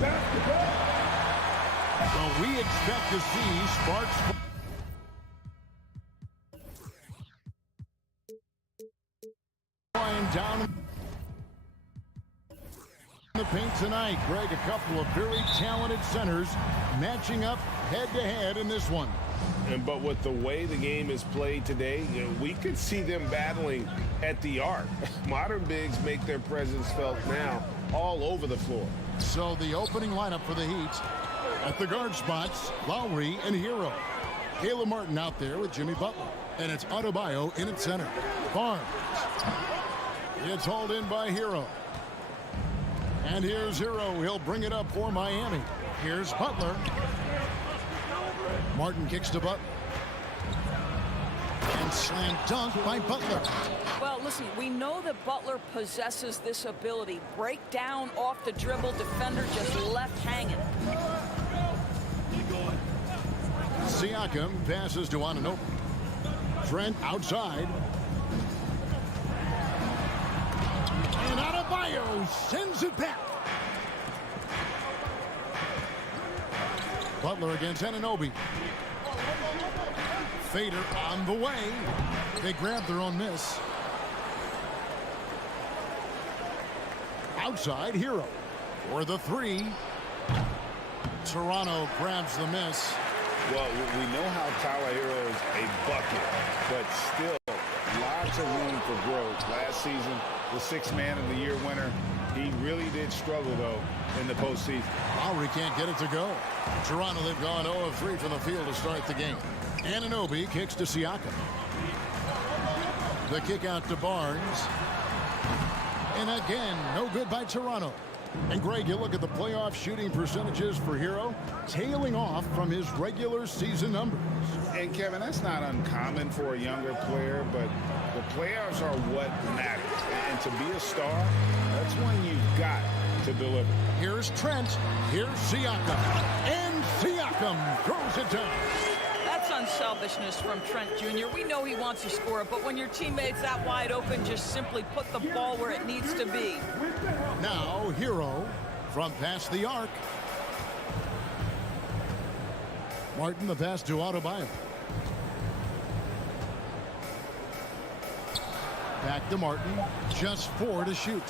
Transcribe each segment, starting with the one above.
Well, we expect to see sparks flying down in the paint tonight. Greg, a couple of very talented centers matching up head-to-head in this one. But with the way the game is played today, we could see them battling at the arc. Modern bigs make their presence felt now all over the floor. So the opening lineup for the Heat at the guard spots, Lowry and Hero. Caleb Martin out there with Jimmy Butler. And it's Adebayo in at center. Barnes. It's hauled in by Hero. And here's Hero. He'll bring it up for Miami. Here's Butler. Martin kicks to Butler. And slam dunk by Butler. Well, listen, we know that Butler possesses this ability. Break down off the dribble, defender just left hanging. Siakam passes to Anunoby. Trent outside. And Adebayo sends it back. Butler against Anunoby. Fader on the way. They grab their own miss. Outside, Hero for the three. Toronto grabs the miss. Well, we know how Tyler Hero is a bucket, but still lots of room for growth. Last season, the sixth man of the year winner. He really did struggle, though, in the postseason. Lowry can't get it to go. Toronto, they've gone 0 of 3 from the field to start the game. Anunoby kicks to Siakam. The kick out to Barnes. And again, no good by Toronto. And Greg, you look at the playoff shooting percentages for Hero, tailing off from his regular season numbers. And Kevin, that's not uncommon for a younger player, but the playoffs are what matters. And to be a star, that's when you've got to deliver. Here's Trent. Here's Siakam. And Siakam throws it down. That's unselfishness from Trent Jr. We know he wants to score it, but when your teammate's that wide open, just simply put the ball where it needs to be. Now, Hero from past the arc. Martin, the pass to Adebayo. Back to Martin. Just 4 to shoot.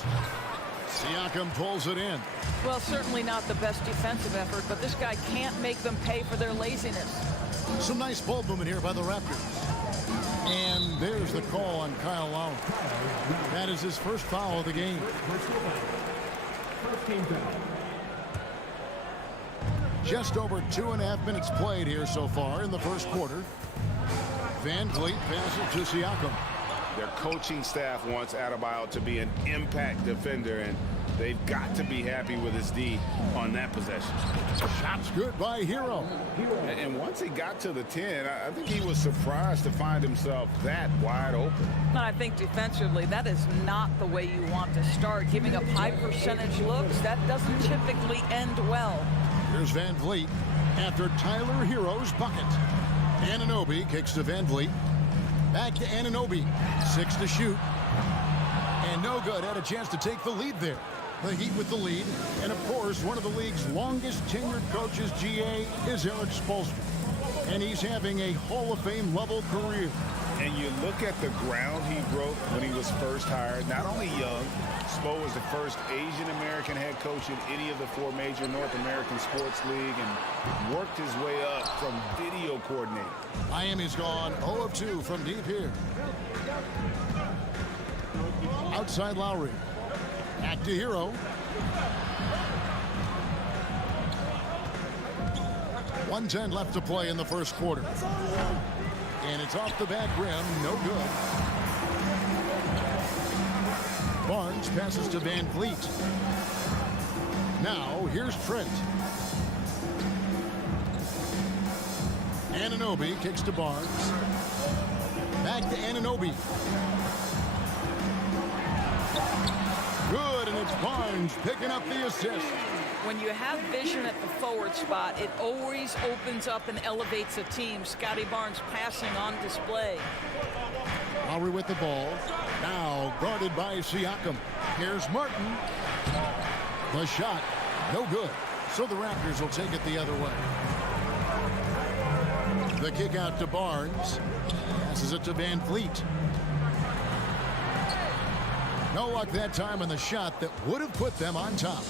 Siakam pulls it in. Well, certainly not the best defensive effort, but this guy can't make them pay for their laziness. Some nice ball movement here by the Raptors. And there's the call on Kyle Lowry. That is his first foul of the game. Just over 2.5 minutes played here so far in the first quarter. Van Vliet passes to Siakam. Their coaching staff wants Adebayo to be an impact defender, and they've got to be happy with his D on that possession. Shot's good by Hero. And once he got to the 10, I think he was surprised to find himself that wide open. I think defensively, that is not the way you want to start. Giving up high percentage looks, that doesn't typically end well. Here's Van Vliet after Tyler Hero's bucket. Anunoby kicks to Van Vliet. Back to Anunoby. 6 to shoot. And no good. Had a chance to take the lead there. The Heat with the lead. And, of course, one of the league's longest tenured coaches, GA, is Eric Spoelstra. And he's having a Hall of Fame level career. And you look at the ground he broke when he was first hired. Not only young, Spo was the first Asian-American head coach in any of the 4 major North American sports league and worked his way up from video coordinator. Miami's gone 0 of 2 from deep here. Outside Lowry. Back to Hero. .110 left to play in the first quarter. And it's off the back rim. No good. Barnes passes to Van Vliet. Now, here's Trent. Anunoby kicks to Barnes. Back to Anunoby. Good, and it's Barnes picking up the assist. When you have vision at the forward spot, it always opens up and elevates a team. Scotty Barnes passing on display. Lowry with the ball. Now guarded by Siakam. Here's Martin. The shot, no good. So the Raptors will take it the other way. The kick out to Barnes. Passes it to Van Vliet. No luck that time on the shot that would have put them on top.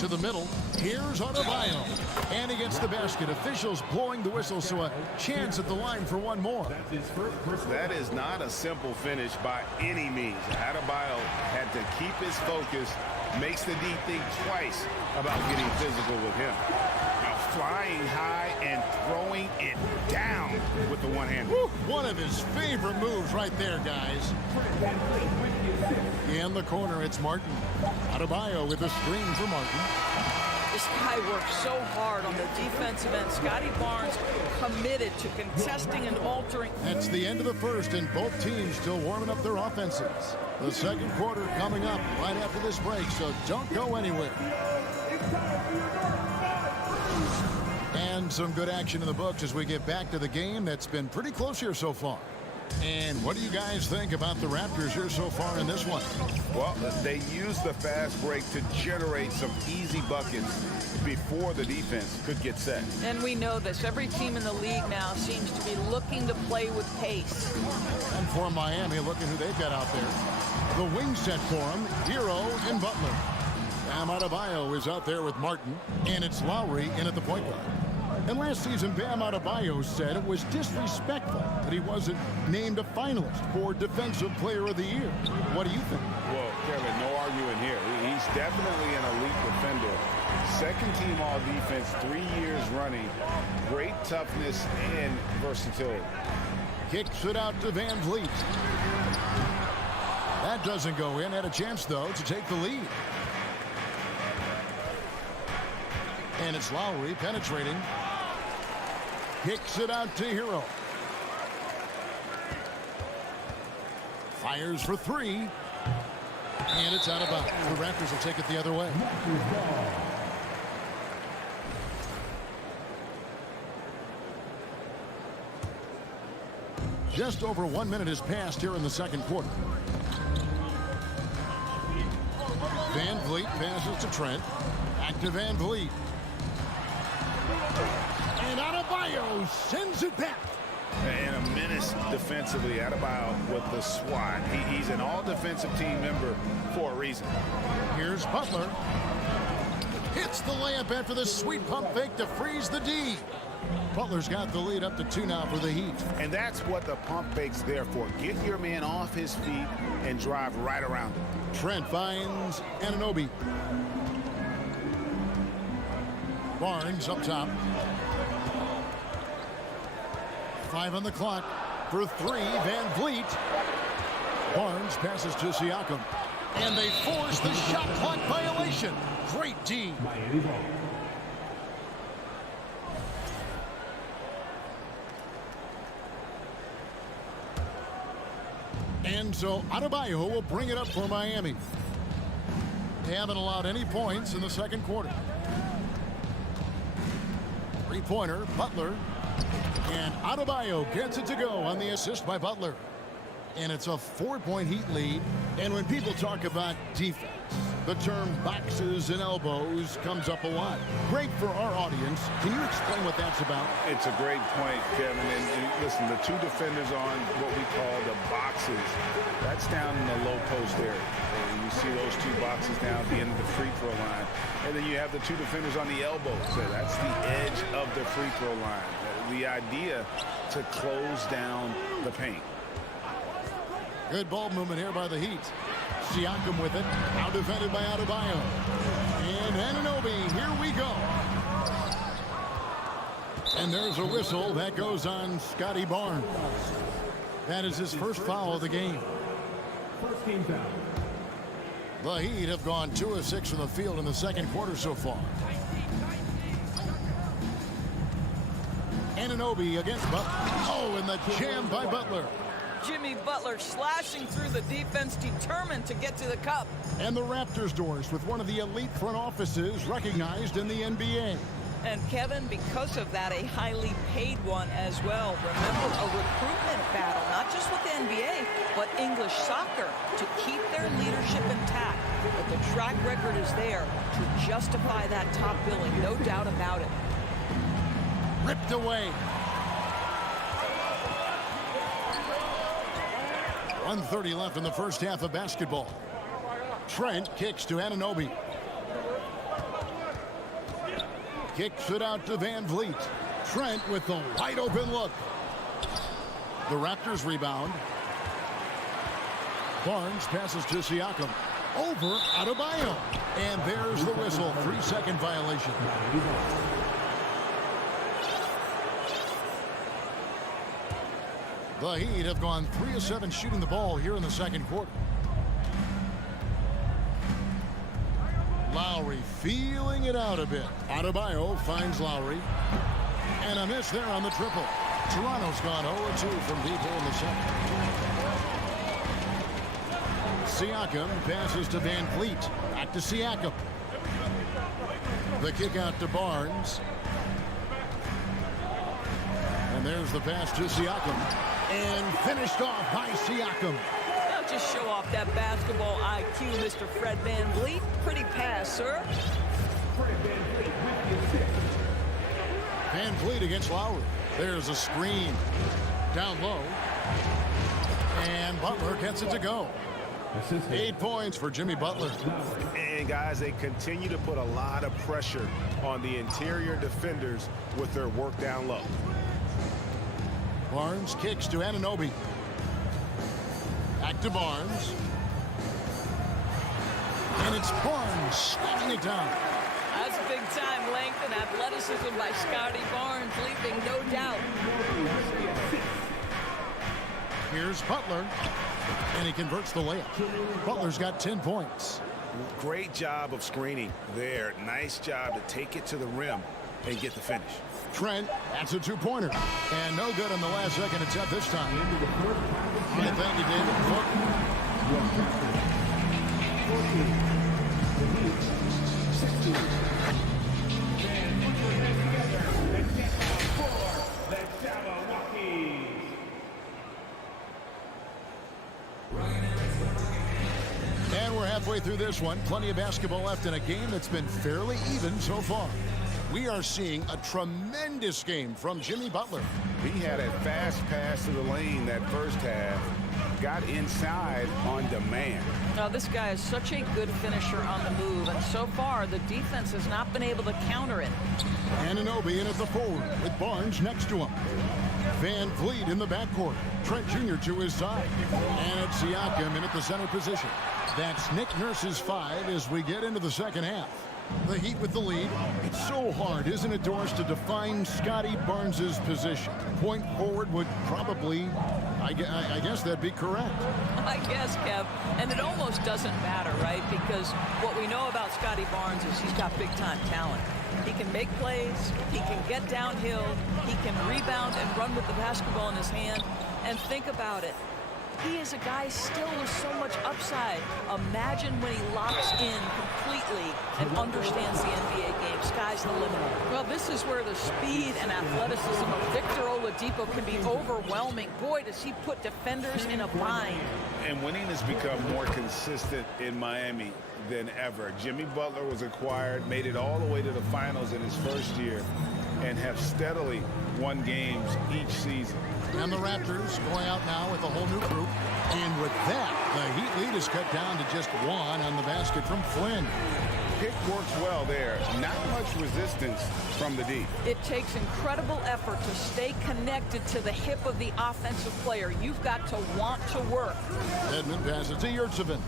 To the middle. Here's Adebayo. And against the basket. Officials blowing the whistle, so a chance at the line for one more. That is not a simple finish by any means. Adebayo had to keep his focus. Makes the D think twice about getting physical with him. Now flying high and throwing it down with the one hand. One of his favorite moves right there, guys. In the corner, it's Martin. Adebayo with the screen for Martin. This guy works so hard on the defensive end. Scotty Barnes committed to contesting and altering. That's the end of the first, and both teams still warming up their offenses. The second quarter coming up right after this break, so don't go anywhere. And some good action in the books as we get back to the game that's been pretty close here so far. And what do you guys think about the Raptors here so far in this one? Well, they used the fast break to generate some easy buckets before the defense could get set. And we know this. Every team in the league now seems to be looking to play with pace. And for Miami, look at who they've got out there. The wing set for them, Hero and Butler. Bam Adebayo is out there with Martin, and it's Lowry in at the point guard. And last season, Bam Adebayo said it was disrespectful that he wasn't named a finalist for Defensive Player of the Year. What do you think? Well, Kevin, no arguing here. He's definitely an elite defender. Second team all defense, 3 years running. Great toughness and versatility. Kicks it out to Van Vliet. That doesn't go in. Had a chance, though, to take the lead. And it's Lowry penetrating. Kicks it out to Hero. Fires for three. And it's out of bounds. The Raptors will take it the other way. Just over 1 minute has passed here in the second quarter. Van Vliet passes to Trent. Back to Van Vliet. And Adebayo sends it back. And a menace defensively. Adebayo with the swat. He's an all-defensive team member for a reason. Here's Butler. Hits the layup after the sweet pump fake to freeze the D. Butler's got the lead up to 2 now for the Heat. And that's what the pump fake's there for. Get your man off his feet and drive right around him. Trent finds Anunoby. Barnes up top. 5 on the clock for 3. Van Vliet. Barnes passes to Siakam. And they force the shot clock violation. Great D. And so Adebayo will bring it up for Miami. They haven't allowed any points in the second quarter. Three-pointer, Butler. And Adebayo gets it to go on the assist by Butler. And it's a 4-point Heat lead. And when people talk about defense, the term boxes and elbows comes up a lot. Great for our audience. Can you explain what that's about? It's a great point, Kevin. And listen, the two defenders on what we call the boxes, that's down in the low post area. And you see those two boxes down at the end of the free throw line. And then you have the two defenders on the elbows. So that's the edge of the free throw line. The idea to close down the paint. Good ball movement here by the Heat. Siakam with it. Now defended by Adebayo. And Anunoby, here we go. And there's a whistle that goes on Scotty Barnes. That is his first foul of the game. First team foul. The Heat have gone 2 of 6 from the field in the second quarter so far. Anunoby against Butler. Oh, and the jam by Butler. Jimmy Butler slashing through the defense, determined to get to the cup. And the Raptors doors with one of the elite front offices recognized in the NBA. And Kevin, because of that, a highly paid one as well. Remember, a recruitment battle, not just with the NBA, but English soccer, to keep their leadership intact. But the track record is there to justify that top billing, no doubt about it. Ripped away. 1:30 left in the first half of basketball. Trent kicks to Anunoby. Kicks it out to Van Vliet. Trent with the wide open look. The Raptors rebound. Barnes passes to Siakam. Over Adebayo. And there's the whistle. 3-second violation. The Heat have gone 3 of 7 shooting the ball here in the second quarter. Lowry feeling it out a bit. Adebayo finds Lowry. And a miss there on the triple. Toronto's gone 0-2 from deep here in the second. Siakam passes to Van Vliet. Back to Siakam. The kick out to Barnes. And there's the pass to Siakam. And finished off by Siakam. Now just show off that basketball IQ, Mr. Fred Van Vliet. Pretty pass, sir. Van Vliet against Lowry. There's a screen. Down low. And Butler gets it to go. 8 points for Jimmy Butler. And guys, they continue to put a lot of pressure on the interior defenders with their work down low. Barnes kicks to Anunoby. Back to Barnes. And it's Barnes slamming it down. That's big time length and athleticism by Scotty Barnes, leaving no doubt. Here's Butler. And he converts the layup. Butler's got 10 points. Great job of screening there. Nice job to take it to the rim and get the finish. Trent, that's a two-pointer. And no good on the last second attempt this time. And thank you, David. And we're halfway through this one. Plenty of basketball left in a game that's been fairly even so far. We are seeing a tremendous game from Jimmy Butler. He had a fast pass to the lane that first half. Got inside on demand. Now, this guy is such a good finisher on the move, and so far the defense has not been able to counter it. Anunoby in at the forward with Barnes next to him. Van Vliet in the backcourt. Trent Jr. to his side. And it's Siakam in at the center position. That's Nick Nurse's 5 as we get into the second half. The Heat with the lead. It's so hard, isn't it, Doris, to define Scotty Barnes's position? Point forward would probably, I guess that'd be correct. I guess, Kev. And it almost doesn't matter, right? Because what we know about Scotty Barnes is he's got big-time talent. He can make plays. He can get downhill. He can rebound and run with the basketball in his hand. And think about it. He is a guy still with so much upside. Imagine when he locks in completely and understands the NBA game. Sky's the limit. Well, this is where the speed and athleticism of Victor Oladipo can be overwhelming. Boy, does he put defenders in a bind. And winning has become more consistent in Miami than ever. Jimmy Butler was acquired, made it all the way to the finals in his first year, and have steadily won games each season. And the Raptors going out now with a whole new group. And with that, the Heat lead is cut down to just 1 on the basket from Flynn. Pick works well there. Not much resistance from the D. It takes incredible effort to stay connected to the hip of the offensive player. You've got to want to work. Edmond passes to Yurtsevin.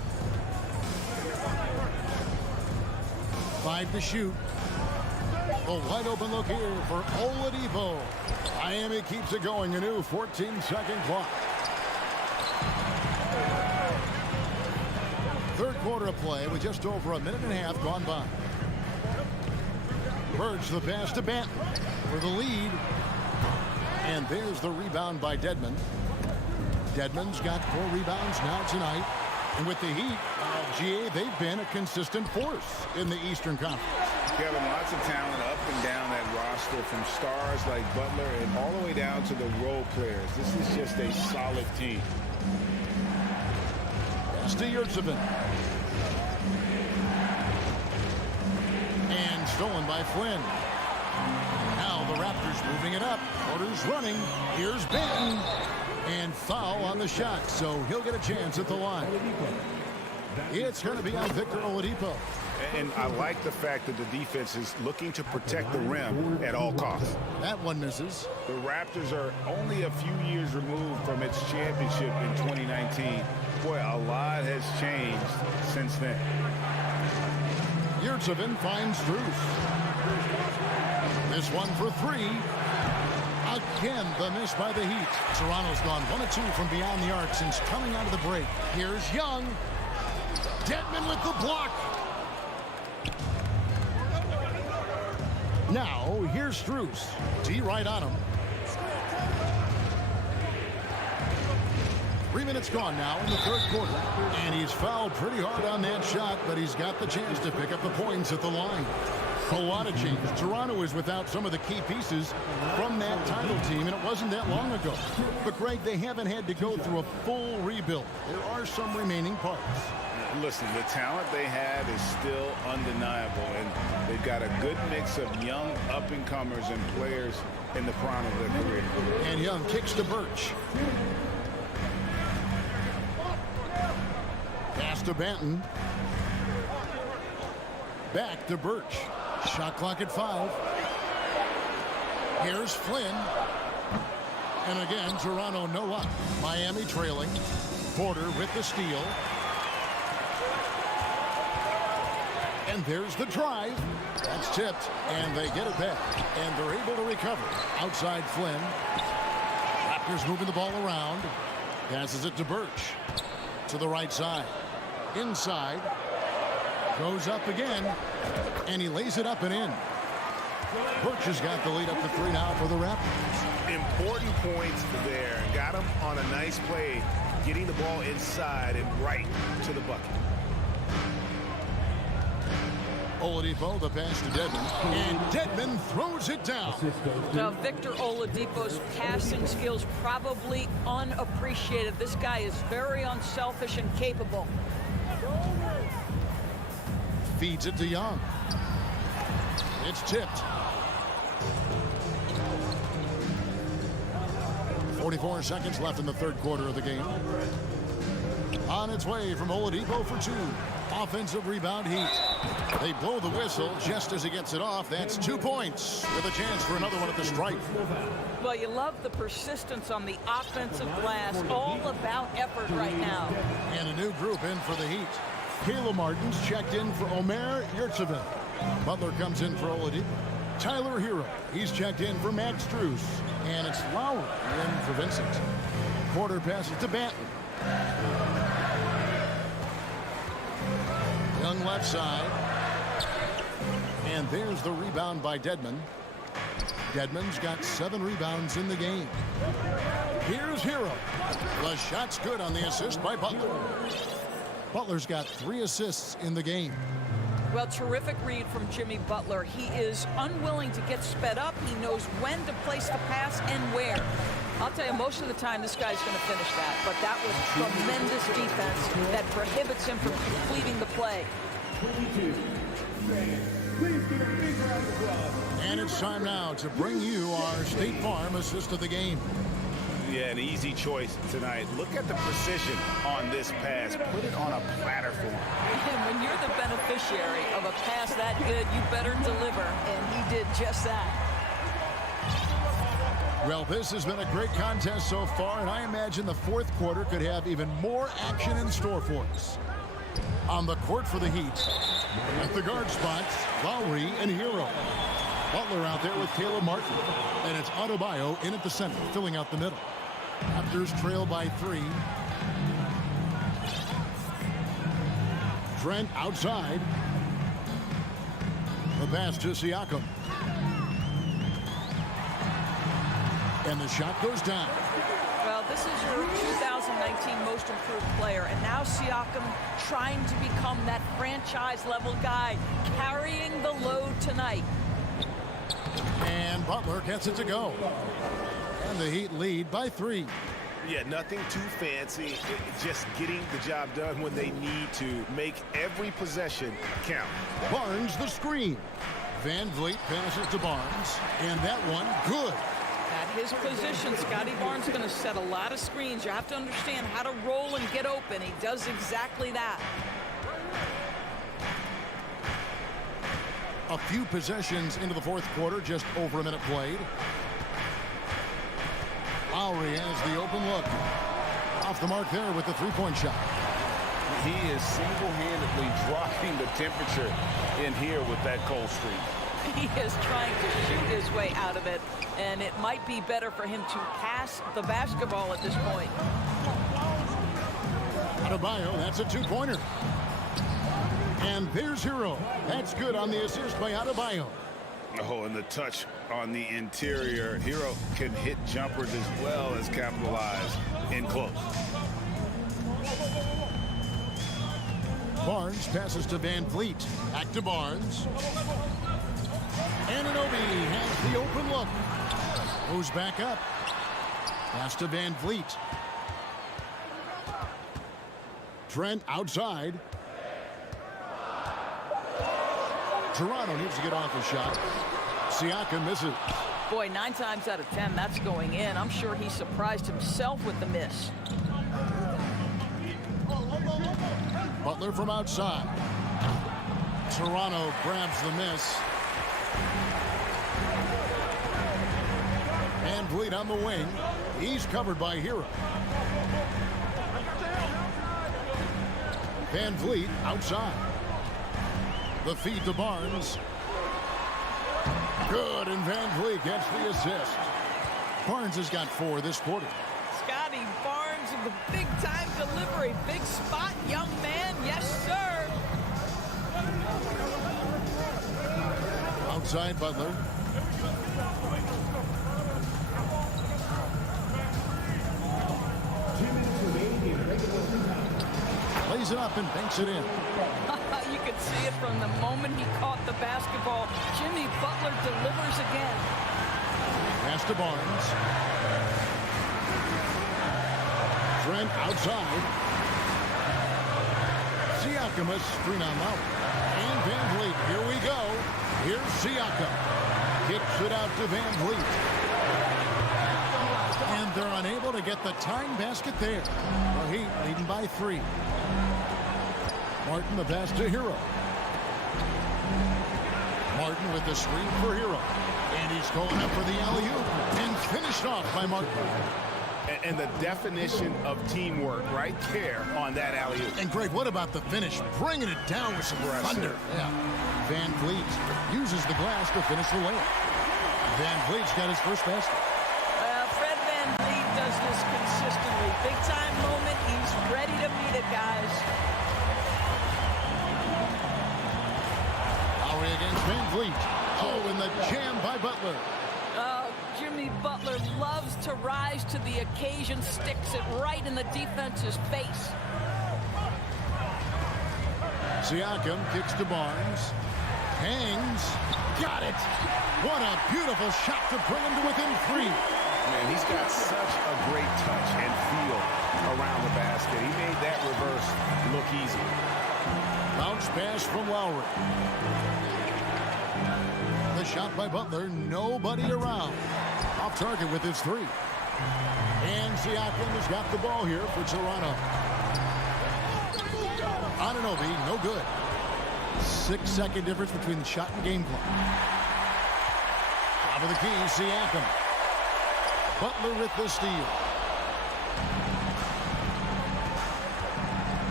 5 to shoot. A wide open look here for Oladipo. Miami keeps it going. A new 14-second clock. Third quarter of play with just over a minute and a half gone by. Bird's the pass to Banton for the lead. And there's the rebound by Dedmon. Dedmon's got 4 rebounds now tonight. And with the Heat, GA, they've been a consistent force in the Eastern Conference. Kevin, lots of talent up and down that roster, from stars like Butler and all the way down to the role players. This is just a solid team. Pass to Yurtsevin. stolen by Flynn. Now the Raptors moving it up. Porter's running. Here's Banton. And foul on the shot, so he'll get a chance at the line. It's going to be on Victor Oladipo. And I like the fact that the defense is looking to protect the rim at all costs. That one misses. The Raptors are only a few years removed from its championship in 2019. Boy, a lot has changed since then. Yurtseven finds Strus. This one for three. Again, the miss by the Heat. Toronto's gone 1 of 2 from beyond the arc since coming out of the break. Here's Young. Dedmon with the block. Now, here's Strus. D right on him. 3 minutes gone now in the third quarter. And he's fouled pretty hard on that shot, but he's got the chance to pick up the points at the line. A lot of change. Toronto is without some of the key pieces from that title team, and it wasn't that long ago. But, Greg, they haven't had to go through a full rebuild. There are some remaining parts. Listen, the talent they have is still undeniable, and they've got a good mix of young up-and-comers and players in the prime of their career. And Young kicks to Birch. Pass to Banton. Back to Birch. Shot clock at 5. Here's Flynn. And again, Toronto no luck. Miami trailing. Porter with the steal. And there's the drive. That's tipped, and they get it back. And they're able to recover. Outside Flynn. Raptors moving the ball around. Passes it to Birch. To the right side. Inside. Goes up again. And he lays it up and in. Birch has got the lead up to 3 now for the Raptors. Important points there. Got him on a nice play, getting the ball inside and right to the bucket. Oladipo, the pass to Dedmon. And Dedmon throws it down. Now, Victor Oladipo's passing skills probably unappreciated. This guy is very unselfish and capable. Feeds it to Young. It's tipped. 44 seconds left in the third quarter of the game. On its way from Oladipo for 2. Offensive rebound Heat. They blow the whistle just as he gets it off. That's 2 points with a chance for another one at the stripe. Well, you love the persistence on the offensive glass. All about effort right now. And a new group in for the Heat. Caleb Martin's checked in for Omer Yurtseven. Butler comes in for Oladipo. Tyler Hero, he's checked in for Max Strus. And it's Lowry in for Vincent. Porter passes to Banton. Young left side. And there's the rebound by Dedmon. Dedmon's got 7 rebounds in the game. Here's Hero. The shot's good on the assist by Butler. Butler's got 3 assists in the game. Well, terrific read from Jimmy Butler. He is unwilling to get sped up. He knows when to place the pass and where. I'll tell you, most of the time, this guy's going to finish that. But that was tremendous defense that prohibits him from completing the play. And it's time now to bring you our State Farm assist of the game. Yeah, an easy choice tonight. Look at the precision on this pass. Put it on a platter for him. And when you're the beneficiary of a pass that good, you better deliver. And he did just that. Well, this has been a great contest so far, and I imagine the fourth quarter could have even more action in store for us. On the court for the Heat, at the guard spots, Lowry and Hero. Butler out there with Caleb Martin, and it's Adebayo in at the center, filling out the middle. Raptors trail by 3. Trent outside. The pass to Siakam. And the shot goes down. Well, this is your 2019 most improved player, and now Siakam trying to become that franchise-level guy, carrying the load tonight. And Butler gets it to go. And the Heat lead by 3. Yeah, nothing too fancy. Just getting the job done when they need to. Make every possession count. Barnes the screen. Van Vliet passes to Barnes, and that one good. At his position, Scotty Barnes is going to set a lot of screens. You have to understand how to roll and get open. He does exactly that. A few possessions into the fourth quarter, just over a minute played. Lowry has the open look. Off the mark there with the three-point shot. He is single-handedly dropping the temperature in here with that cold streak. He is trying to shoot his way out of it, and it might be better for him to pass the basketball at this point. Adebayo, that's a two-pointer. And there's Hero. That's good on the assist by Adebayo. Oh, and the touch on the interior. Hero can hit jumpers as well as capitalize in close. Barnes passes to Van Vliet. Back to Barnes. Anunoby has the open look. Goes back up. Pass to Van Vliet. Trent outside. Toronto needs to get off a shot. Siakam misses. Boy, 9 times out of 10, that's going in. I'm sure he surprised himself with the miss. Butler from outside. Toronto grabs the miss. Van Vliet on the wing. He's covered by Hero. Van Vliet outside. The feed to Barnes. Good, and Van Vliet gets the assist. Barnes has got 4 this quarter. Scotty Barnes with the big-time delivery. Big spot, young man. Yes, sir. Outside Butler. Plays it up and banks it in. You could see it from the moment he caught the basketball. Jimmy Butler delivers again. Pass to Barnes. Trent outside. Siakam a screen on Lowry. And Van Vliet. Here we go. Here's Siakam. Kicks it out to Van Vliet. And they're unable to get the tying basket there. The Heat leading by 3. Martin the pass to Hero. Martin with the screen for Hero. And he's going up for the alley-oop. And finished off by Martin. And the definition of teamwork right there on that alley-oop. And Greg, what about the finish? Bringing it down with some thunder. Yeah. Van Vliet uses the glass to finish the layup. Van Vliet's got his first basket. Fred Van Vliet does this consistently. Big-time moment. He's ready to meet it, guys. Lowry against Van Vliet. Oh, and the jam by Butler. Jimmy Butler loves to rise to the occasion, sticks it right in the defense's face. Siakam kicks to Barnes. Hangs. Got it. What a beautiful shot to bring him to within 3. Man, he's got such a great touch and feel around the basket. He made that reverse look easy. Bounce pass from Lowry. The shot by Butler. Nobody around. Off target with his 3. And Siakam has got the ball here for Toronto. Anunoby, no good. 6-second difference between the shot and game clock. Top of the key, Siakam. Butler with the steal.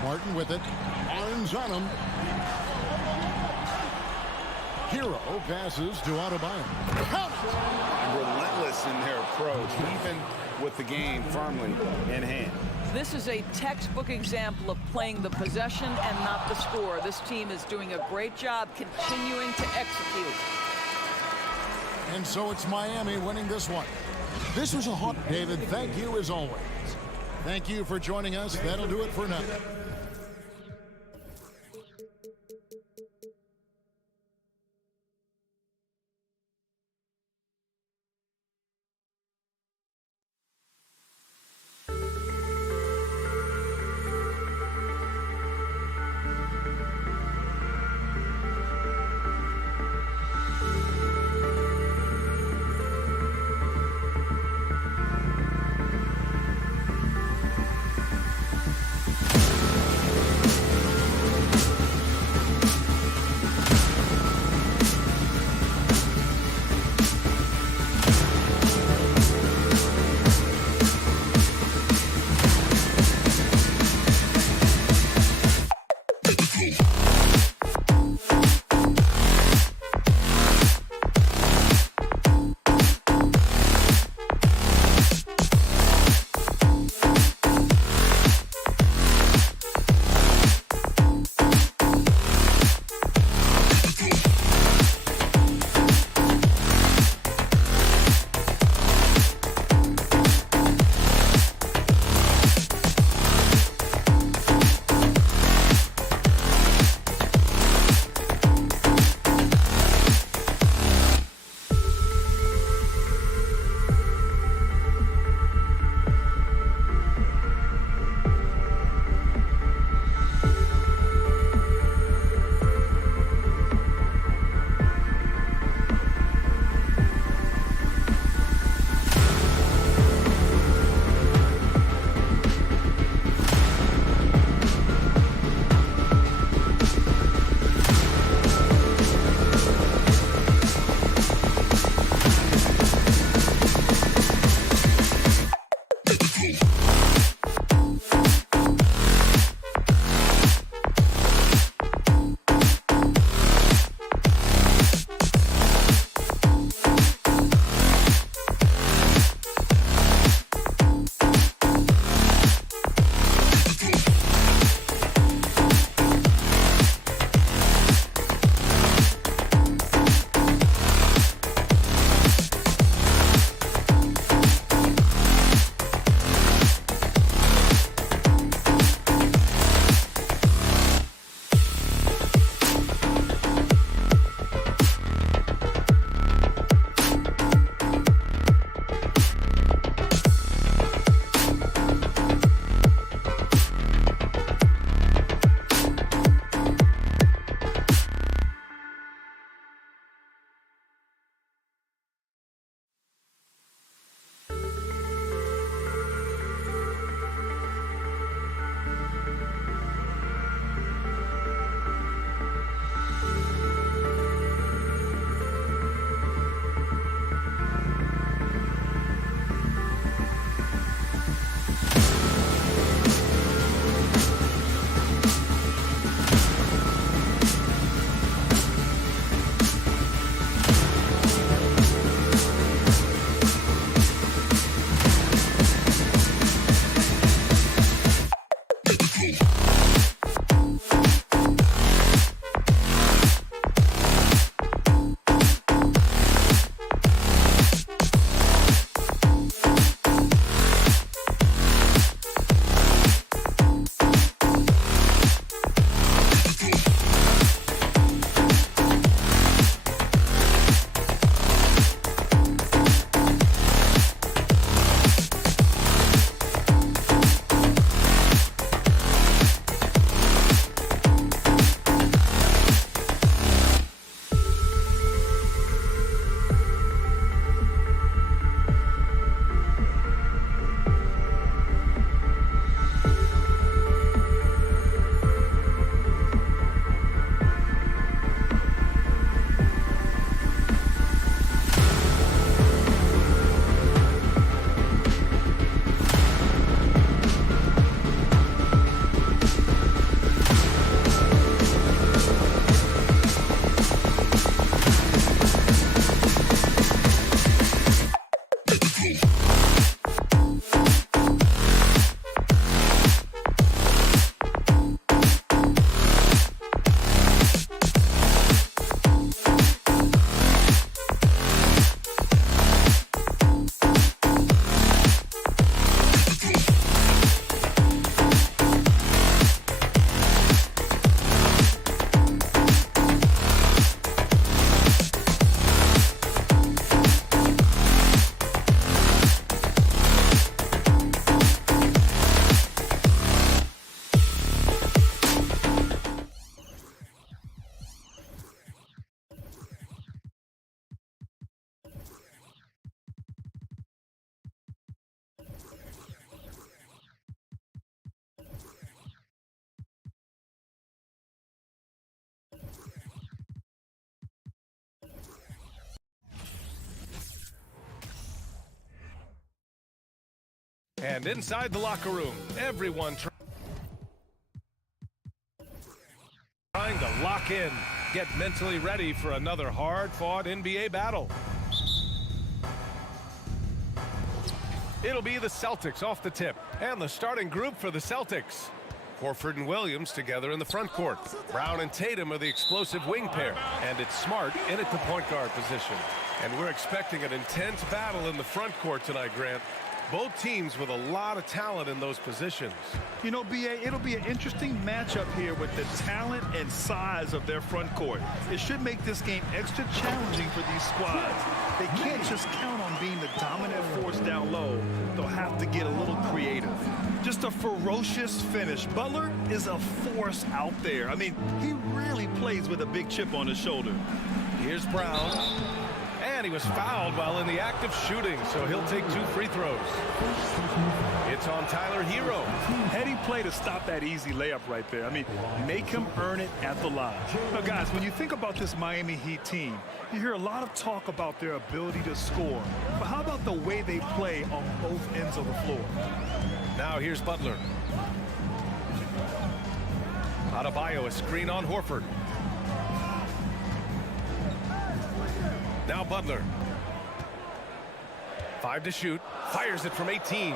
Martin with it. Barnes on him. Hero passes to Adebayo. Relentless in their approach, even with the game firmly in hand. This is a textbook example of playing the possession and not the score. This team is doing a great job continuing to execute. And so it's Miami winning this one. This was a hot, David. Thank you as always. Thank you for joining us. That'll do it for now. And inside the locker room, everyone trying to lock in, get mentally ready for another hard-fought NBA battle. It'll be the Celtics off the tip, and the starting group for the Celtics. Horford and Williams together in the front court. Brown and Tatum are the explosive wing pair, and it's Smart in at the point guard position. And we're expecting an intense battle in the front court tonight, Grant. Both teams with a lot of talent in those positions. You know, B.A., it'll be an interesting matchup here with the talent and size of their front court. It should make this game extra challenging for these squads. They can't just count on being the dominant force down low. They'll have to get a little creative. Just a ferocious finish. Butler is a force out there. I mean, he really plays with a big chip on his shoulder. Here's Brown. And he was fouled while in the act of shooting, so he'll take 2 free throws. It's on Tyler Hero. Heady play to stop that easy layup right there. I mean, make him earn it at the line. Now, guys, when you think about this Miami Heat team, you hear a lot of talk about their ability to score. But how about the way they play on both ends of the floor? Now here's Butler. Adebayo, a screen on Horford. Now Butler. 5 to shoot. Fires it from 18.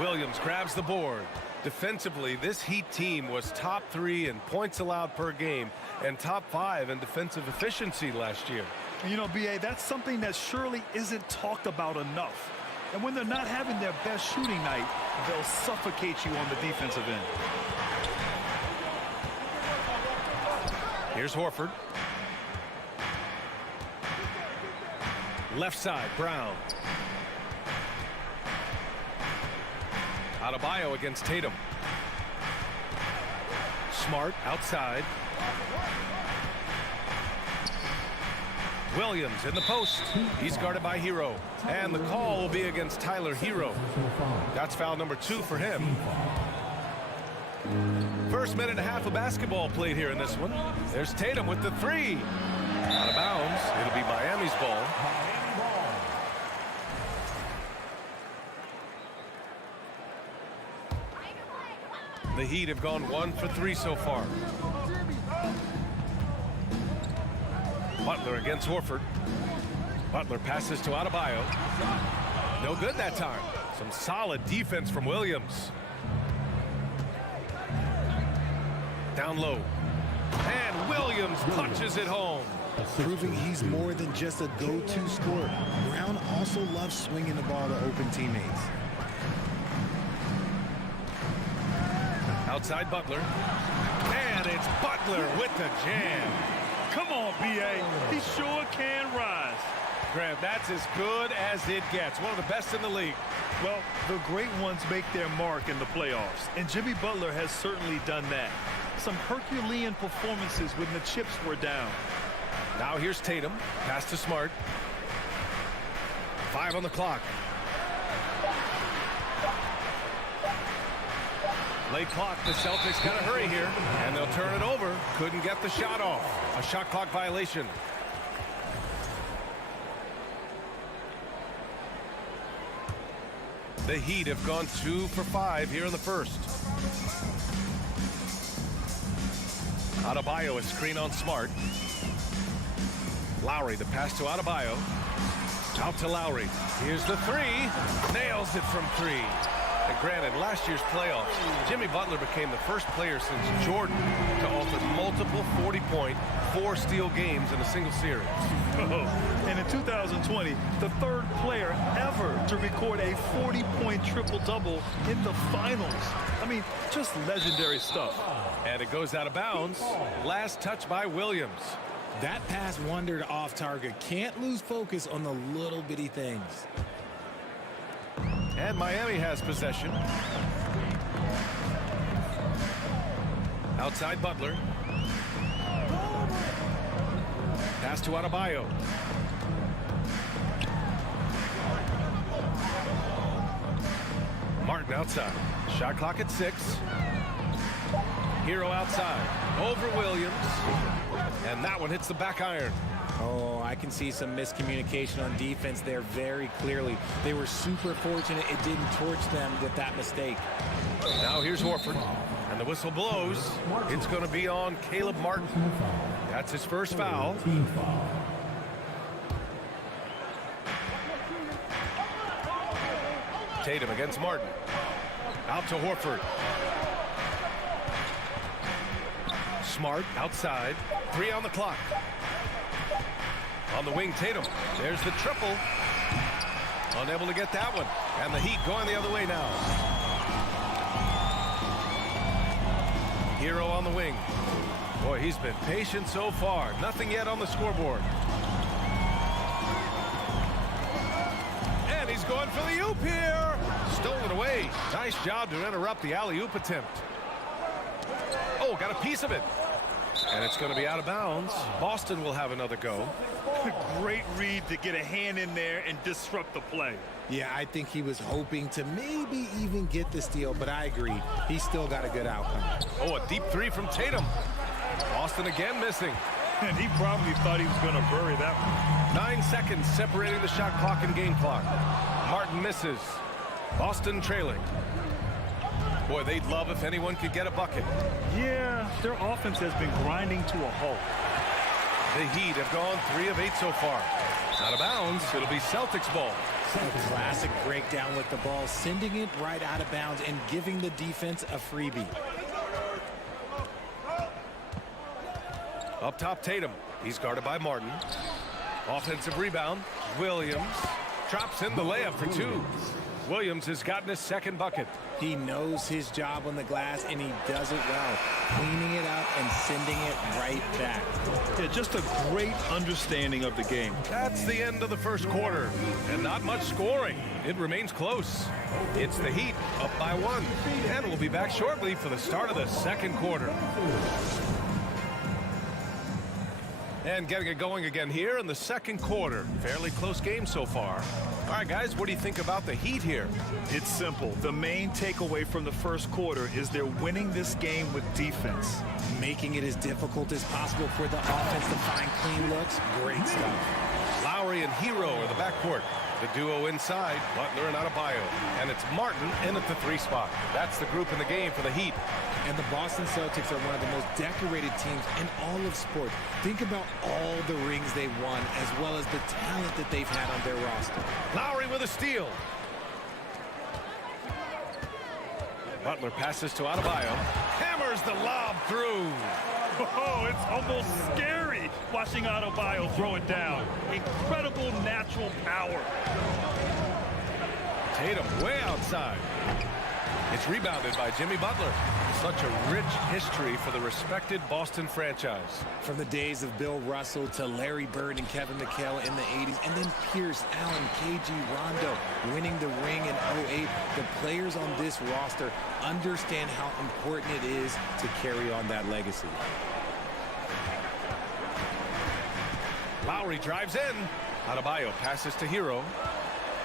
Williams grabs the board. Defensively, this Heat team was top 3 in points allowed per game and top 5 in defensive efficiency last year. You know, B.A., that's something that surely isn't talked about enough. And when they're not having their best shooting night, they'll suffocate you on the defensive end. Here's Horford. Left side, Brown. Adebayo against Tatum. Smart outside. Williams in the post. He's guarded by Hero. And the call will be against Tyler Hero. That's foul number 2 for him. First minute and a half of basketball played here in this one. There's Tatum with the 3. Out of bounds. It'll be Miami's ball. The Heat have gone 1 for 3 so far. Butler against Horford. Butler passes to Adebayo. No good that time. Some solid defense from Williams. Down low. And Williams punches it home. Proving he's more than just a go-to scorer. Brown also loves swinging the ball to open teammates. Outside Butler. And it's Butler with the jam. Come on, B.A. He sure can rise. Grant, that's as good as it gets. One of the best in the league. Well, the great ones make their mark in the playoffs, and Jimmy Butler has certainly done that. Some Herculean performances when the chips were down. Now here's Tatum. Pass to Smart. 5 on the clock. Late clock. The Celtics got to hurry here, and they'll turn it over. Couldn't get the shot off. A shot clock violation. The Heat have gone 2 for 5 here in the first. Adebayo, a screen on Smart. Lowry, the pass to Adebayo. Out to Lowry. Here's the 3. Nails it from 3. And granted, last year's playoffs, Jimmy Butler became the first player since Jordan to offer multiple 40-point, 4-steal games in a single series. And in 2020, the third player ever to record a 40-point triple-double in the finals. I mean, just legendary stuff. And it goes out of bounds. Last touch by Williams. That pass wandered off target. Can't lose focus on the little bitty things. And Miami has possession. Outside Butler. Pass to Adebayo. Martin outside. Shot clock at 6. Hero outside. Over Williams. And that one hits the back iron. Oh, I can see some miscommunication on defense there very clearly. They were super fortunate it didn't torch them with that mistake. Now here's Horford, and the whistle blows. It's going to be on Caleb Martin. That's his first foul. Team foul. Tatum against Martin. Out to Horford. Smart outside. 3 on the clock. On the wing, Tatum. There's the triple. Unable to get that one. And the Heat going the other way now. Hero on the wing. Boy, he's been patient so far. Nothing yet on the scoreboard. And he's going for the oop here. Stolen away. Nice job to interrupt the alley-oop attempt. Oh, got a piece of it. And it's going to be out of bounds. Boston will have another go. Great read to get a hand in there and disrupt the play. Yeah, I think he was hoping to maybe even get the steal, but I agree. He still got a good outcome. Oh, a deep 3 from Tatum. Boston again missing. And he probably thought he was going to bury that one. 9 seconds separating the shot clock and game clock. Martin misses. Boston trailing. Boy, they'd love if anyone could get a bucket. Yeah, their offense has been grinding to a halt. The Heat have gone 3 of 8 so far. Out of bounds, it'll be Celtics ball. Classic breakdown with the ball, sending it right out of bounds and giving the defense a freebie. Up top, Tatum. He's guarded by Martin. Offensive rebound. Williams drops in the layup for 2. Williams has gotten his second bucket. He knows his job on the glass, and he does it well, cleaning it up and sending it right back. Yeah, just a great understanding of the game. That's the end of the first quarter, and not much scoring. It remains close. It's the Heat up by 1, and we'll be back shortly for the start of the second quarter. And getting it going again here in the second quarter. Fairly close game so far. All right, guys, what do you think about the Heat here? It's simple. The main takeaway from the first quarter is they're winning this game with defense. Making it as difficult as possible for the offense to find clean looks. Great stuff. Lowry and Hero are the backcourt. The duo inside, Butler and Adebayo. And it's Martin in at the 3 spot. That's the group in the game for the Heat. And the Boston Celtics are one of the most decorated teams in all of sports. Think about all the rings they've won, as well as the talent that they've had on their roster. Lowry with a steal. Butler passes to Adebayo. Hammers the lob through. Oh, it's almost scary watching Adebayo throw it down. Incredible natural power. Tatum way outside. It's rebounded by Jimmy Butler. Such a rich history for the respected Boston franchise. From the days of Bill Russell to Larry Bird and Kevin McHale in the 80s, and then Pierce, Allen, KG, Rondo winning the ring in 08. The players on this roster understand how important it is to carry on that legacy. Lowry drives in. Adebayo passes to Hero.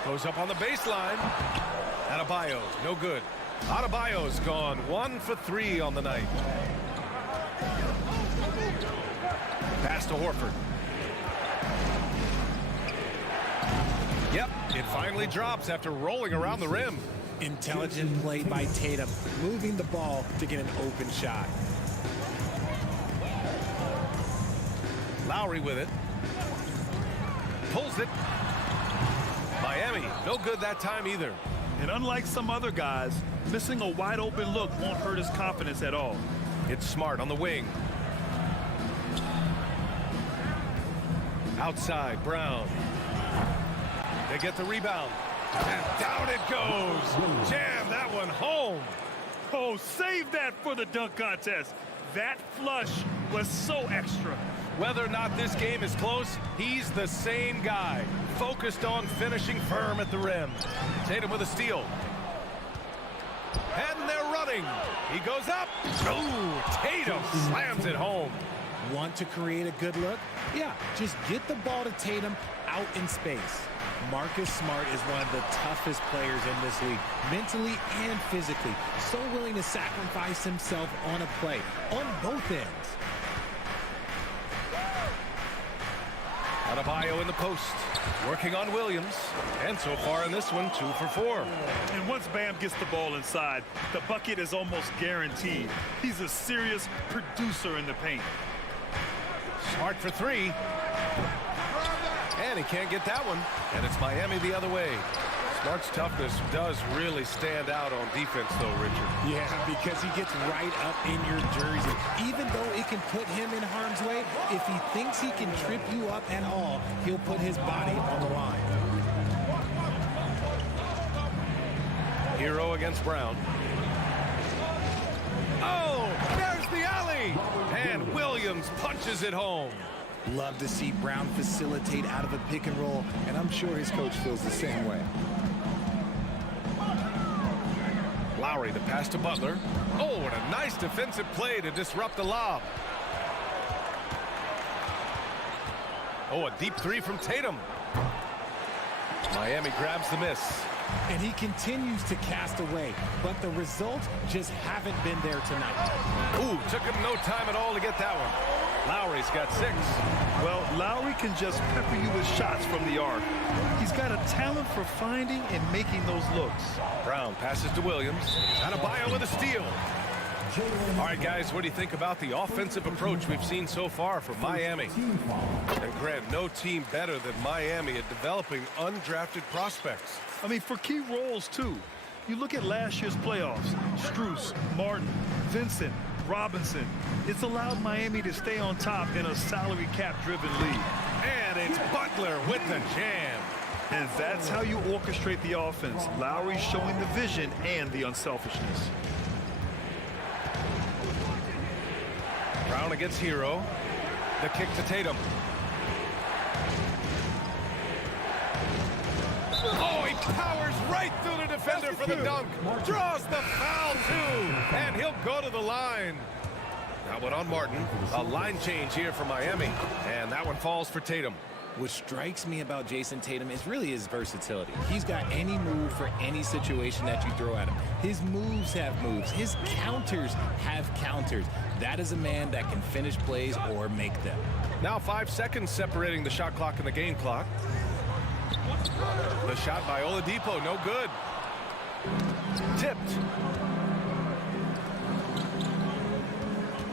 Goes up on the baseline. Adebayo, no good. Adebayo's gone 1 for 3 on the night. Pass to Horford. Yep, it finally drops after rolling around the rim. Intelligent play by Tatum, moving the ball to get an open shot. Lowry with it. Pulls it. Miami, no good that time either. And unlike some other guys, missing a wide open look won't hurt his confidence at all. It's Smart on the wing. Outside, Brown. They get the rebound. And down it goes. Jam that one home. Oh, save that for the dunk contest. That flush was so extra. Whether or not this game is close, he's the same guy. Focused on finishing firm at the rim. Tatum with a steal. And they're running. He goes up. Ooh, Tatum slams it home. Want to create a good look? Yeah, just get the ball to Tatum out in space. Marcus Smart is one of the toughest players in this league, mentally and physically. So willing to sacrifice himself on a play, on both ends. Adebayo in the post, working on Williams, and so far in this one, 2 for 4. And once Bam gets the ball inside, the bucket is almost guaranteed. He's a serious producer in the paint. Smart for 3. And he can't get that one. And it's Miami the other way. Smart's toughness does really stand out on defense, though, Richard. Yeah, because he gets right up in your jersey. Even though it can put him in harm's way, if he thinks he can trip you up at all, he'll put his body on the line. Hero against Brown. Oh, there's the alley. And Williams punches it home. Love to see Brown facilitate out of a pick and roll, and I'm sure his coach feels the same way. Lowry, the pass to Butler. Oh, and a nice defensive play to disrupt the lob. Oh, a deep 3 from Tatum. Miami grabs the miss. And he continues to cast away, but the results just haven't been there tonight. Ooh, took him no time at all to get that one. Lowry's got 6. Well, Lowry can just pepper you with shots from the arc. He's got a talent for finding and making those looks. Brown passes to Williams. Adebayo with a steal. All right, guys, what do you think about the offensive approach we've seen so far from Miami? And Grant, no team better than Miami at developing undrafted prospects. I mean, for key roles, too. You look at last year's playoffs. Strus, Martin, Vincent, Robinson. It's allowed Miami to stay on top in a salary cap-driven league. And it's Butler with the jam. And that's how you orchestrate the offense. Lowry showing the vision and the unselfishness. Brown against Hero. The kick to Tatum. Oh, he powers right through the defender for the dunk. Draws the foul, too. And he'll go to the line. That one on Martin. A line change here for Miami. And that one falls for Tatum. What strikes me about Jason Tatum is really his versatility. He's got any move for any situation that you throw at him. His moves have moves. His counters have counters. That is a man that can finish plays or make them. Now 5 seconds separating the shot clock and the game clock. The shot by Oladipo, no good. Tipped.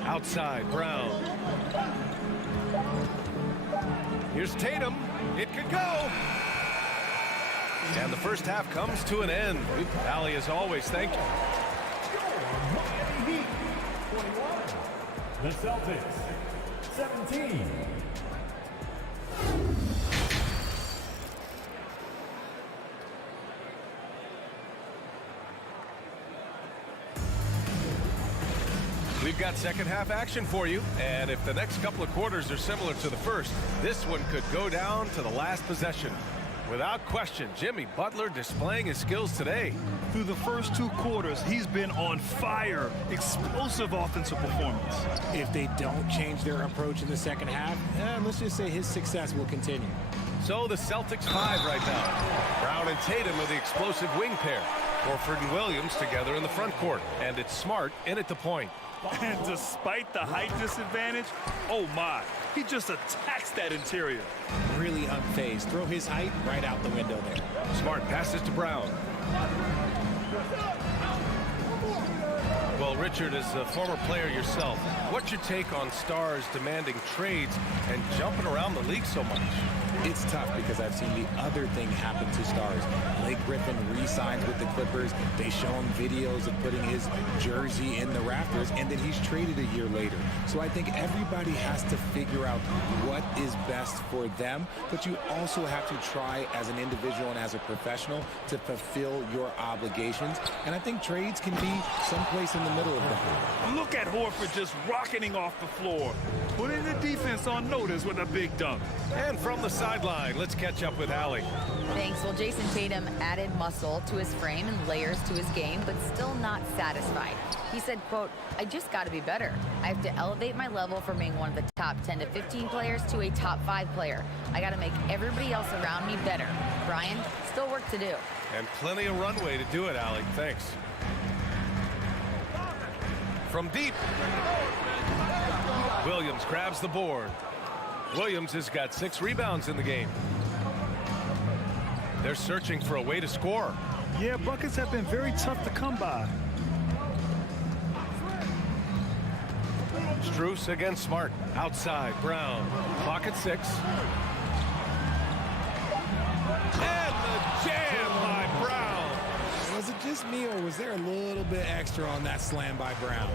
Outside, Brown. Here's Tatum. It could go. And the first half comes to an end. Allie, as always, thank you. The Celtics, 17. We've got second half action for you, and if the next couple of quarters are similar to the first, this one could go down to the last possession. Without question, Jimmy Butler displaying his skills today. Through the first 2 quarters, he's been on fire. Explosive offensive performance. If they don't change their approach in the second half, let's just say his success will continue. So the Celtics 5 right now. Brown and Tatum are the explosive wing pair. Horford and Williams together in the front court. And it's Smart in at the point. And despite the height disadvantage, oh my, he just attacks that interior. Really unfazed. Throw his height right out the window there. Smart passes to Brown. Well, Richard, as a former player yourself, what's your take on stars demanding trades and jumping around the league so much? It's tough because I've seen the other thing happen to stars. Blake Griffin re-signs with the Clippers. They show him videos of putting his jersey in the Raptors, and then he's traded a year later. So I think everybody has to figure out what is best for them, but you also have to try as an individual and as a professional to fulfill your obligations. And I think trades can be someplace in the middle of that. Look at Horford just rocketing off the floor, putting the defense on notice with a big dunk. And from the sideline, let's catch up with Allie. Thanks. Well, Jason Tatum added muscle to his frame and layers to his game, but still not satisfied. He said, quote, "I just got to be better. I have to elevate my level from being one of the top 10 to 15 players to a top 5 player. I got to make everybody else around me better. Brian, still work to do." And plenty of runway to do it, Allie. Thanks. From deep. Williams grabs the board. Williams has got 6 rebounds in the game. They're searching for a way to score. Yeah, buckets have been very tough to come by. Strus against Smart. Outside, Brown. Clock at 6. And the jam by Brown. Was it just me, or was there a little bit extra on that slam by Brown?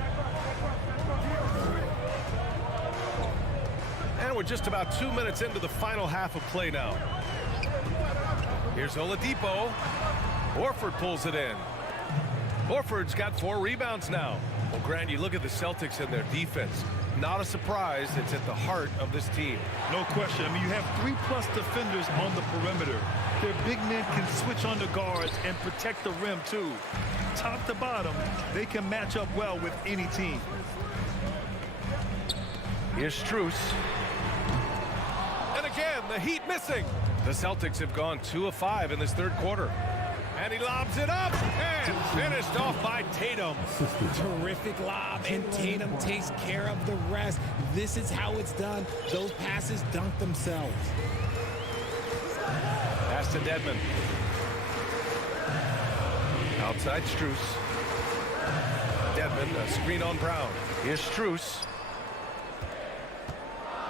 And we're just about 2 minutes into the final half of play now. Here's Oladipo. Horford pulls it in. Horford's got 4 rebounds now. Well, Grant, you look at the Celtics and their defense. Not a surprise. It's at the heart of this team. No question. I mean, you have 3+ defenders on the perimeter. Their big men can switch on the guards and protect the rim, too. Top to bottom, they can match up well with any team. Here's Strus. And again, the Heat missing. The Celtics have gone 2 of 5 in this third quarter. And he lobs it up and finished off by Tatum. Terrific lob, and Tatum takes care of the rest. This is how it's done. Those passes dunk themselves. Pass to Dedmon. Outside Strus. Dedmon, a screen on Brown. Here's Strus.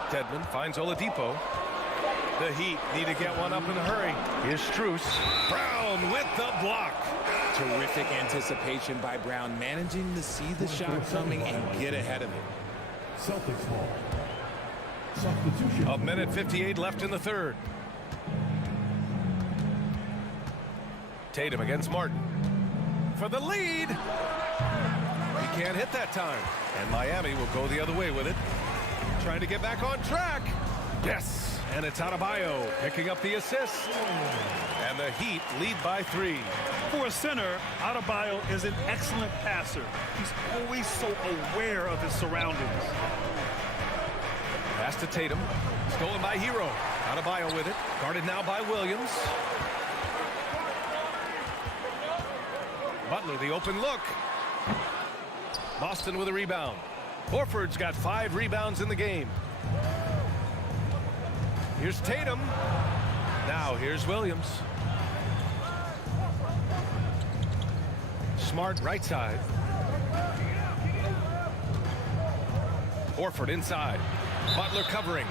Dedmon finds Oladipo. The Heat need to get one up in a hurry. Here's Strus. Brown with the block. Terrific anticipation by Brown, managing to see the shot coming and get ahead of it. Celtics ball. Substitution. 1:58 left in the third. Tatum against Martin. For the lead. He can't hit that time. And Miami will go the other way with it. Trying to get back on track. Yes. And it's Adebayo picking up the assist. And the Heat lead by 3. For a center, Adebayo is an excellent passer. He's always so aware of his surroundings. Pass to Tatum. Stolen by Hero. Adebayo with it. Guarded now by Williams. Butler, the open look. Boston with a rebound. Horford's got 5 rebounds in the game. Here's Tatum. Now here's Williams. Smart right side. Horford inside. Butler covering.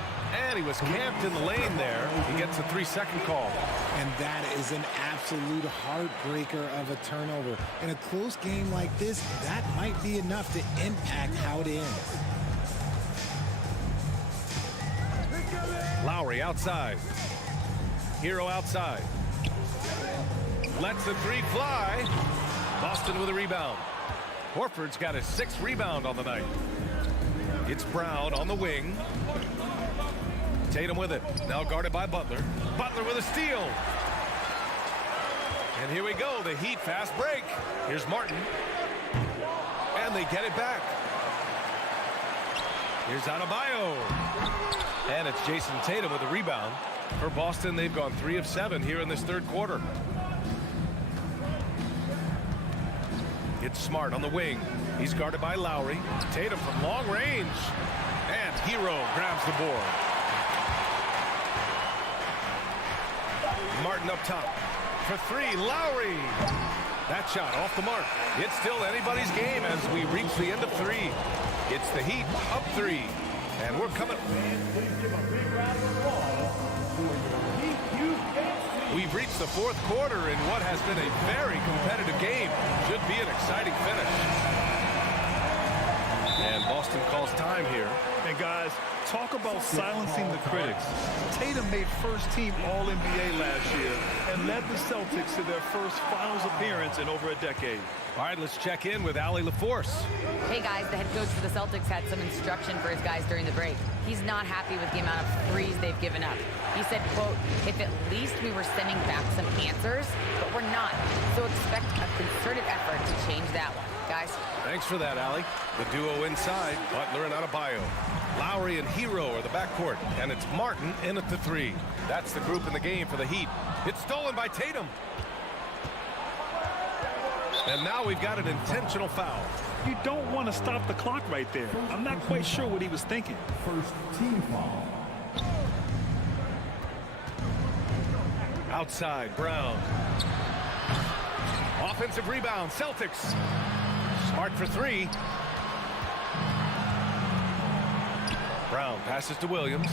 And he was camped in the lane there. He gets a 3-second call. And that is an absolute heartbreaker of a turnover. In a close game like this, that might be enough to impact how it ends. Lowry outside. Hero outside. Lets the 3 fly. Boston with a rebound. Horford's got his 6th rebound on the night. It's Brown on the wing. Tatum with it. Now guarded by Butler. Butler with a steal. And here we go. The Heat fast break. Here's Martin. And they get it back. Here's Adebayo. And it's Jason Tatum with a rebound. For Boston, they've gone 3 of 7 here in this third quarter. It's Smart on the wing. He's guarded by Lowry. Tatum from long range. And Hero grabs the board. Martin up top. For 3, Lowry. That shot off the mark. It's still anybody's game as we reach the end of 3. It's the Heat up 3. And we're coming. We've reached the 4th quarter in what has been a very competitive game. Should be an exciting finish. And Boston calls time here. And guys, talk about silencing the critics. Tatum made first-team All-NBA last year and led the Celtics to their first finals appearance in over a decade. All right, let's check in with Allie LaForce. Hey guys, the head coach for the Celtics had some instruction for his guys during the break. He's not happy with the amount of threes they've given up. He said, quote, if at least we were sending back some answers, but we're not. So expect a concerted effort to change that one. Guys. Thanks for that, Allie. The duo inside, Butler and Adebayo. Lowry and Hero are the backcourt, and it's Martin in at the 3. That's the group in the game for the Heat. It's stolen by Tatum. And now we've got an intentional foul. You don't want to stop the clock right there. I'm not quite sure what he was thinking. First team foul. Outside, Brown. Offensive rebound, Celtics. Smart for three. Brown passes to Williams.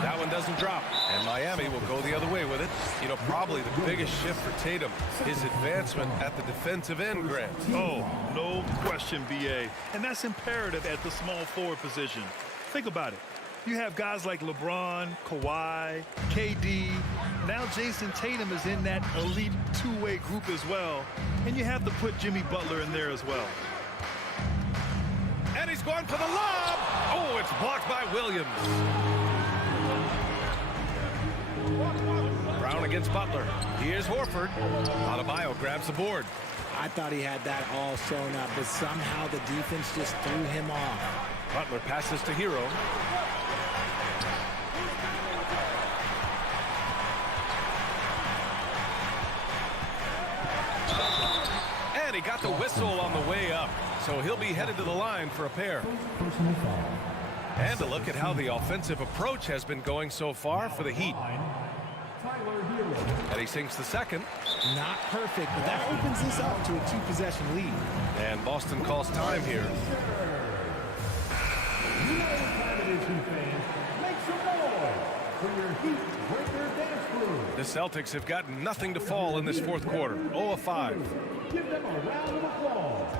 That one doesn't drop, and Miami will go the other way with it. You know, probably the biggest shift for Tatum, his advancement at the defensive end, Grant. Oh, no question, BA. And that's imperative at the small forward position. Think about it. You have guys like LeBron, Kawhi, KD. Now Jason Tatum is in that elite two-way group as well. And you have to put Jimmy Butler in there as well. And he's going for the lob. Oh, it's blocked by Williams. Brown against Butler. Here's Horford. Adebayo grabs the board. I thought he had that all sewn up, but somehow the defense just threw him off. Butler passes to Hero. And he got the whistle on the way up, so he'll be headed to the line for a pair. And a look at how the offensive approach has been going so far for the Heat. And he sinks the second. Not perfect, but that opens this up to a two-possession lead. And Boston calls time here. The Celtics have got nothing to fall in this fourth quarter. 0 of 5. Give them a round of applause.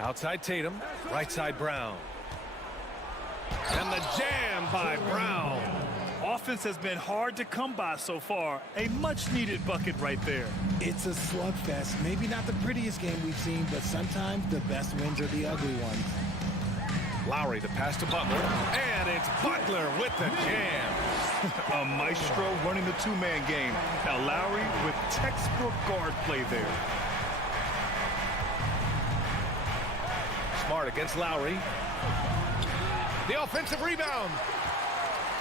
Outside Tatum, right side Brown. And the jam by Brown. Offense has been hard to come by so far. A much-needed bucket right there. It's a slugfest. Maybe not the prettiest game we've seen, but sometimes the best wins are the ugly ones. Lowry, the pass to Butler. And it's Butler with the jam. A maestro running the two-man game. Now Lowry with textbook guard play there. Smart against Lowry. The offensive rebound.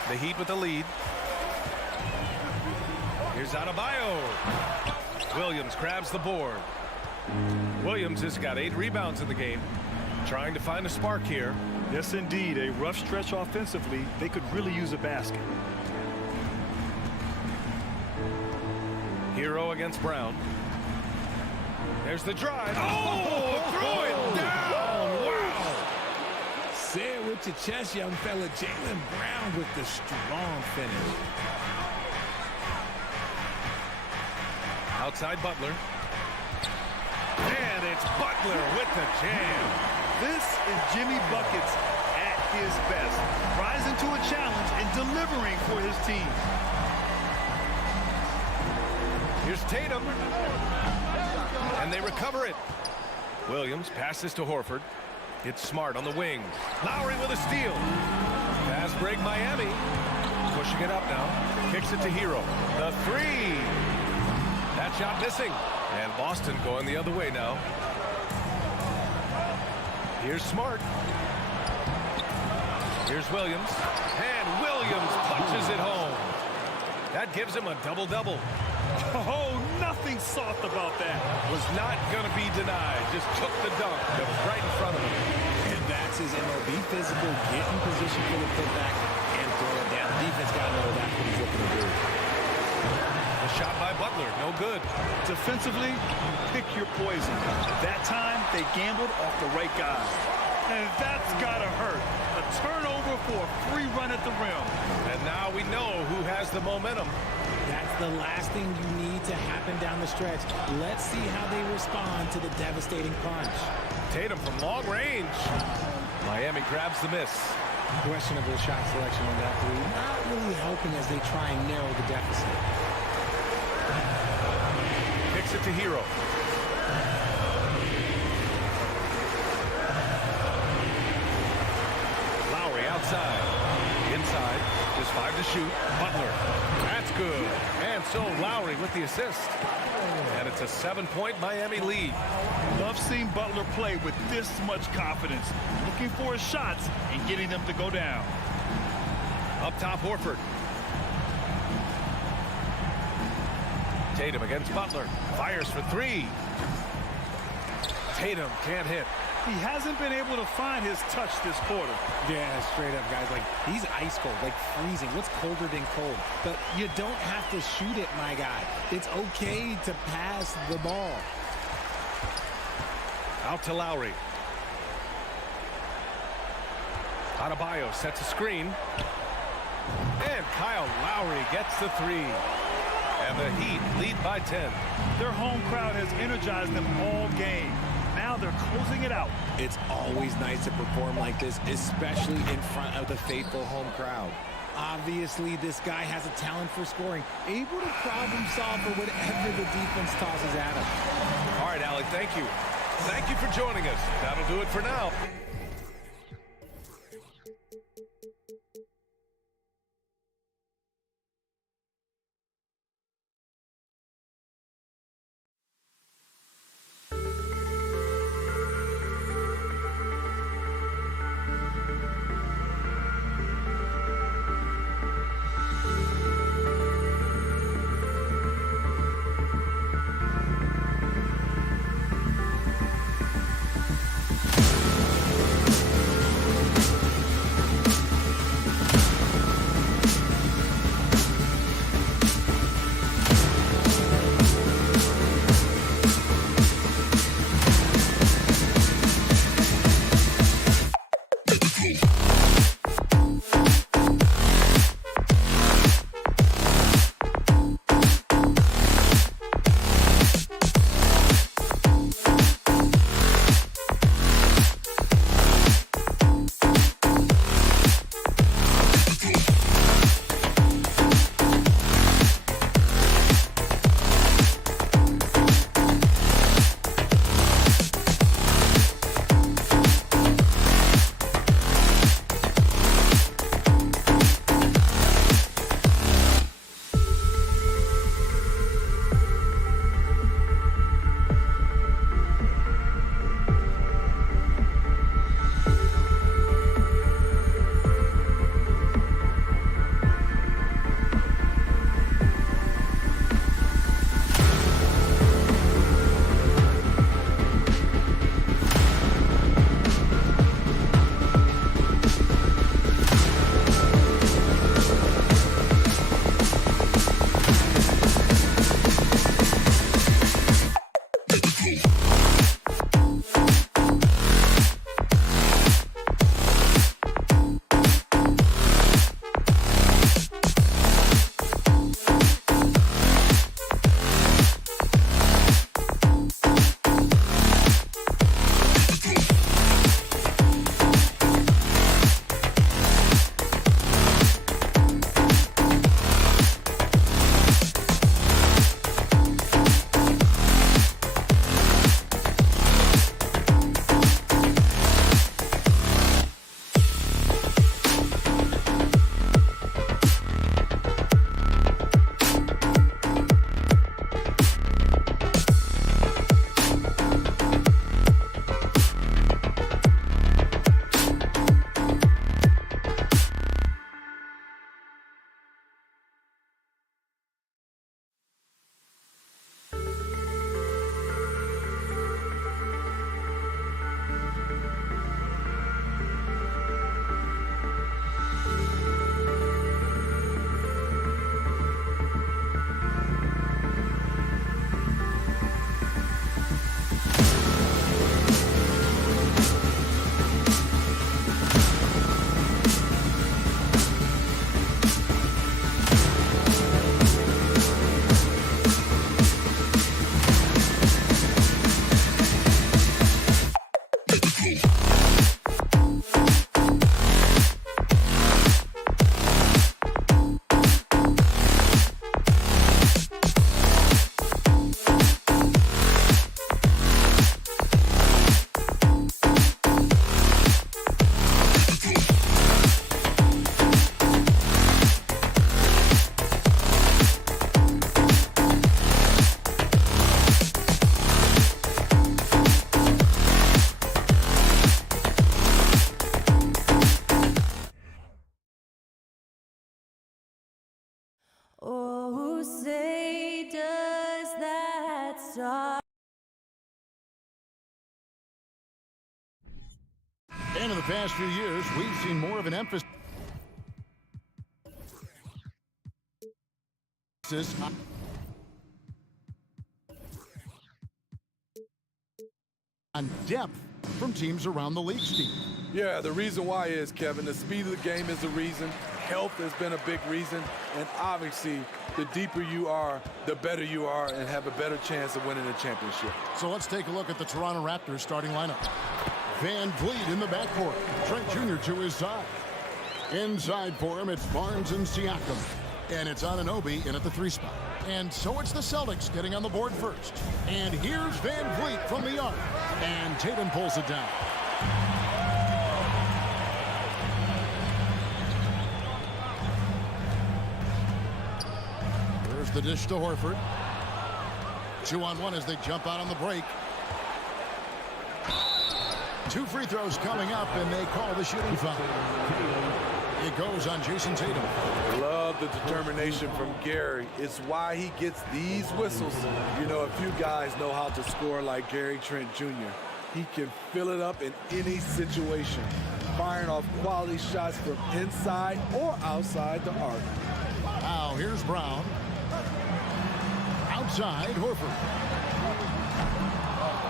The Heat with the lead. Here's Adebayo. Williams grabs the board. Williams has got 8 rebounds in the game. Trying to find a spark here. Yes, indeed. A rough stretch offensively. They could really use a basket. Hero against Brown. There's the drive. Oh, throw it down. Wow. Say it with your chest, young fella. Jaylen Brown with the strong finish. Outside Butler. And it's Butler with the jam. This is Jimmy Buckets at his best. Rising to a challenge and delivering for his team. Here's Tatum. And they recover it. Williams passes to Horford. It's Smart on the wing. Lowry with a steal. Fast break Miami. Pushing it up now. Kicks it to Hero. The three. That shot missing. And Boston going the other way now. Here's Smart. Here's Williams. And Williams punches it home. That gives him a double-double. Oh, nothing soft about that. Was not going to be denied. Just took the dunk that was right in front of him. And that's his MLB physical. Get in position for the putback and throw it down. Defense got to know that's what he's looking to do. A shot by Butler. No good. Defensively, pick your poison. That time, they gambled off the right guy. And that's got to hurt. A turnover for a free run at the rim. And now we know who has the momentum. That's the last thing you need to happen down the stretch. Let's see how they respond to the devastating punch. Tatum from long range. Miami grabs the miss. Questionable shot selection on that three. Not really helping as they try and narrow the deficit. Kicks it to Hero. Lowry outside. Inside. Just 5 to shoot. Butler. That's good. And so Lowry with the assist. And it's a 7-point Miami lead. Love seeing Butler play with this much confidence. Looking for his shots and getting them to go down. Up top, Horford. Tatum against Butler. Fires for 3. Tatum can't hit. He hasn't been able to find his touch this quarter. Yeah, straight up, guys. Like, he's ice cold, like freezing. What's colder than cold? But you don't have to shoot it, my guy. It's okay to pass the ball. Out to Lowry. Adebayo sets a screen. And Kyle Lowry gets the three. And the Heat lead by 10. Their home crowd has energized them all game. Now they're closing it out. It's always nice to perform like this, especially in front of the faithful home crowd. Obviously, this guy has a talent for scoring, able to problem solve for whatever the defense tosses at him. All right, Allie, thank you. Thank you for joining us. That'll do it for now. And in the past few years, we've seen more of an emphasis on depth from teams around the league, Steve. Yeah, the reason why is, Kevin, the speed of the game is the reason. Health has been a big reason. And obviously, the deeper you are, the better you are and have a better chance of winning the championship. So let's take a look at the Toronto Raptors starting lineup. Van Vliet in the backcourt. Trent Jr. to his side. Inside for him, it's Barnes and Siakam. And it's Anunoby in at the 3 spot. And so it's the Celtics getting on the board first. And here's Van Vliet from the arc. And Tatum pulls it down. Here's the dish to Horford. 2-on-1 as they jump out on the break. 2 free throws coming up, and they call the shooting foul. It goes on Jason Tatum. Love the determination from Gary. It's why he gets these whistles. You know, a few guys know how to score like Gary Trent Jr. He can fill it up in any situation, firing off quality shots from inside or outside the arc. Now here's Brown. Outside, Horford.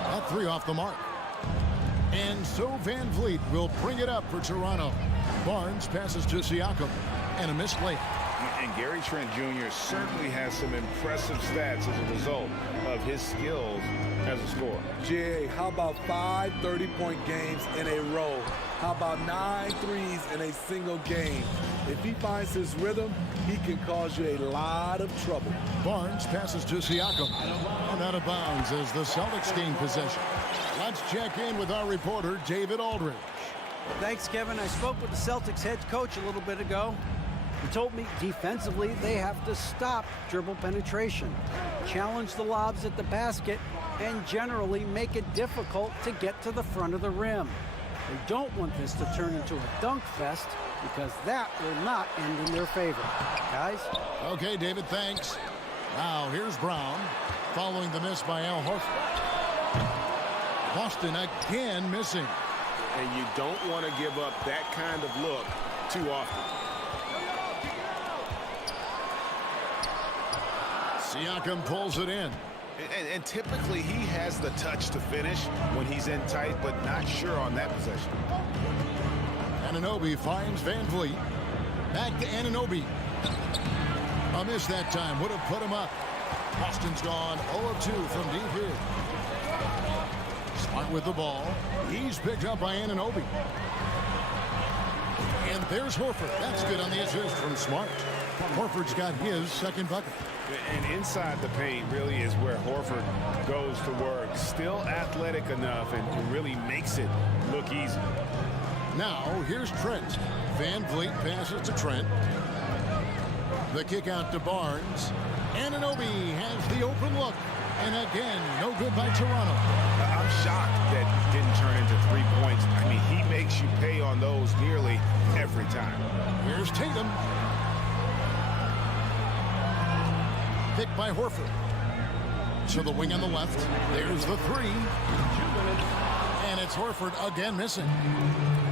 That 3 off the mark. And so Van Vliet will bring it up for Toronto. Barnes passes to Siakam. And a misplay. And Gary Trent Jr. certainly has some impressive stats as a result of his skills as a scorer. Jay, how about 5 30-point games in a row? How about 9 threes in a single game? If he finds his rhythm, he can cause you a lot of trouble. Barnes passes to Siakam. And out of bounds as the Celtics gain possession. Let's check in with our reporter, David Aldridge. Thanks, Kevin. I spoke with the Celtics head coach a little bit ago. He told me defensively they have to stop dribble penetration, challenge the lobs at the basket, and generally make it difficult to get to the front of the rim. They don't want this to turn into a dunk fest because that will not end in their favor. Guys? Okay, David, thanks. Now, here's Brown following the miss by Al Horford. Boston again missing. And you don't want to give up that kind of look too often. Siakam pulls it in. And typically he has the touch to finish when he's in tight, but not sure on that possession. Anunoby finds Van Vliet. Back to Anunoby. A miss that time would have put him up. Boston's gone 0 of 2 from deep here. Smart with the ball. He's picked up by Anunoby. And there's Horford. That's good on the assist from Smart. Horford's got his second bucket. And inside the paint really is where Horford goes to work. Still athletic enough and really makes it look easy. Now here's Trent. Van Vliet passes to Trent. The kick out to Barnes. Anunoby has the open look. And again, no good by Toronto. I'm shocked that it didn't turn into 3 points. I mean, he makes you pay on those nearly every time. Here's Tatum. Picked by Horford. To the wing on the left. There's the 3. And it's Horford again missing.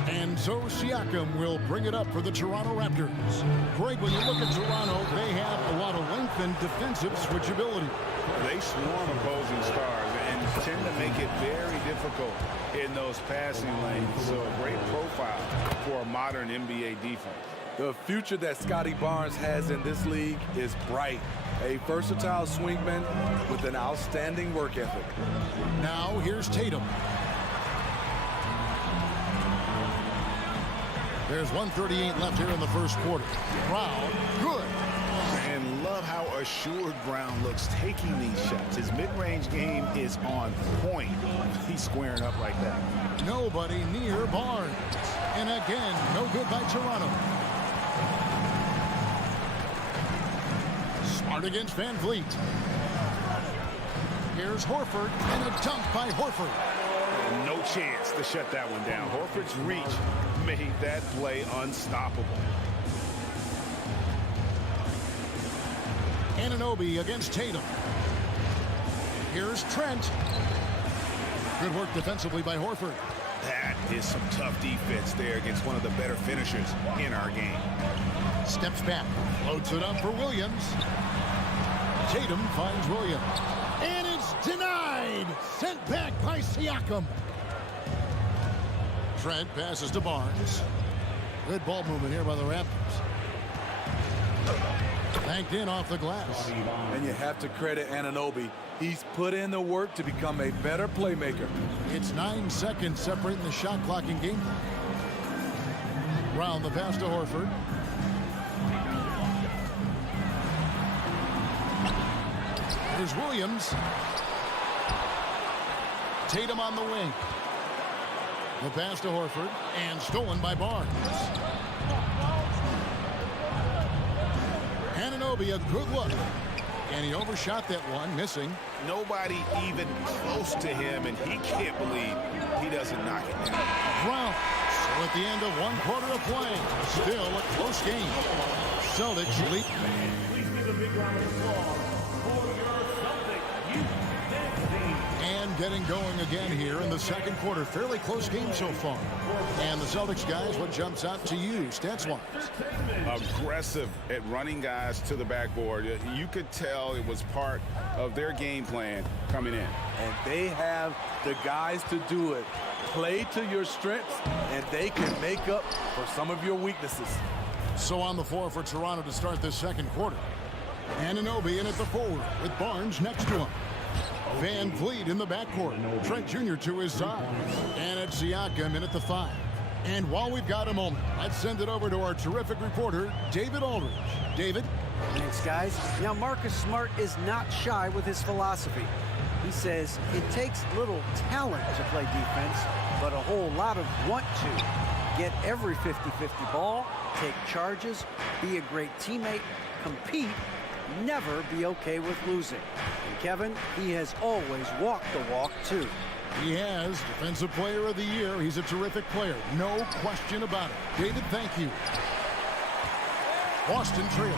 And so Siakam will bring it up for the Toronto Raptors. Greg, when you look at Toronto, they have a lot of length and defensive switchability. They swarm opposing stars and tend to make it very difficult in those passing lanes. So a great profile for a modern NBA defense. The future that Scotty Barnes has in this league is bright. A versatile swingman with an outstanding work ethic. Now here's Tatum. There's 1:38 left here in the first quarter. Brown, good. And love how assured Brown looks taking these shots. His mid-range game is on point. He's squaring up like that. Nobody near Barnes. And again, no good by Toronto. Smart against Van Vliet. Here's Horford, and a dunk by Horford. No chance to shut that one down. Horford's reach made that play unstoppable. Anunoby against Tatum. Here's Trent. Good work defensively by Horford. That is some tough defense there against one of the better finishers in our game. Steps back, loads it up for Williams. Tatum finds Williams. And it's denied! Sent back by Siakam. Trent passes to Barnes. Good ball movement here by the Raptors. Banked in off the glass. And you have to credit Anunoby. He's put in the work to become a better playmaker. It's 9 seconds separating the shot clock and game clock. Brown the pass to Horford. Here's Williams. Tatum on the wing. The pass to Horford and stolen by Barnes. Anunoby, a good look. And he overshot that one, missing. Nobody even close to him, and he can't believe he doesn't knock it down. Brown. So at the end of one quarter of play, still a close game. Celtics lead. Please give a big round of applause for your Celtics youth team. And getting going again here in the second quarter. Fairly close game so far. And the Celtics guys, what jumps out to you, stats-wise? Aggressive at running guys to the backboard. You could tell it was part of their game plan coming in. And they have the guys to do it. Play to your strengths, and they can make up for some of your weaknesses. So on the floor for Toronto to start this second quarter. Anunoby in at the forward with Barnes next to him. Van Vliet in the backcourt. Trent Jr. to his side. And it's Siakam in at the 5. And while we've got a moment, let's send it over to our terrific reporter, David Aldridge. David? Thanks, guys. Now, Marcus Smart is not shy with his philosophy. He says it takes little talent to play defense, but a whole lot of want to. Get every 50-50 ball, take charges, be a great teammate, compete, never be okay with losing. And Kevin, he has always walked the walk, too. He has. Defensive Player of the Year. He's a terrific player. No question about it. David, thank you. Boston trail.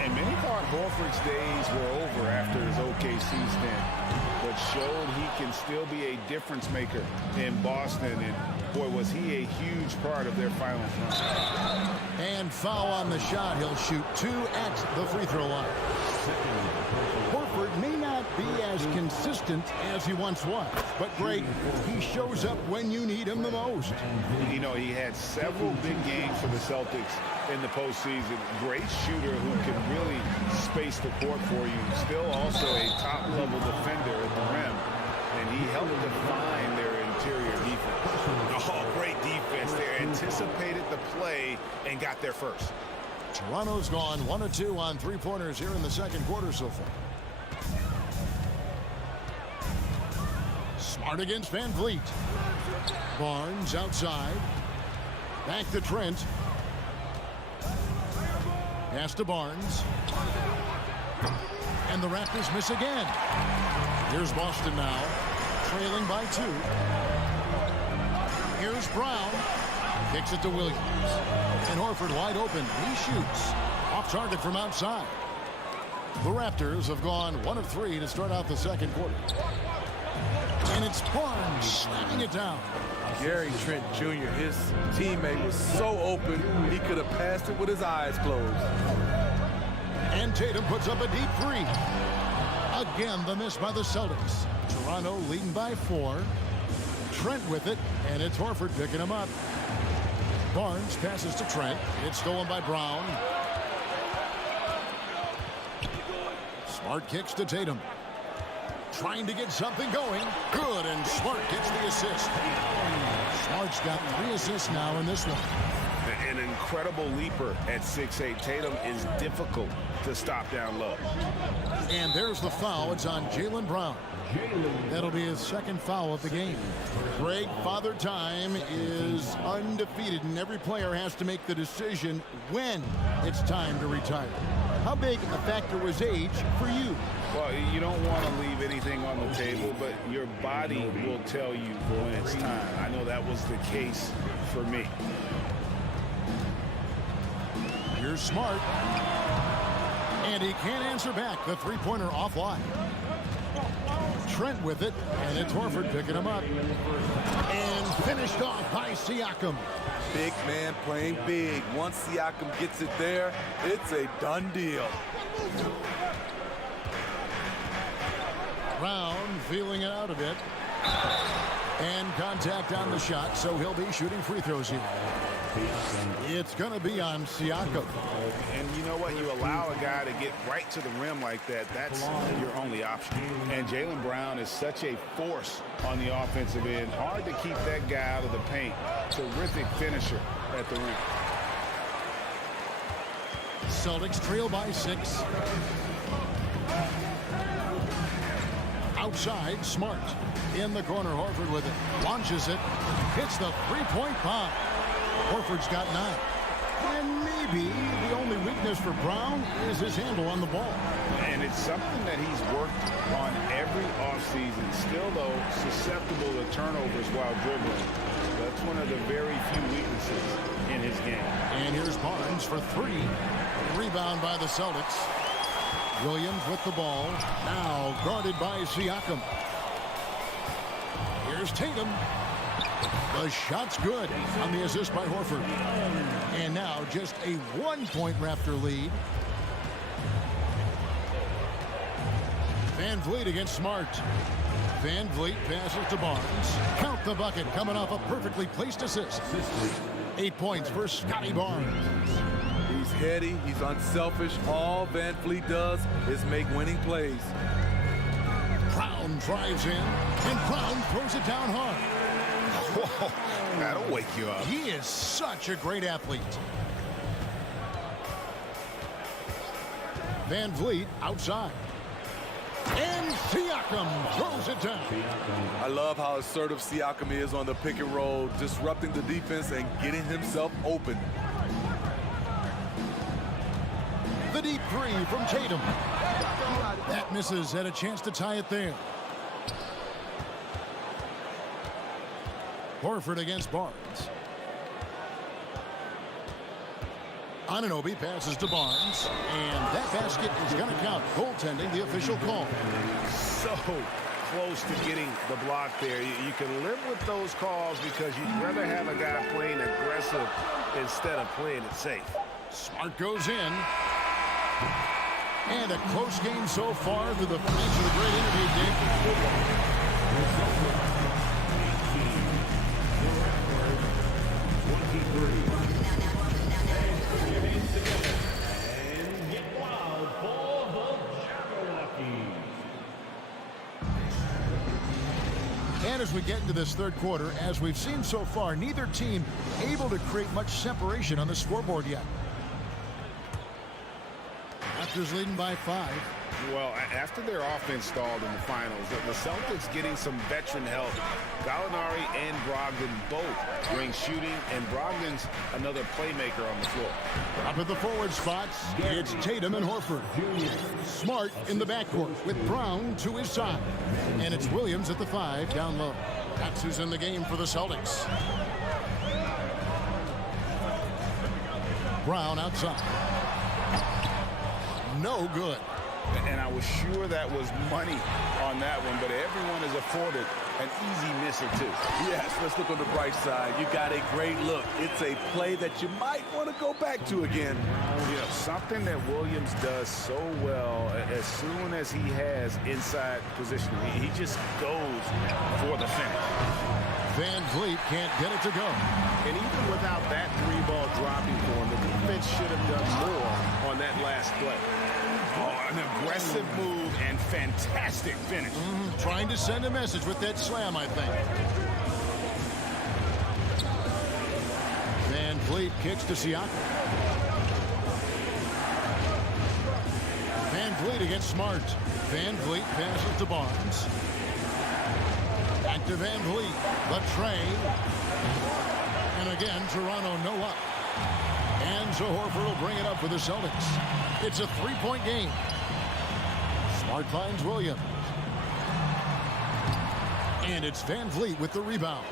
And many thought Horford's days were over after his OKC stint, but showed he can still be a difference maker in Boston. And boy, was he a huge part of their final run. And foul on the shot. He'll shoot 2 at the free throw line. Horford may not be as consistent as he once was, but great. He shows up when you need him the most. You know, he had several big games for the Celtics in the postseason. Great shooter who can really space the court for you. Still also a top-level defender at the rim, and he helped define their interior defense. Oh, great defense there. Anticipated the play and got there first. Toronto's gone 1 of 2 on three-pointers here in the second quarter so far. Smart against Van Vliet. Barnes outside. Back to Trent. Pass to Barnes. And the Raptors miss again. Here's Boston now, trailing by 2. Here's Brown. Kicks it to Williams. And Horford wide open. He shoots. Off target from outside. The Raptors have gone 1 of 3 to start out the second quarter. And it's Barnes slamming it down. Gary Trent Jr., his teammate, was so open, he could have passed it with his eyes closed. And Tatum puts up a deep 3. Again, the miss by the Celtics. Toronto leading by 4. Trent with it, and it's Horford picking him up. Barnes passes to Trent. It's stolen by Brown. Smart kicks to Tatum. Trying to get something going. Good, and Smart gets the assist. Smart's got 3 assists now in this one. An incredible leaper at 6'8". Tatum is difficult to stop down low. And there's the foul. It's on Jaylen Brown. That'll be his second foul of the game. Greg, Father Time is undefeated, and every player has to make the decision when it's time to retire. How big a factor was age for you? Well, you don't want to leave anything on the table, but your body will tell you when it's time. I know that was the case for me. Here's Smart. And he can't answer back. The three-pointer offline. Trent with it, and it's Horford picking him up. And finished off by Siakam. Big man playing big. Once Siakam gets it there, it's a done deal. Brown feeling it out a bit. And contact on the shot, so he'll be shooting free throws here. It's going to be on Siakam. And you know what? You allow a guy to get right to the rim like that. That's your only option. And Jaylen Brown is such a force on the offensive end. Hard to keep that guy out of the paint. Terrific finisher at the rim. Celtics trail by 6. Outside, Smart. In the corner, Horford with it. Launches it. Hits the three-point bomb. Horford's got 9. And maybe the only weakness for Brown is his handle on the ball. And it's something that he's worked on every offseason. Still, though, susceptible to turnovers while dribbling. That's one of the very few weaknesses in his game. And here's Barnes for 3. Rebound by the Celtics. Williams with the ball. Now guarded by Siakam. Here's Tatum. The shot's good on the assist by Horford. And now just a 1-point Raptor lead. Van Vliet against Smart. Van Vliet passes to Barnes. Count the bucket coming off a perfectly placed assist. 8 points for Scotty Barnes. He's heady, he's unselfish. All Van Vliet does is make winning plays. Brown drives in, and Brown throws it down hard. Whoa, that'll wake you up. He is such a great athlete. Van Vliet outside. And Siakam throws it down. I love how assertive Siakam is on the pick and roll, disrupting the defense and getting himself open. The deep 3 from Tatum. That misses. Had a chance to tie it there. Horford against Barnes. Anunoby passes to Barnes. And that basket is going to count. Goaltending, the official call. So close to getting the block there. You can live with those calls because you'd rather have a guy playing aggressive instead of playing it safe. Smart goes in. And a close game so far through the finish of the great interview game. And as we get into this third quarter, as we've seen so far, neither team able to create much separation on the scoreboard yet. Raptors leading by 5. Well, after their offense stalled in the finals, the Celtics getting some veteran help. Gallinari and Brogdon both bring shooting, and Brogdon's another playmaker on the floor. Up at the forward spots, it's Tatum and Horford. Smart in the backcourt with Brown to his side. And it's Williams at the 5 down low. That's who's in the game for the Celtics. Brown outside. No good. And I was sure that was money on that one, but everyone is afforded an easy misser too. Yes, let's look on the bright side. You got a great look. It's a play that you might want to go back to again. You know, something that Williams does so well, as soon as he has inside position, he just goes for the finish. Van Vliet can't get it to go. And even without that 3-ball dropping for him, the defense should have done more on that last play. Oh, an aggressive move and fantastic finish. Trying to send a message with that slam, I think. Van Vliet kicks to Siakam. Van Vliet against Smart. Van Vliet passes to Barnes. Back to Van Vliet. The trade. And again, Toronto no up. And so Horford will bring it up for the Celtics. It's a 3-point game. Smart finds Williams. And it's Van Vliet with the rebound.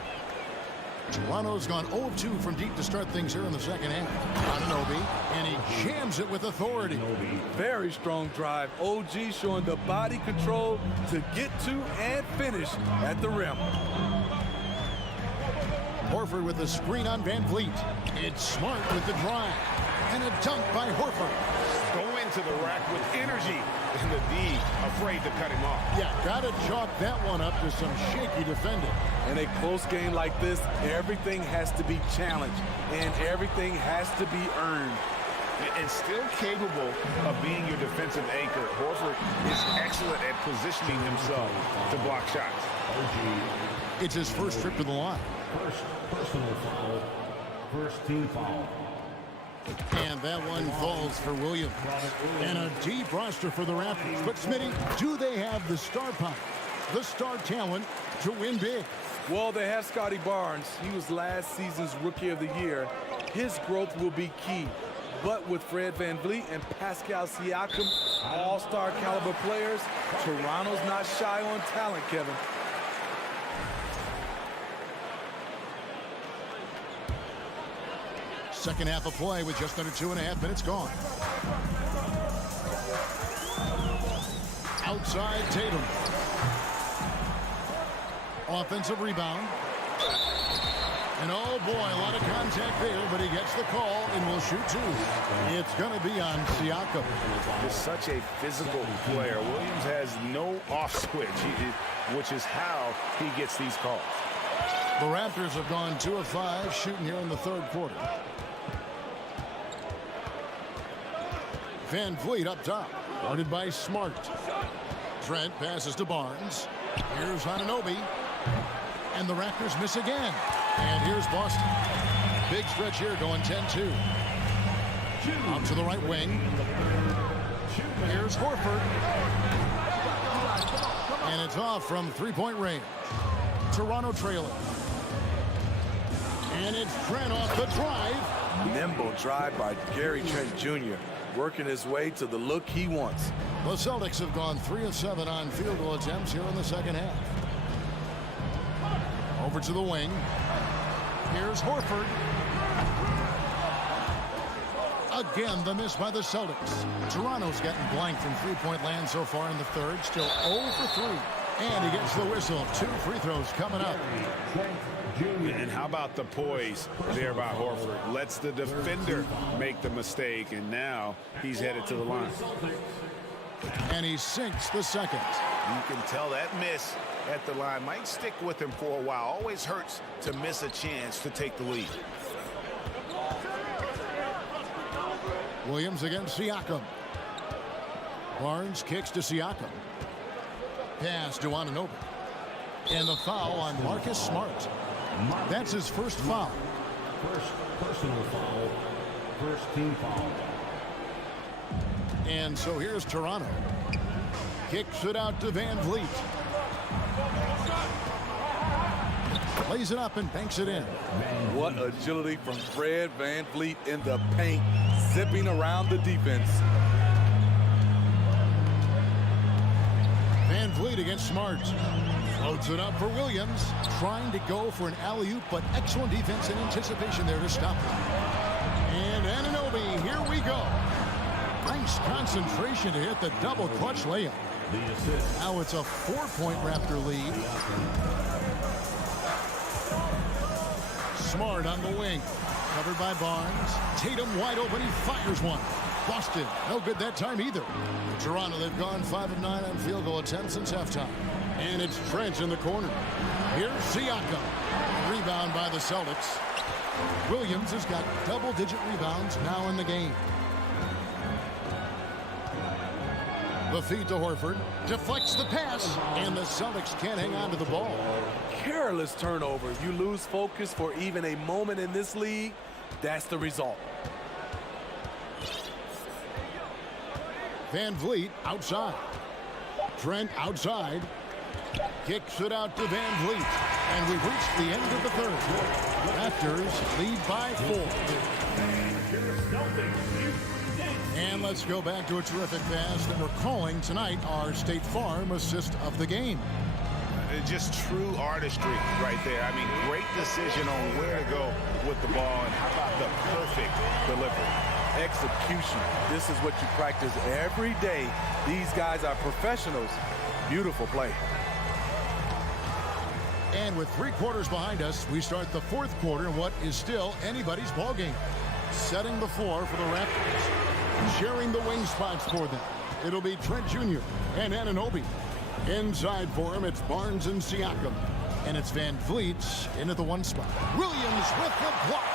Toronto's gone 0-2 from deep to start things here in the second half. Anunoby, and he jams it with authority. Very strong drive. OG showing the body control to get to and finish at the rim. Horford with a screen on Van Vliet. It's Smart with the drive. And a dunk by Horford. Go into the rack with energy. And the D afraid to cut him off. Yeah, got to chalk that one up to some shaky defending. In a close game like this, everything has to be challenged and everything has to be earned. And still capable of being your defensive anchor, Horford is excellent at positioning himself to block shots. It's his first trip to the line. First personal foul. First team foul. And that one falls for Williams. And a deep roster for the Raptors. But Smitty, do they have the star power, the star talent to win big? Well, they have Scotty Barnes. He was last season's Rookie of the Year. His growth will be key. But with Fred VanVleet and Pascal Siakam, all-star caliber players, Toronto's not shy on talent, Kevin. Second half of play with just under 2.5 minutes gone. Outside Tatum. Offensive rebound. And oh boy, a lot of contact there, but he gets the call and will shoot two. It's going to be on Siakam. He's such a physical player. Williams has no off switch, which is how he gets these calls. The Raptors have gone 2 of 5 shooting here in the third quarter. Van Vliet up top, guarded by Smart. Trent passes to Barnes. Here's Anunoby. And the Raptors miss again. And here's Boston. Big stretch here going 10-2. Out to the right wing. Here's Horford. And it's off from three-point range. Toronto trailing. And it's Trent off the drive. Nimble drive by Gary Trent Jr., working his way to the look he wants. The Celtics have gone 3 of 7 on field goal attempts here in the second half. Over to the wing. Here's Horford. Again, the miss by the Celtics. Toronto's gotten blank from three-point land so far in the third. Still 0 for 3. And he gets the whistle. 2 free throws coming up. And how about the poise there by Horford? Lets the defender make the mistake, and now he's headed to the line. And he sinks the second. You can tell that miss at the line might stick with him for a while. Always hurts to miss a chance to take the lead. Williams against Siakam. Barnes kicks to Siakam. Pass to Anunoby. And the foul on Marcus Smart. That's his first foul. First personal foul. First team foul. And so here's Toronto. Kicks it out to Van Vliet. Plays it up and banks it in. What agility from Fred VanVleet in the paint, zipping around the defense. Van Vliet against Smart. Floats it up for Williams. Trying to go for an alley-oop, but excellent defense and anticipation there to stop it. And Anunoby, here we go. Nice concentration to hit the double clutch layup. Now it's a 4-point Raptor lead. Smart on the wing. Covered by Barnes. Tatum wide open. He fires one. Boston, no good that time either. Toronto, they've gone 5 of 9 on field goal attempts since halftime. And it's Trent in the corner. Here's Siakam. Rebound by the Celtics. Williams has got double-digit rebounds now in the game. The feed to Horford. Deflects the pass. And the Celtics can't hang on to the ball. Careless turnover. You lose focus for even a moment in this league. That's the result. Van Vliet outside. Trent outside. Kicks it out to Van Vliet. And we've reached the end of the third. Raptors lead by 4. And let's go back to a terrific pass that we're calling tonight our State Farm assist of the game. Just true artistry right there. I mean, great decision on where to go with the ball, and how about the perfect delivery? Execution. This is what you practice every day. These guys are professionals. Beautiful play. And with 3 quarters behind us, we start the 4th quarter in what is still anybody's ball game. Setting the floor for the Raptors. Sharing the wing spots for them. It'll be Trent Jr. and Anunoby. Inside for him, it's Barnes and Siakam. And it's Van Vliet into the 1 spot. Williams with the block.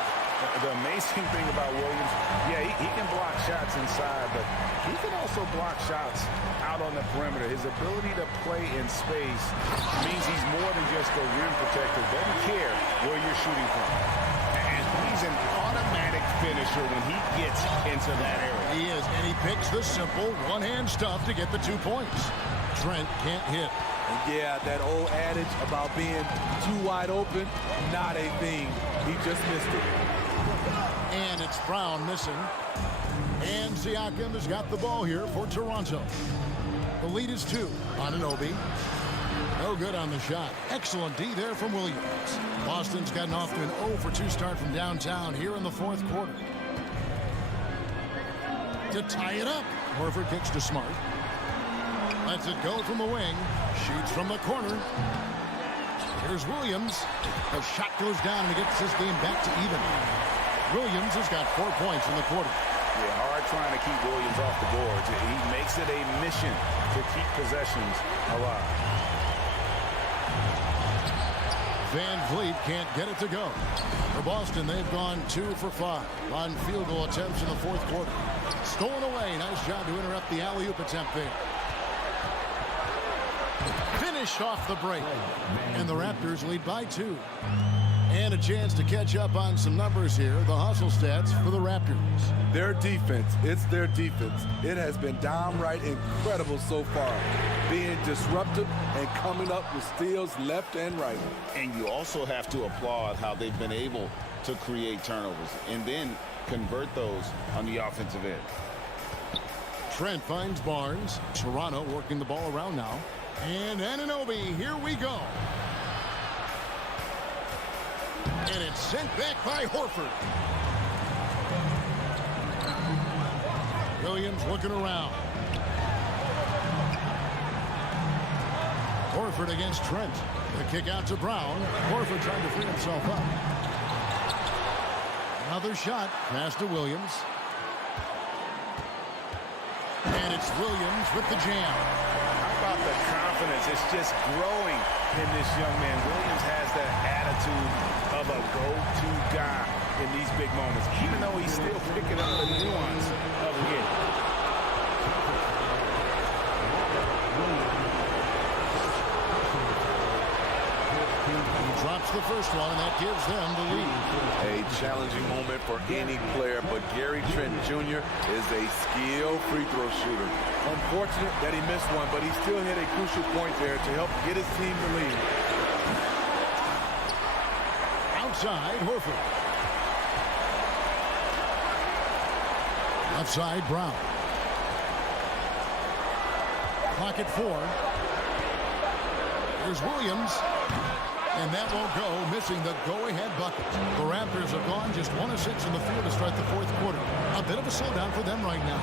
The amazing thing about Williams, yeah, he can block shots inside, but he can also block shots out on the perimeter. His ability to play in space means he's more than just a rim protector. Doesn't care where you're shooting from. And he's an automatic finisher when he gets into that area. He is, and he picks the simple one-hand stuff to get the 2 points. Trent can't hit. And yeah, that old adage about being too wide open, not a thing. He just missed it. And it's Brown missing. And Siakam has got the ball here for Toronto. The lead is 2. Anunoby. No good on the shot. Excellent D there from Williams. Boston's gotten off to an 0-for-2 start from downtown here in the 4th quarter. To tie it up. Horford kicks to Smart. Lets it go from the wing. Shoots from the corner. Here's Williams. The shot goes down and he gets this game back to even. Williams has got 4 points in the quarter. Yeah, hard trying to keep Williams off the boards. He makes it a mission to keep possessions alive. Van Vliet can't get it to go. For Boston, they've gone 2 for 5 on field goal attempts in the 4th quarter. Stolen away. Nice job to interrupt the alley-oop attempt there. Finished off the break. And the Raptors lead by 2. And a chance to catch up on some numbers here. The hustle stats for the Raptors. Their defense, it's their defense. It has been downright incredible so far. Being disruptive and coming up with steals left and right. And you also have to applaud how they've been able to create turnovers and then convert those on the offensive end. Trent finds Barnes. Toronto working the ball around now. And Anunoby, here we go. And it's sent back by Horford. Williams looking around. Horford against Trent. The kick out to Brown. Horford trying to free himself up. Another shot. Pass to Williams. And it's Williams with the jam. How about the confidence? It's just growing in this young man. Williams has that attitude of a go-to guy in these big moments, even though he's still picking up the nuance of the game. He drops the first one, and that gives them the lead. A challenging moment for any player, but Gary Trent Jr. is a skilled free throw shooter. Unfortunate that he missed one, but he still hit a crucial point there to help get his team the lead. Outside, Horford. Left side, Brown. Clock at 4. Here's Williams. And that won't go, missing the go-ahead bucket. The Raptors have gone just 1 of 6 in the field to start the 4th quarter. A bit of a slowdown for them right now.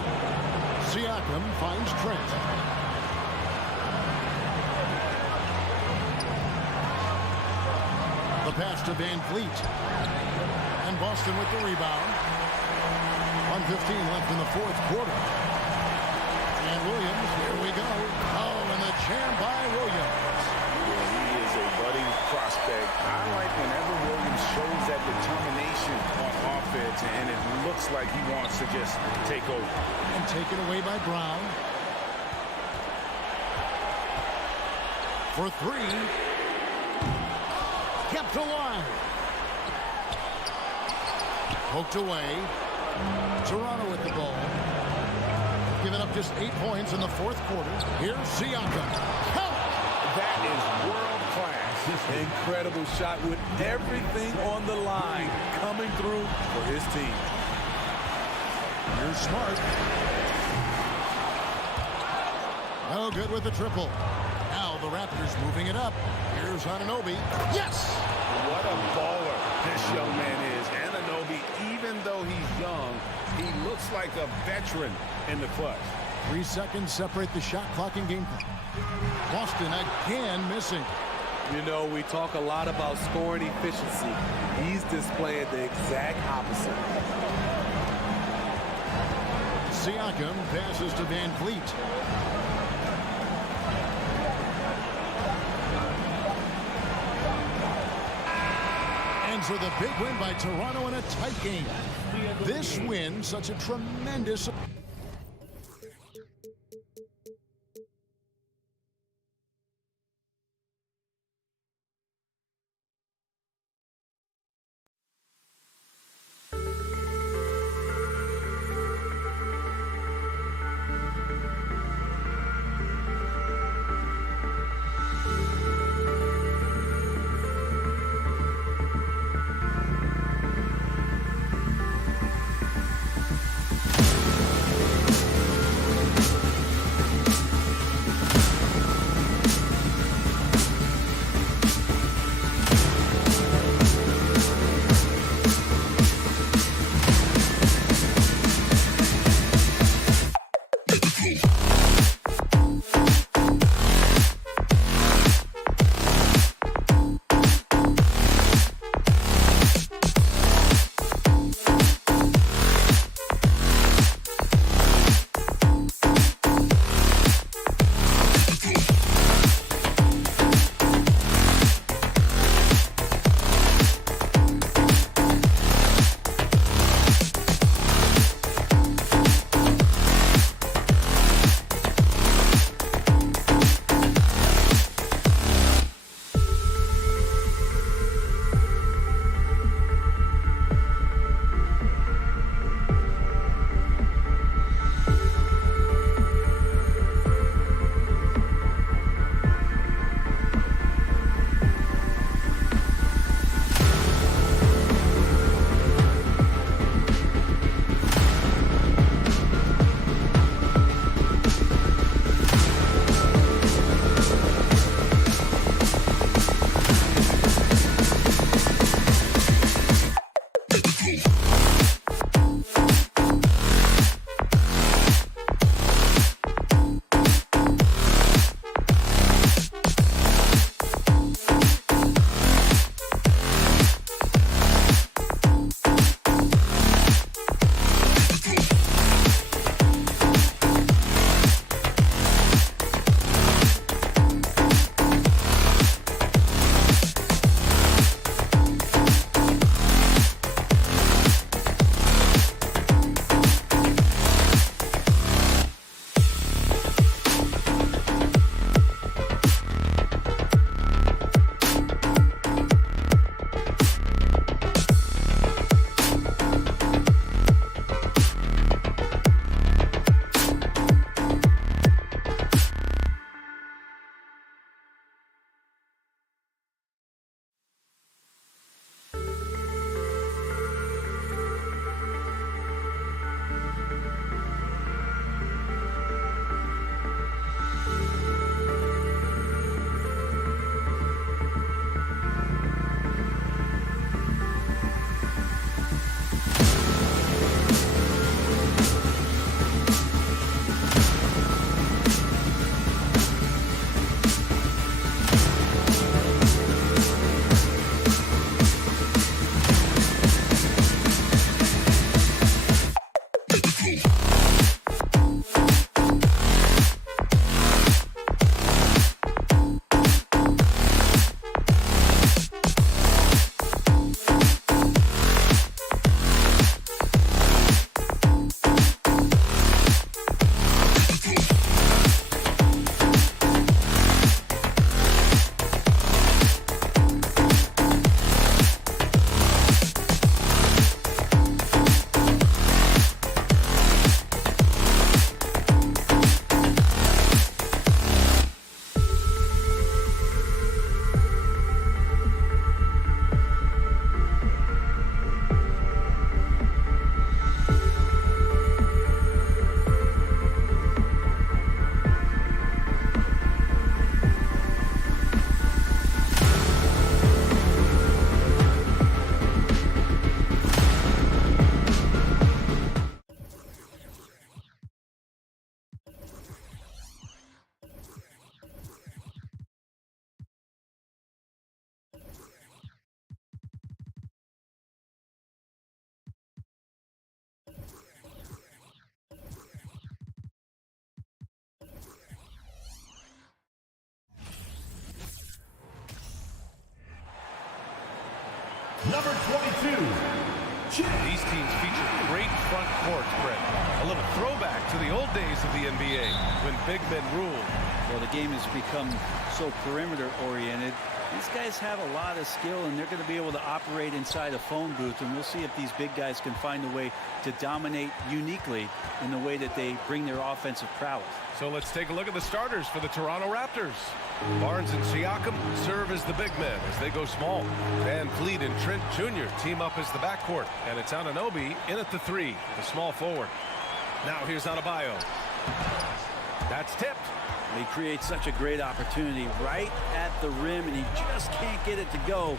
Siakam finds Trent. The pass to Van Vliet. And Boston with the rebound. 1:15 left in the 4th quarter. And Williams, here we go. Oh, and the jam by Williams. Prospect. I like whenever Williams shows that determination on offense, and it looks like he wants to just take over. And taken away by Brown. For 3. Kept alive. Poked away. Toronto with the ball. Giving up just 8 points in the 4th quarter. Here's Siakam. Count! That is world-class. Incredible shot with everything on the line coming through for his team. Here's Smart. No good with the triple. Now the Raptors moving it up. Here's Anunoby. Yes! What a baller this young man is. Anunoby, even though he's young, he looks like a veteran in the clutch. 3 seconds separate the shot clock and game clock. Boston again missing. You know, we talk a lot about scoring efficiency. He's displaying the exact opposite. Siakam passes to Van Vliet. Ends with a big win by Toronto in a tight game. This win, such a tremendous... number 22. These teams feature great front courts, Brett. A little throwback to the old days of the NBA when big men ruled. Well, the game has become so perimeter-oriented. These guys have a lot of skill, and they're going to be able to operate inside a phone booth, and we'll see if these big guys can find a way to dominate uniquely in the way that they bring their offensive prowess. So let's take a look at the starters for the Toronto Raptors. Barnes and Siakam serve as the big men as they go small. Van Vliet and Trent Jr. team up as the backcourt, and it's Anunoby in at the 3, the small forward. Now here's Adebayo. That's tipped. He creates such a great opportunity right at the rim, and he just can't get it to go.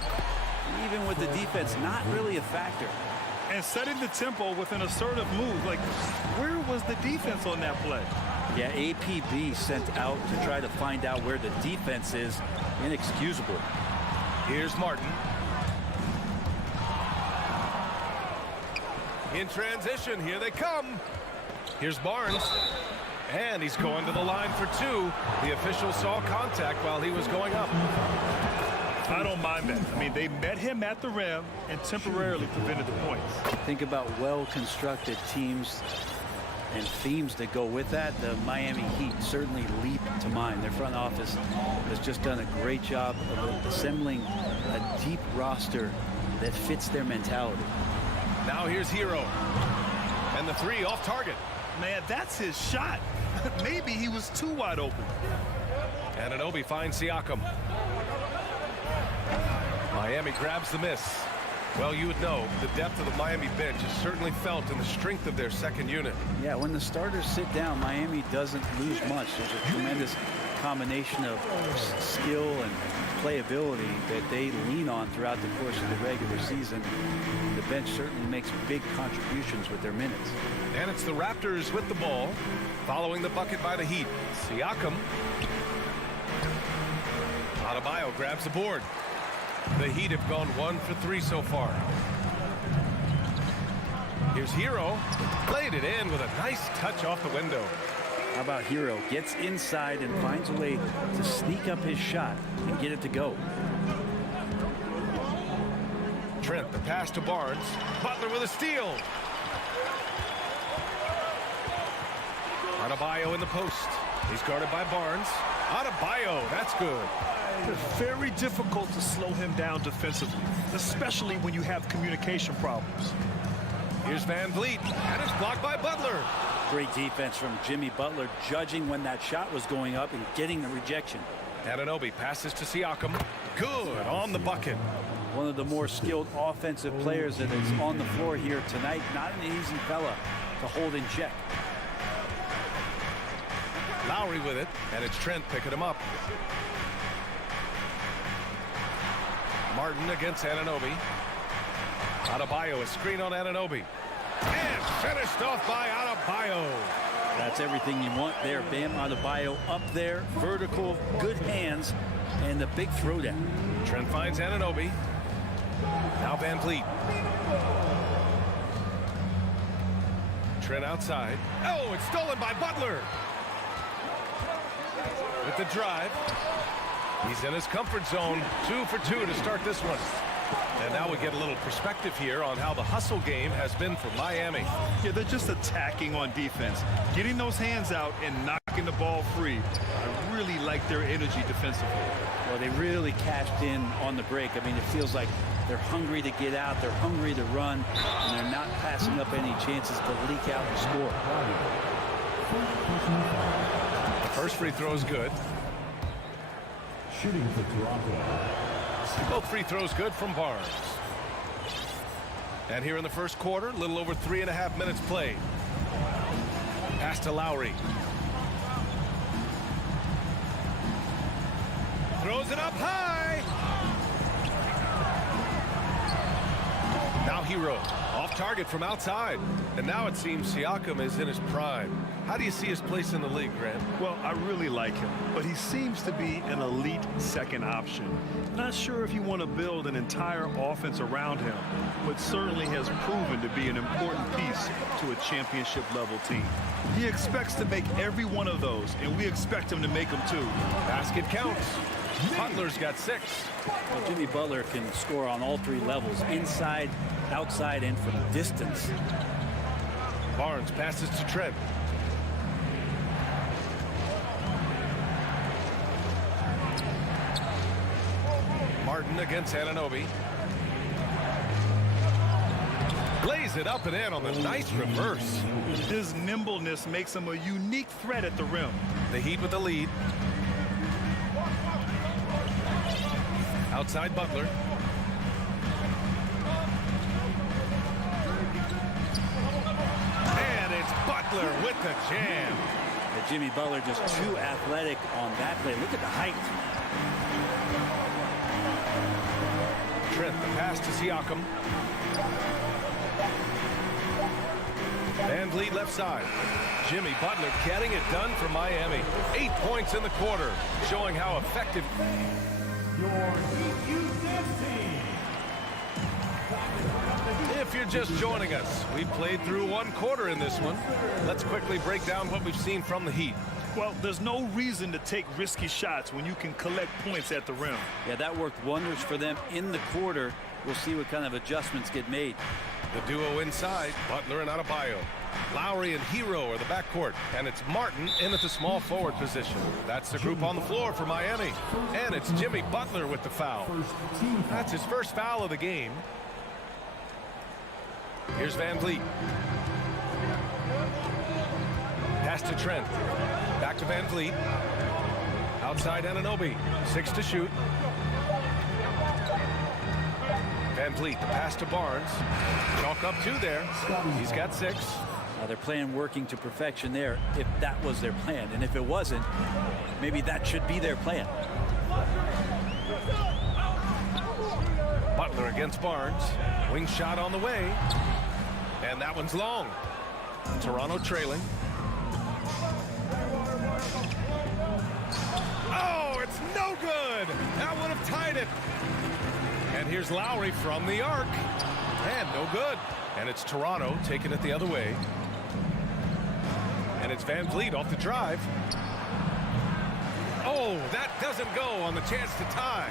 Even with the defense, not really a factor. And setting the tempo with an assertive move. Like, where was the defense on that play? Yeah, APB sent out to try to find out where the defense is. Inexcusable. Here's Martin. In transition, here they come. Here's Barnes. And he's going to the line for 2. The official saw contact while he was going up. I don't mind that. I mean, they met him at the rim and temporarily prevented the points. Think about well-constructed teams and themes that go with that. The Miami Heat certainly leap to mind. Their front office has just done a great job of assembling a deep roster that fits their mentality. Now here's Hero. And the 3 off target. Man, that's his shot. Maybe he was too wide open. Anunoby finds Siakam. Miami grabs the miss. Well, you would know the depth of the Miami bench is certainly felt in the strength of their second unit. Yeah, when the starters sit down, Miami doesn't lose much. There's a tremendous combination of skill and playability that they lean on throughout the course of the regular season. The bench certainly makes big contributions with their minutes. And it's the Raptors with the ball, following the bucket by the Heat. Siakam. Adebayo grabs the board. The Heat have gone 1 for 3 so far. Here's Hero. Played it in with a nice touch off the window. How about Hero? Gets inside and finds a way to sneak up his shot and get it to go. Trent, the pass to Barnes. Butler with a steal. Adebayo in the post. He's guarded by Barnes. Adebayo, that's good. It's very difficult to slow him down defensively, especially when you have communication problems. Here's Van Vliet, and it's blocked by Butler. Great defense from Jimmy Butler, judging when that shot was going up and getting the rejection. Anunoby passes to Siakam. Good on the bucket. One of the more skilled offensive players that is on the floor here tonight. Not an easy fella to hold in check. Lowry with it, and it's Trent picking him up. Martin against Anunoby. Adebayo, a screen on Anunoby. And finished off by Adebayo. That's everything you want there. Bam Adebayo up there, vertical, good hands, and the big throwdown. Trent finds Anunoby. Now Van Vliet. Trent outside. Oh, it's stolen by Butler. With the drive. He's in his comfort zone. 2 for 2 to start this one. And now we get a little perspective here on how the hustle game has been for Miami. Yeah, they're just attacking on defense. Getting those hands out and knocking the ball free. I really like their energy defensively. Well, they really cashed in on the break. I mean, it feels like they're hungry to get out. They're hungry to run. And they're not passing up any chances to leak out and score. The first free throw is good. Shooting for Toronto. Both free throws good from Barnes. And here in the first quarter, a little over 3.5 minutes played. Pass to Lowry. Throws it up high. Now Hero off target from outside. And now it seems Siakam is in his prime. How do you see his place in the league, Grant? Well, I really like him, but he seems to be an elite second option. Not sure if you want to build an entire offense around him, but certainly has proven to be an important piece to a championship-level team. He expects to make every one of those, and we expect him to make them too. Basket counts. Butler's got 6. Well, Jimmy Butler can score on all 3 levels, inside, outside, and from distance. Barnes passes to Trent. Martin against Anunoby. Lays it up and in on the nice reverse. His nimbleness makes him a unique threat at the rim. The Heat with the lead. Outside Butler. And it's Butler with the jam. Jimmy Butler just too athletic on that play. Look at the height. Trent, the pass to Siakam. Van Vliet left side. Jimmy Butler getting it done for Miami. 8 points in the quarter, showing how effective. If you're just joining us, we've played through 1 quarter in this one. Let's quickly break down what we've seen from the Heat. Well, there's no reason to take risky shots when you can collect points at the rim. Yeah, that worked wonders for them in the quarter. We'll see what kind of adjustments get made. The duo inside, Butler and Adebayo. Lowry and Hero are the backcourt, and it's Martin in at the small forward position. That's the group on the floor for Miami. And it's Jimmy Butler with the foul. That's his first foul of the game. Here's Van Vliet. Pass to Trent. Back to Van Vliet. Outside Anunoby. 6 to shoot. Van Vliet, the pass to Barnes. Chalk up 2 there. He's got 6. They're playing working to perfection there if that was their plan. And if it wasn't, maybe that should be their plan. Butler against Barnes. Wing shot on the way. And that one's long. Toronto trailing. Oh, it's no good. That would have tied it. And here's Lowry from the arc. And no good. And it's Toronto taking it the other way. And it's Van Vliet off the drive. Oh, that doesn't go on the chance to tie.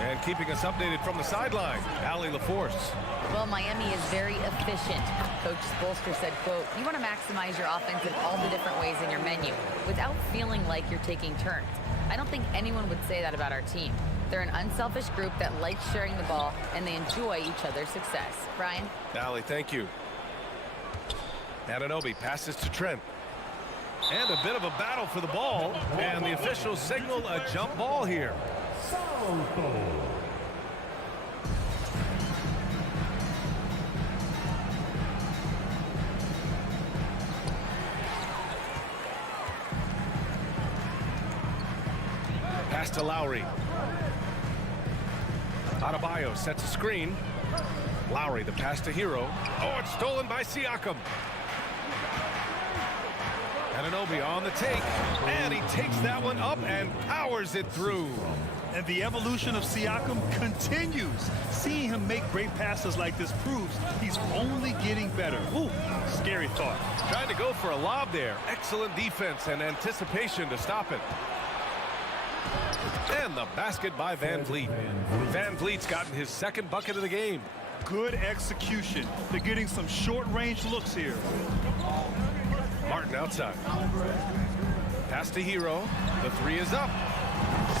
And keeping us updated from the sideline, Allie LaForce. Well, Miami is very efficient. Coach Spoelstra said, quote, you want to maximize your offense in all the different ways in your menu without feeling like you're taking turns. I don't think anyone would say that about our team. They're an unselfish group that likes sharing the ball, and they enjoy each other's success. Brian? Allie, thank you. Anunoby passes to Trent. And a bit of a battle for the ball. And the officials signal a jump ball here. Pass to Lowry. Adebayo sets a screen. Lowry, the pass to Hero. Oh, it's stolen by Siakam. Anunoby on the take, and he takes that one up and powers it through. And the evolution of Siakam continues. Seeing him make great passes like this proves he's only getting better. Ooh, scary thought. Trying to go for a lob there. Excellent defense and anticipation to stop it. And the basket by Van Vliet. Van Vliet's gotten his 2nd bucket of the game. Good execution. They're getting some short-range looks here. Martin outside. Pass to Hero. The 3 is up.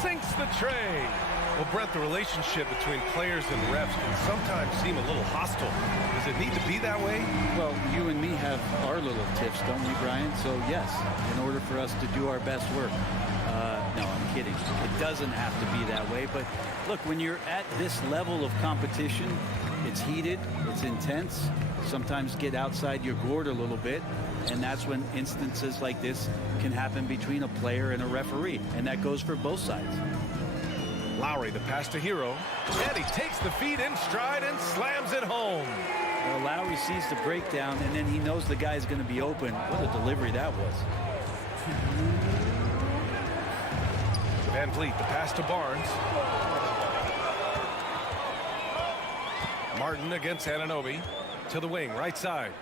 Sinks the tray. Well, Brent, the relationship between players and refs can sometimes seem a little hostile. Does it need to be that way? Well, you and me have our little tips, don't we, Brian? So, yes, in order for us to do our best work. No, I'm kidding. It doesn't have to be that way. But, look, when you're at this level of competition, it's heated, it's intense. Sometimes get outside your gourd a little bit. And that's when instances like this can happen between a player and a referee. And that goes for both sides. Lowry, the pass to Hero. And he takes the feed in stride and slams it home. Lowry sees the breakdown, and then he knows the guy's going to be open. What a delivery that was. Van Vliet, the pass to Barnes. Martin against Anunoby. To the wing, right side.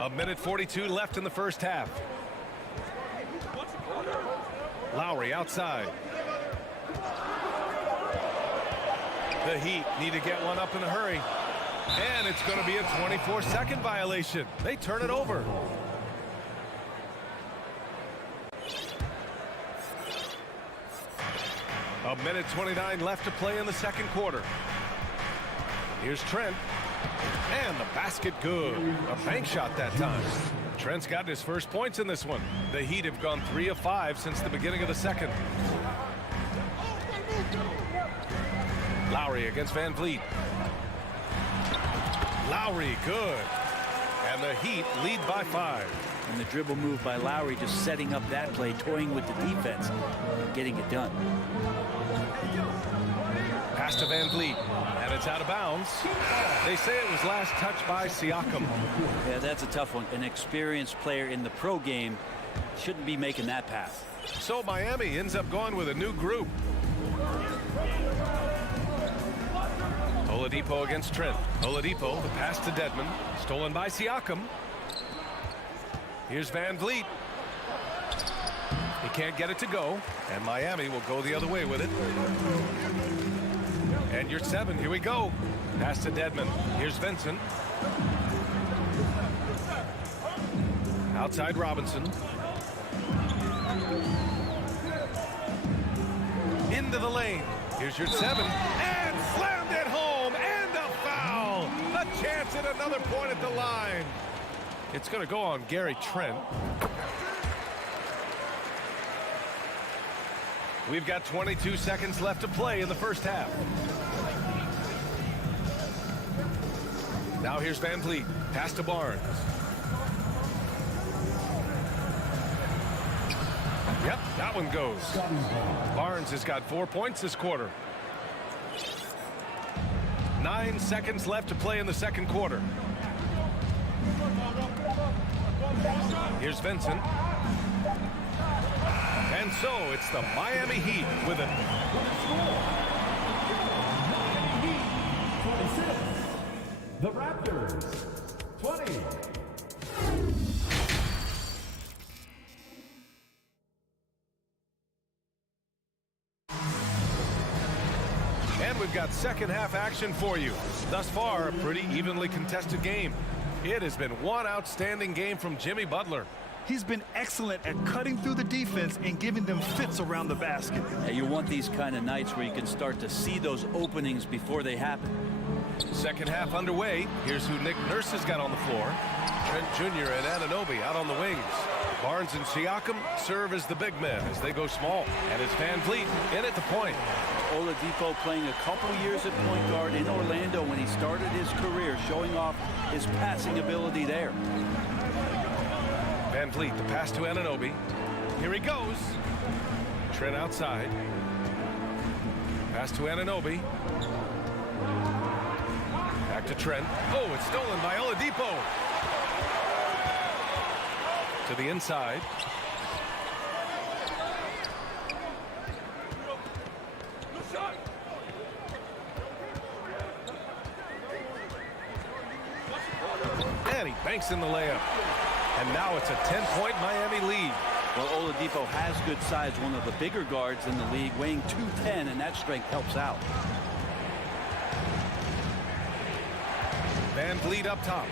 A minute 42 left in the first half. Lowry outside. The Heat need to get one up in a hurry. And it's going to be a 24-second violation. They turn it over. A minute 29 left to play in the second quarter. Here's Trent. And the basket good. A bank shot that time. Trent's got his first points in this one. The Heat have gone 3 of 5 since the beginning of the second. Lowry against Van Vliet. Lowry good. And the Heat lead by 5. And the dribble move by Lowry just setting up that play, toying with the defense, and getting it done. Pass to Van Vliet. And it's out of bounds. They say it was last touched by Siakam. Yeah, that's a tough one. An experienced player in the pro game shouldn't be making that pass. So Miami ends up going with a new group. Oladipo against Trent. Oladipo, the pass to Dedmon. Stolen by Siakam. Here's Van Vliet. He can't get it to go. And Miami will go the other way with it. And you're 7. Here we go. Pass to Dedmon. Here's Vincent. Outside Robinson. Into the lane. Here's your 7. And slammed it home. And a foul. A chance at another point at the line. It's going to go on Gary Trent. We've got 22 seconds left to play in the first half. Now here's Van Vliet. Pass to Barnes. Yep, that one goes. Barnes has got 4 points this quarter. 9 seconds left to play in the second quarter. Here's Vincent. And so it's the Miami Heat with it. The Raptors, 20. And we've got second half action for you. Thus far, a pretty evenly contested game. It has been one outstanding game from Jimmy Butler. He's been excellent at cutting through the defense and giving them fits around the basket. Yeah, you want these kind of nights where you can start to see those openings before they happen. Second half underway. Here's who Nick Nurse has got on the floor. Trent Jr. and Anunoby out on the wings. Barnes and Siakam serve as the big men as they go small. And it's Van Vliet in at the point. Oladipo playing a couple years at point guard in Orlando when he started his career, showing off his passing ability there. Van Vliet, the pass to Anunoby. Here he goes. Trent outside. Pass to Anunoby. Back to Trent. Oh, it's stolen by Oladipo. To the inside. And he banks in the layup. And now it's a 10-point Miami lead. Well, Oladipo has good size, one of the bigger guards in the league, weighing 210, and that strength helps out. Van Vliet up top.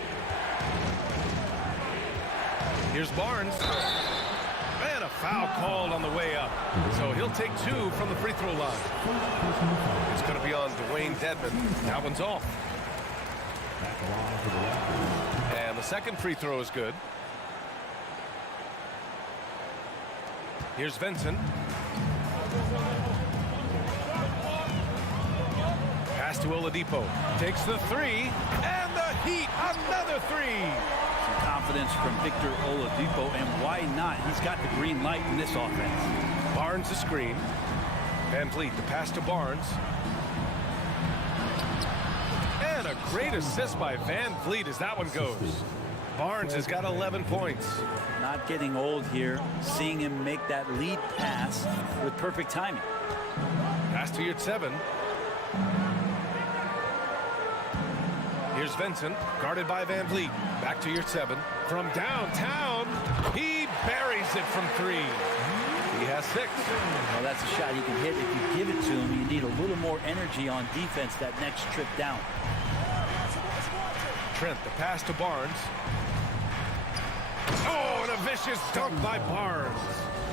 Here's Barnes. And a foul called on the way up. So he'll take 2 from the free throw line. It's going to be on Dwayne Dedmon. That one's off. And the second free throw is good. Here's Vincent. Pass to Oladipo. Takes the 3. And the Heat, another 3. Some confidence from Victor Oladipo, and why not? He's got the green light in this offense. Barnes the screen. Van Vliet, the pass to Barnes. Great assist by Van Vliet as that one goes. Barnes has got 11 points. Not getting old here. Seeing him make that lead pass with perfect timing. Pass to Yurtseven. Here's Vincent, guarded by Van Vliet. Back to Yurtseven. From downtown, he buries it from 3. He has 6. Well, that's a shot he can hit. If you give it to him, you need a little more energy on defense that next trip down. Trent, the pass to Barnes. Oh, and a vicious dunk by Barnes.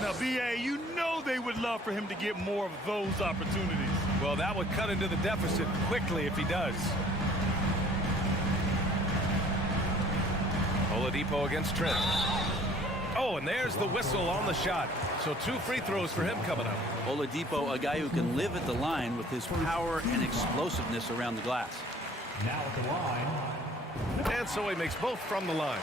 Now, B.A., you know they would love for him to get more of those opportunities. Well, that would cut into the deficit quickly if he does. Oladipo against Trent. Oh, and there's the whistle on the shot. So 2 free throws for him coming up. Oladipo, a guy who can live at the line with his power and explosiveness around the glass. Now at the line. And so he makes both from the line.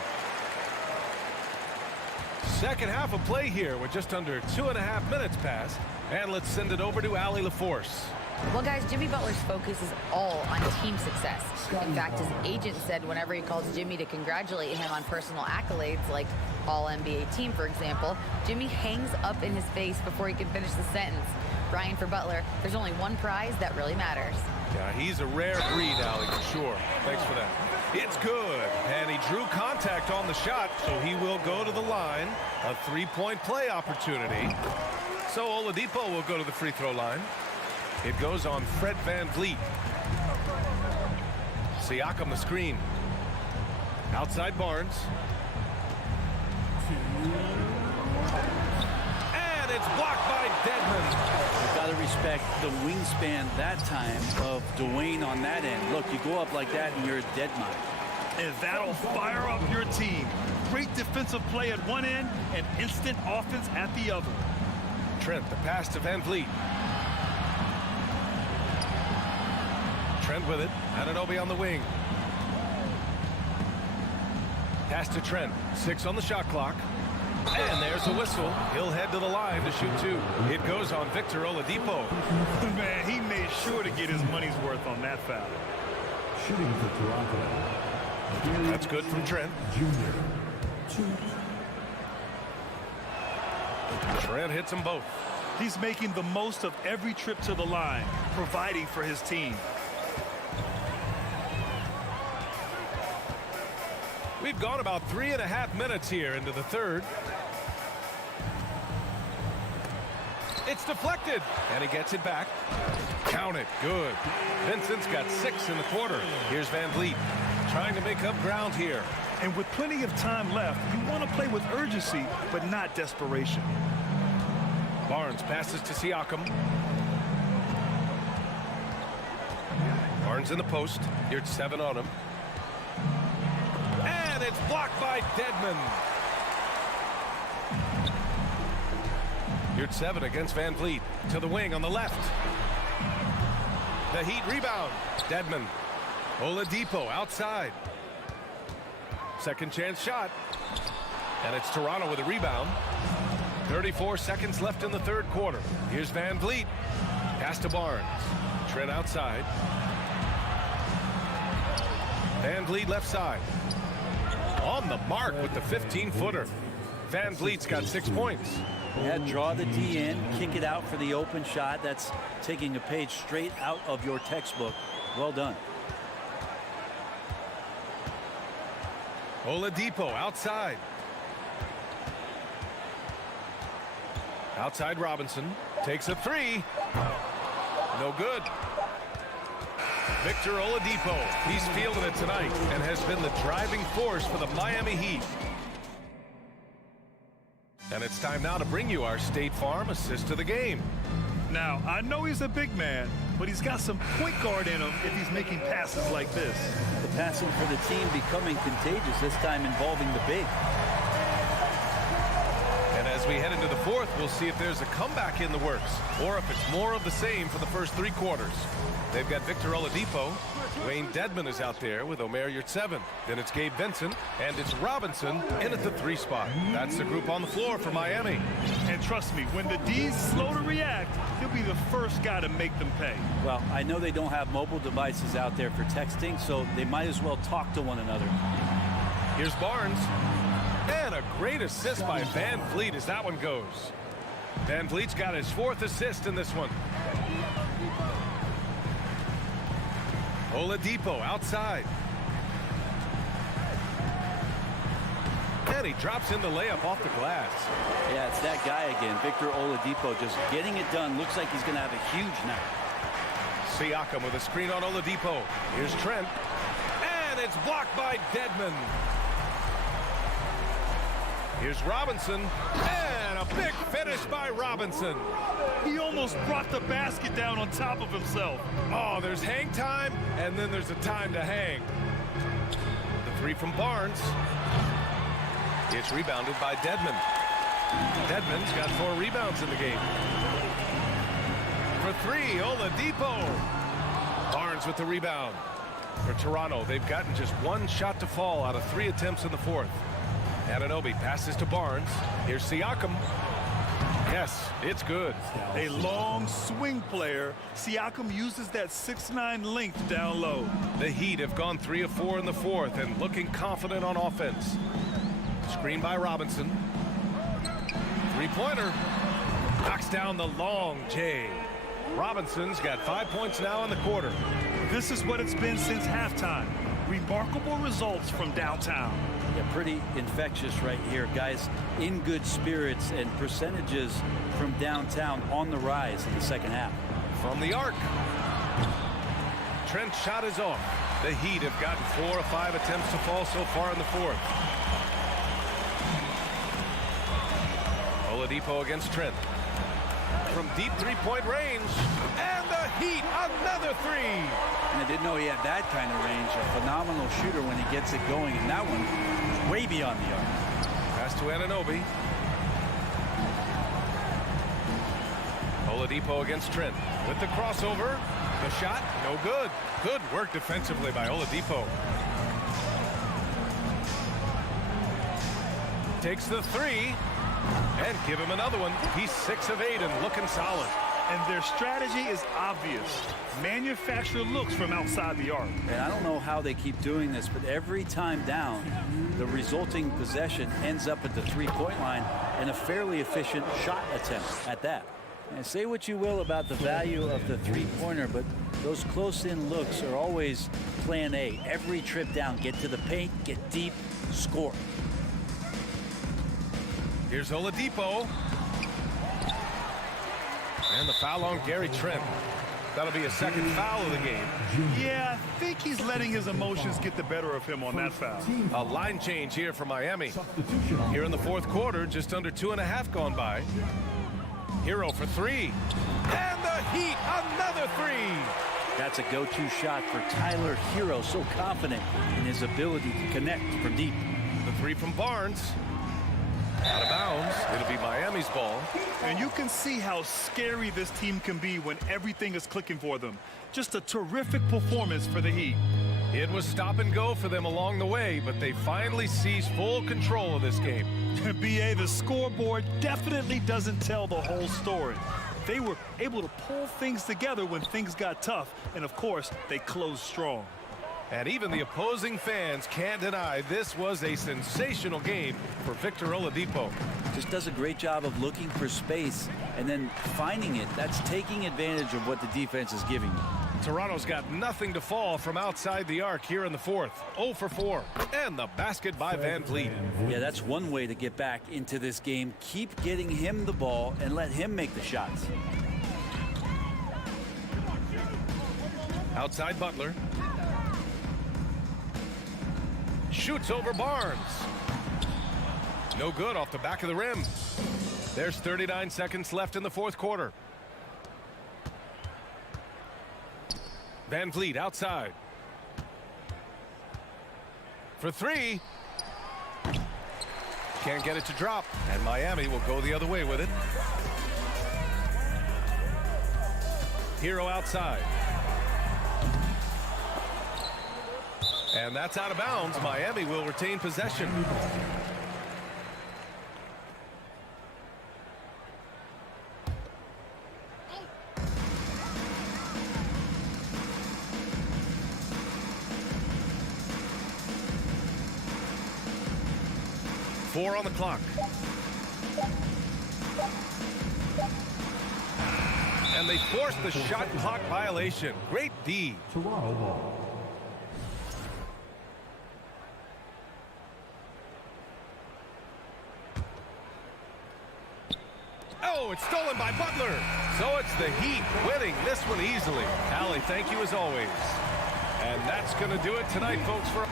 Second half of play here with just under 2.5 minutes passed. And let's send it over to Allie LaForce. Well, guys, Jimmy Butler's focus is all on team success. In fact, his agent said whenever he calls Jimmy to congratulate him on personal accolades, like All-NBA team, for example, Jimmy hangs up in his face before he can finish the sentence. Brian, for Butler, there's only one prize that really matters. Yeah, he's a rare breed, Allie, for sure. Thanks for that. It's good. And he drew contact on the shot, so he will go to the line. A 3-point play opportunity. So Oladipo will go to the free throw line. It goes on Fred Van Vliet. Siakam the screen. Outside Barnes. And it's blocked by Dedmon. You've got to respect the wingspan that time of Dwayne on that end. Look, you go up like that and you're a dead mine. And that'll fire up your team. Great defensive play at one end and instant offense at the other. Trent, the pass to Van Vliet. Trent with it. Anunoby on the wing. Pass to Trent. 6 on the shot clock. And there's the whistle. He'll head to the line to shoot 2. It goes on Victor Oladipo. Man, he made sure to get his money's worth on that foul. Shooting for Toronto. That's good from Trent. Junior. 2. Trent hits them both. He's making the most of every trip to the line, providing for his team. We've gone about 3.5 minutes here into the third. It's deflected, and he gets it back. Count it. Good. Vincent's got 6 in the quarter. Here's Van Vliet trying to make up ground here. And with plenty of time left, you want to play with urgency, but not desperation. Barnes passes to Siakam. Barnes in the post. Here's 7 on him. And it's blocked by Dedmon. Here's 7 against Van Vliet. To the wing on the left. The Heat rebound. Dedmon. Oladipo outside. Second chance shot. And it's Toronto with a rebound. 34 seconds left in the third quarter. Here's Van Vliet. Pass to Barnes. Trent outside. Van Vliet left side. On the mark with the 15-footer. Van Vliet's got 6 points. Yeah, draw the D in, kick it out for the open shot. That's taking a page straight out of your textbook. Well done. Oladipo outside. Outside Robinson. Takes a 3. No good. Victor Oladipo. He's fielding it tonight and has been the driving force for the Miami Heat. And it's time now to bring you our State Farm assist of the game. Now, I know he's a big man, but he's got some point guard in him if he's making passes like this. The passing for the team becoming contagious, this time involving the big. And as As we head into the fourth, we'll see if there's a comeback in the works or if it's more of the same for the first 3 quarters. They've got Victor Oladipo. Wayne Dedmon is out there with Omer Yurtseven. Then it's Gabe Vincent, and it's Robinson in at the 3 spot. That's the group on the floor for Miami. And trust me, when the D's slow to react, he'll be the first guy to make them pay. Well, I know they don't have mobile devices out there for texting, so they might as well talk to one another. Here's Barnes. And a great assist by Van Vliet as that one goes. Van Vliet's got his 4th assist in this one. Oladipo outside. And he drops in the layup off the glass. Yeah, it's that guy again, Victor Oladipo, just getting it done. Looks like he's going to have a huge night. Siakam with a screen on Oladipo. Here's Trent. And it's blocked by Dedmon. Here's Robinson. And a big finish by Robinson. He almost brought the basket down on top of himself. Oh, there's hang time, and then there's a time to hang. The 3 from Barnes. It's rebounded by Dedmon. Dedmon's got 4 rebounds in the game. For 3, Oladipo. Barnes with the rebound. For Toronto, they've gotten just 1 shot to fall out of 3 attempts in the 4th. Anunoby passes to Barnes. Here's Siakam. Yes, it's good. A long swing player. Siakam uses that 6'9" length down low. The Heat have gone 3 of 4 in the 4th and looking confident on offense. Screen by Robinson. 3-pointer. Knocks down the long J. Robinson's got 5 points now in the quarter. This is what it's been since halftime. Remarkable results from downtown. Yeah, pretty infectious right here. Guys in good spirits and percentages from downtown on the rise in the second half. From the arc. Trent's shot is off. The Heat have gotten 4 of 5 attempts to fall so far in the 4th. Oladipo against Trent. From deep 3-point range. And the Heat, another 3. And I didn't know he had that kind of range. A phenomenal shooter when he gets it going. And that one is way beyond the arc. Pass to Anunoby. Oladipo against Trent. With the crossover. The shot, no good. Good work defensively by Oladipo. Takes the 3. And give him another one. He's 6 of 8 and looking solid. And their strategy is obvious. Manufacture looks from outside the arc. And I don't know how they keep doing this, but every time down, the resulting possession ends up at the 3-point line and a fairly efficient shot attempt at that. And say what you will about the value of the 3-pointer, but those close-in looks are always plan A. Every trip down, get to the paint, get deep, score. Here's Oladipo. And the foul on Gary Trent. That'll be a second foul of the game. Yeah, I think he's letting his emotions get the better of him on that foul. A line change here for Miami. Here in the 4th quarter, just under 2.5 gone by. Hero for 3. And the Heat, another 3. That's a go-to shot for Tyler Hero. So confident in his ability to connect from deep. The 3 from Barnes. Out of bounds. It'll be Miami's ball. And you can see how scary this team can be when everything is clicking for them. Just a terrific performance for the Heat. It was stop and go for them along the way, but they finally seized full control of this game. BA, the scoreboard definitely doesn't tell the whole story. They were able to pull things together when things got tough, and of course, they closed strong. And even the opposing fans can't deny this was a sensational game for Victor Oladipo. Just does a great job of looking for space and then finding it. That's taking advantage of what the defense is giving you. Toronto's got nothing to fall from outside the arc here in the 4th. 0 for 4. And the basket by Van Vliet. Yeah, that's one way to get back into this game. Keep getting him the ball and let him make the shots. Outside Butler. Shoots over Barnes. No good off the back of the rim. There's 39 seconds left in the 4th quarter. Van Vliet outside. For 3. Can't get it to drop, and Miami will go the other way with it. Hero outside. And that's out of bounds. Miami will retain possession. Four on the clock. And they forced the shot clock violation. Great D. Toronto ball. Oh, it's stolen by Butler. So it's the Heat winning this one easily. Allie, thank you as always. And that's going to do it tonight, folks. For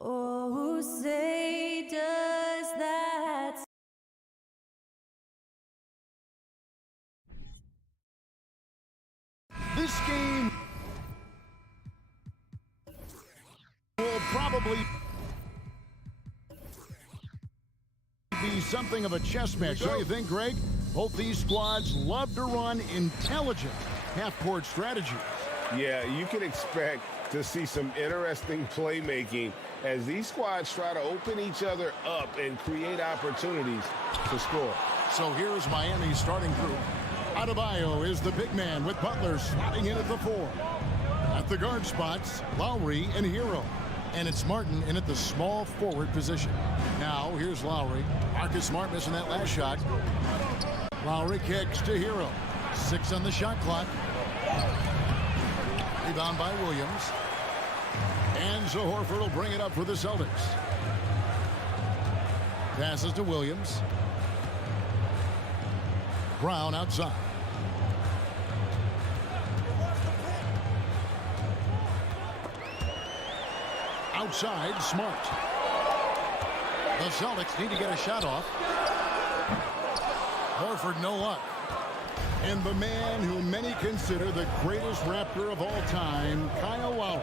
Oh, say does that. This game will probably be something of a chess match, don't you think, Greg? Both these squads love to run intelligent half-court strategies. Yeah, you can expect to see some interesting playmaking as these squads try to open each other up and create opportunities to score. So here's Miami's starting group. Adebayo is the big man with Butler slotting in at the 4. At the guard spots, Lowry and Hero. And it's Martin in at the small forward position. Now here's Lowry. Marcus Smart missing that last shot. Lowry kicks to Hero. 6 on the shot clock. Rebound by Williams. And so Horford will bring it up for the Celtics. Passes to Williams. Brown outside. Outside, Smart. The Celtics need to get a shot off. Horford, no luck. And the man who many consider the greatest Raptor of all time, Kyle Lowry.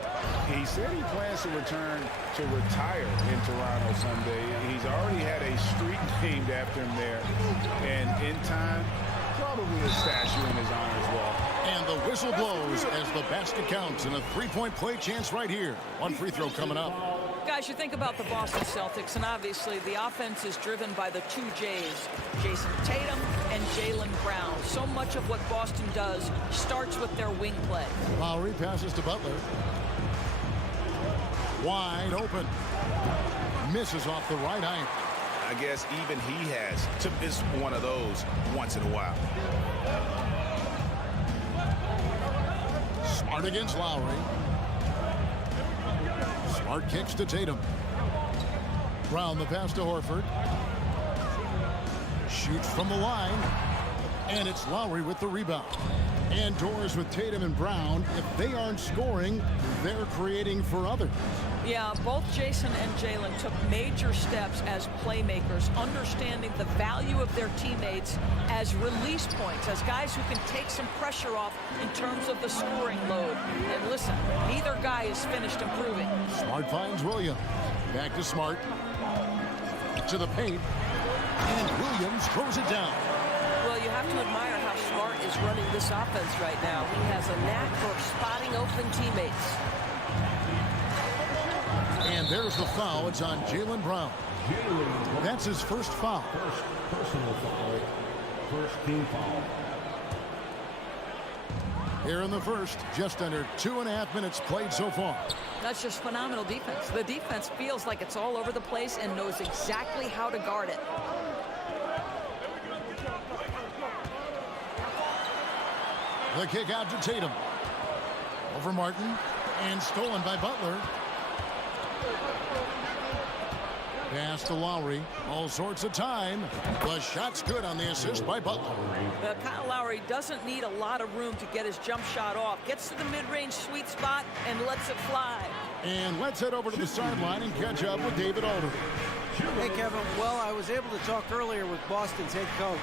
He said he plans to return to retire in Toronto someday. He's already had a street named after him there. And in time, probably a statue in his honor as well. And the whistle blows as the basket counts and a three-point play chance right here. One free throw coming up. Guys, you think about the Boston Celtics, and obviously the offense is driven by the 2 J's, Jason Tatum and Jaylen Brown. So much of what Boston does starts with their wing play. Lowry passes to Butler. Wide open. Misses off the right iron. I guess even he has to miss one of those once in a while. Smart against Lowry. Smart kicks to Tatum. Brown the pass to Horford. Shoots from the line. And it's Lowry with the rebound. And doors with Tatum and Brown. If they aren't scoring, they're creating for others. Yeah, both Jason and Jaylen took major steps as playmakers, understanding the value of their teammates as release points, as guys who can take some pressure off in terms of the scoring load. And listen, neither guy is finished improving. Smart finds Williams. Back to Smart. To the paint. And Williams throws it down. Well, you have to admire how Smart is running this offense right now. He has a knack for spotting open teammates. And there's the foul. It's on Jaylen Brown. That's his first foul. First personal foul. First team foul. Here in the first, just under 2.5 minutes played so far. That's just phenomenal defense. The defense feels like it's all over the place and knows exactly how to guard it. The kick out to Tatum. Over Martin. And stolen by Butler. Pass to Lowry. All sorts of time. The shot's good on the assist by Butler. Kyle Lowry doesn't need a lot of room to get his jump shot off. Gets to the mid-range sweet spot and lets it fly. And let's head over to the sideline and catch up with David Aldridge. Hey, Kevin. Well, I was able to talk earlier with Boston's head coach.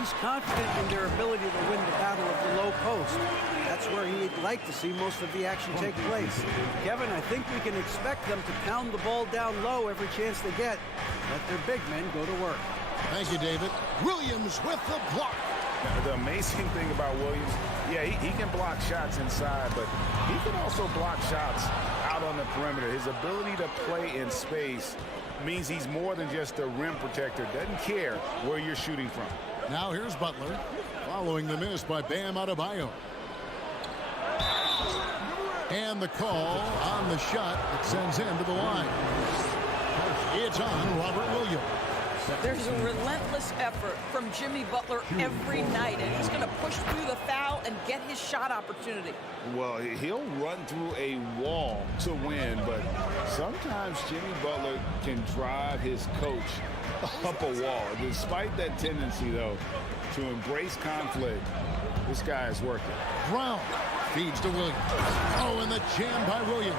He's confident in their ability to win the battle of the low post. That's where he'd like to see most of the action take place. Kevin, I think we can expect them to pound the ball down low every chance they get. Let their big men go to work. Thank you, David. Williams with the block. The amazing thing about Williams, yeah, he can block shots inside, but he can also block shots out on the perimeter. His ability to play in space means he's more than just a rim protector. Doesn't care where you're shooting from. Now here's Butler, following the miss by Bam Adebayo. And the call on the shot that sends him to the line. It's on Robert Williams. There's a relentless effort from Jimmy Butler every night, and he's going to push through the foul and get his shot opportunity. Well, he'll run through a wall to win, but sometimes Jimmy Butler can drive his coach up a wall. Despite that tendency, though, to embrace conflict, this guy is working. Brown feeds to Williams. Oh, and the jam by Williams.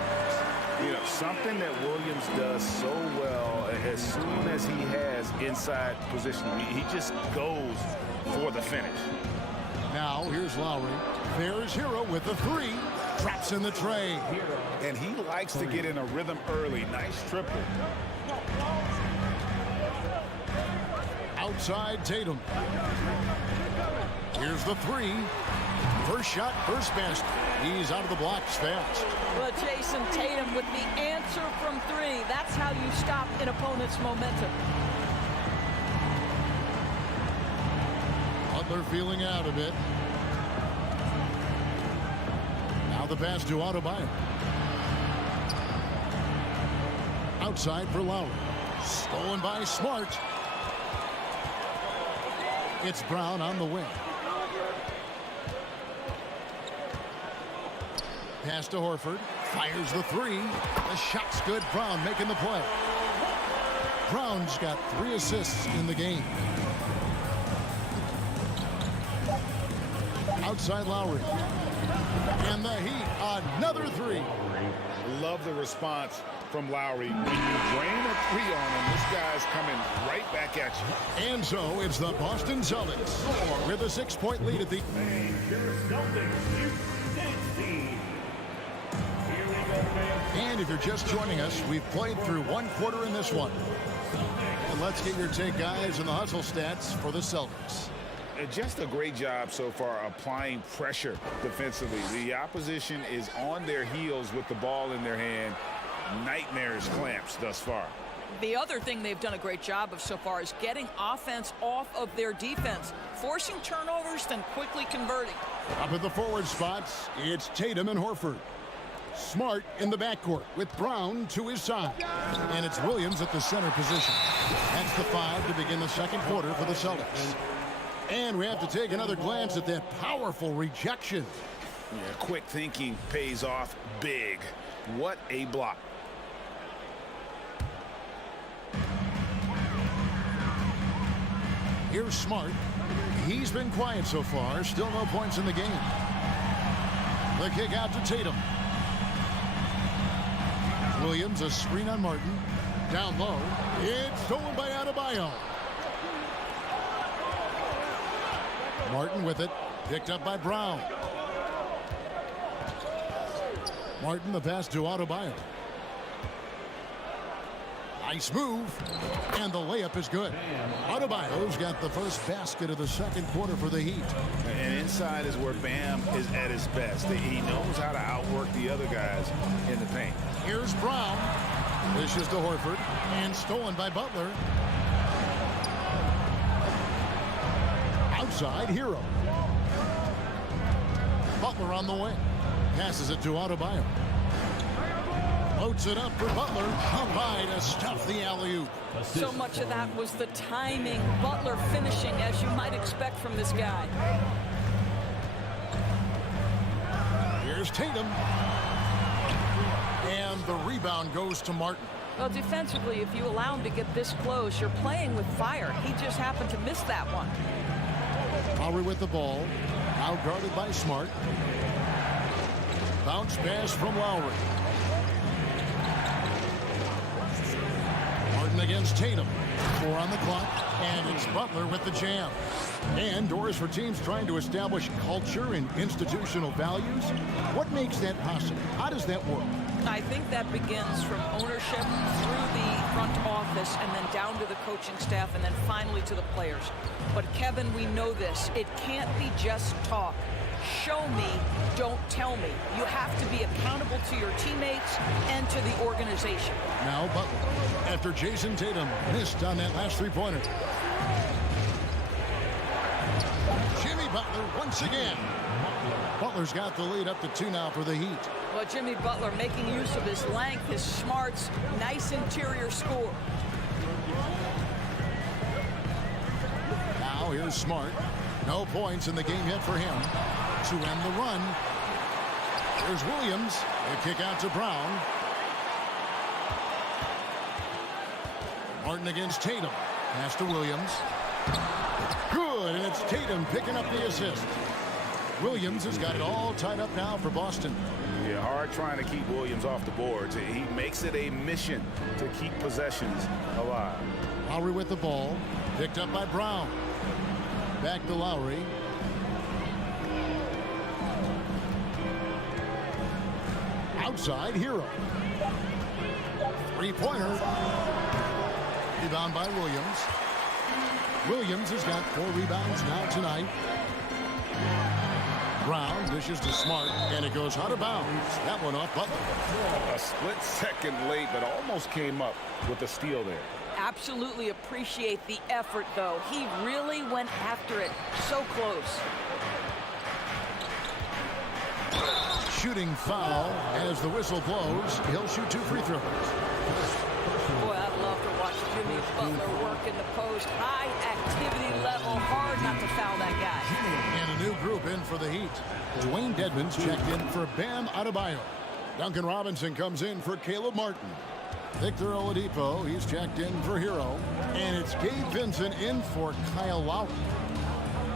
You know, something that Williams does so well, as soon as he has inside position, he just goes for the finish. Now, here's Lowry. There's Hero with the three. Drops in the tray. And he likes to get in a rhythm early. Nice triple. Outside Tatum. Here's the three. First shot, first basket. He's out of the blocks fast. Well, Jason Tatum with the answer from three. That's how you stop an opponent's momentum. Butler feeling out a bit. Now the pass to Adebayo. Outside for Lowry. Stolen by Smart. It's Brown on the wing. Pass to Horford. Fires the three. The shot's good. Brown making the play. Brown's got 3 assists in the game. Outside Lowry. And the Heat, another three. Love the response from Lowry. When you drain a three on him, this guy's coming right back at you. And so it's the Boston Celtics with a 6-point lead at the... And if you're just joining us, we've played through 1 quarter in this one. And let's get your take, guys, and the hustle stats for the Celtics. Just a great job so far applying pressure defensively. The opposition is on their heels with the ball in their hand. Nightmares clamps thus far. The other thing they've done a great job of so far is getting offense off of their defense, forcing turnovers, then quickly converting. Up at the forward spots, it's Tatum and Horford. Smart in the backcourt with Brown to his side. And it's Williams at the center position. That's the 5 to begin the second quarter for the Celtics. And we have to take another glance at that powerful rejection. Yeah, quick thinking pays off big. What a block. Here's Smart. He's been quiet so far. Still no points in the game. The kick out to Tatum. Williams, a screen on Martin. Down low. It's stolen by Adebayo. Martin with it. Picked up by Brown. Martin, the pass to Adebayo. Nice move. And the layup is good. Adebayo's got the first basket of the second quarter for the Heat. And inside is where Bam is at his best. He knows how to outwork the other guys in the paint. Here's Brown. Dishes to Horford. And stolen by Butler. Outside, Hero. Butler on the wing. Passes it to Adebayo. Loads it up for Butler. Up high to stuff the alley-oop. So much of that was the timing. Butler finishing as you might expect from this guy. Here's Tatum. And the rebound goes to Martin. Well, defensively, if you allow him to get this close, you're playing with fire. He just happened to miss that one. Lowry with the ball. Now guarded by Smart. Bounce pass from Lowry. Martin against Tatum. 4 on the clock. And it's Butler with the jam. And doors for teams trying to establish culture and institutional values. What makes that possible? How does that work? I think that begins from ownership through the front office and then down to the coaching staff and then finally to the players. But Kevin, we know this. It can't be just talk. Show me, don't tell me. You have to be accountable to your teammates and to the organization. Now Butler, after Jason Tatum missed on that last three-pointer. Jimmy Butler once again. Butler's got the lead up to 2 now for the Heat. Well, Jimmy Butler making use of his length, his smarts, nice interior score. Now here's Smart. No points in the game yet for him. To end the run. There's Williams. The kick out to Brown. Martin against Tatum. Pass to Williams. Good, and it's Tatum picking up the assist. Williams has got it all tied up now for Boston. Yeah, hard trying to keep Williams off the boards. He makes it a mission to keep possessions alive. Lowry with the ball. Picked up by Brown. Back to Lowry. Outside, Hero. Three-pointer. Rebound by Williams. Williams has got 4 rebounds now tonight. Brown dishes to Smart, and it goes out of bounds. That one off Butler. A split second late, but almost came up with a steal there. Absolutely appreciate the effort, though. He really went after it. So close. Shooting foul as the whistle blows. He'll shoot 2 free throws. Boy, I'd love to watch Jimmy Butler work in the post. High activity level. Hard not to foul that guy. And a new group in for the Heat. Dwayne Dedmon's checked in for Bam Adebayo. Duncan Robinson comes in for Caleb Martin. Victor Oladipo, he's checked in for Hero. And it's Gabe Vincent in for Kyle Lowry.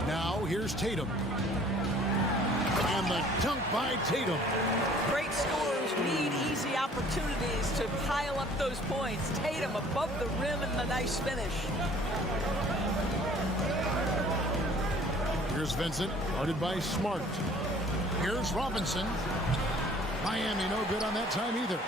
Now here's Tatum. And the dunk by Tatum. Great scorers need easy opportunities to pile up those points. Tatum above the rim and the nice finish. Here's Vincent, guarded by Smart. Here's Robinson. Miami no good on that time either.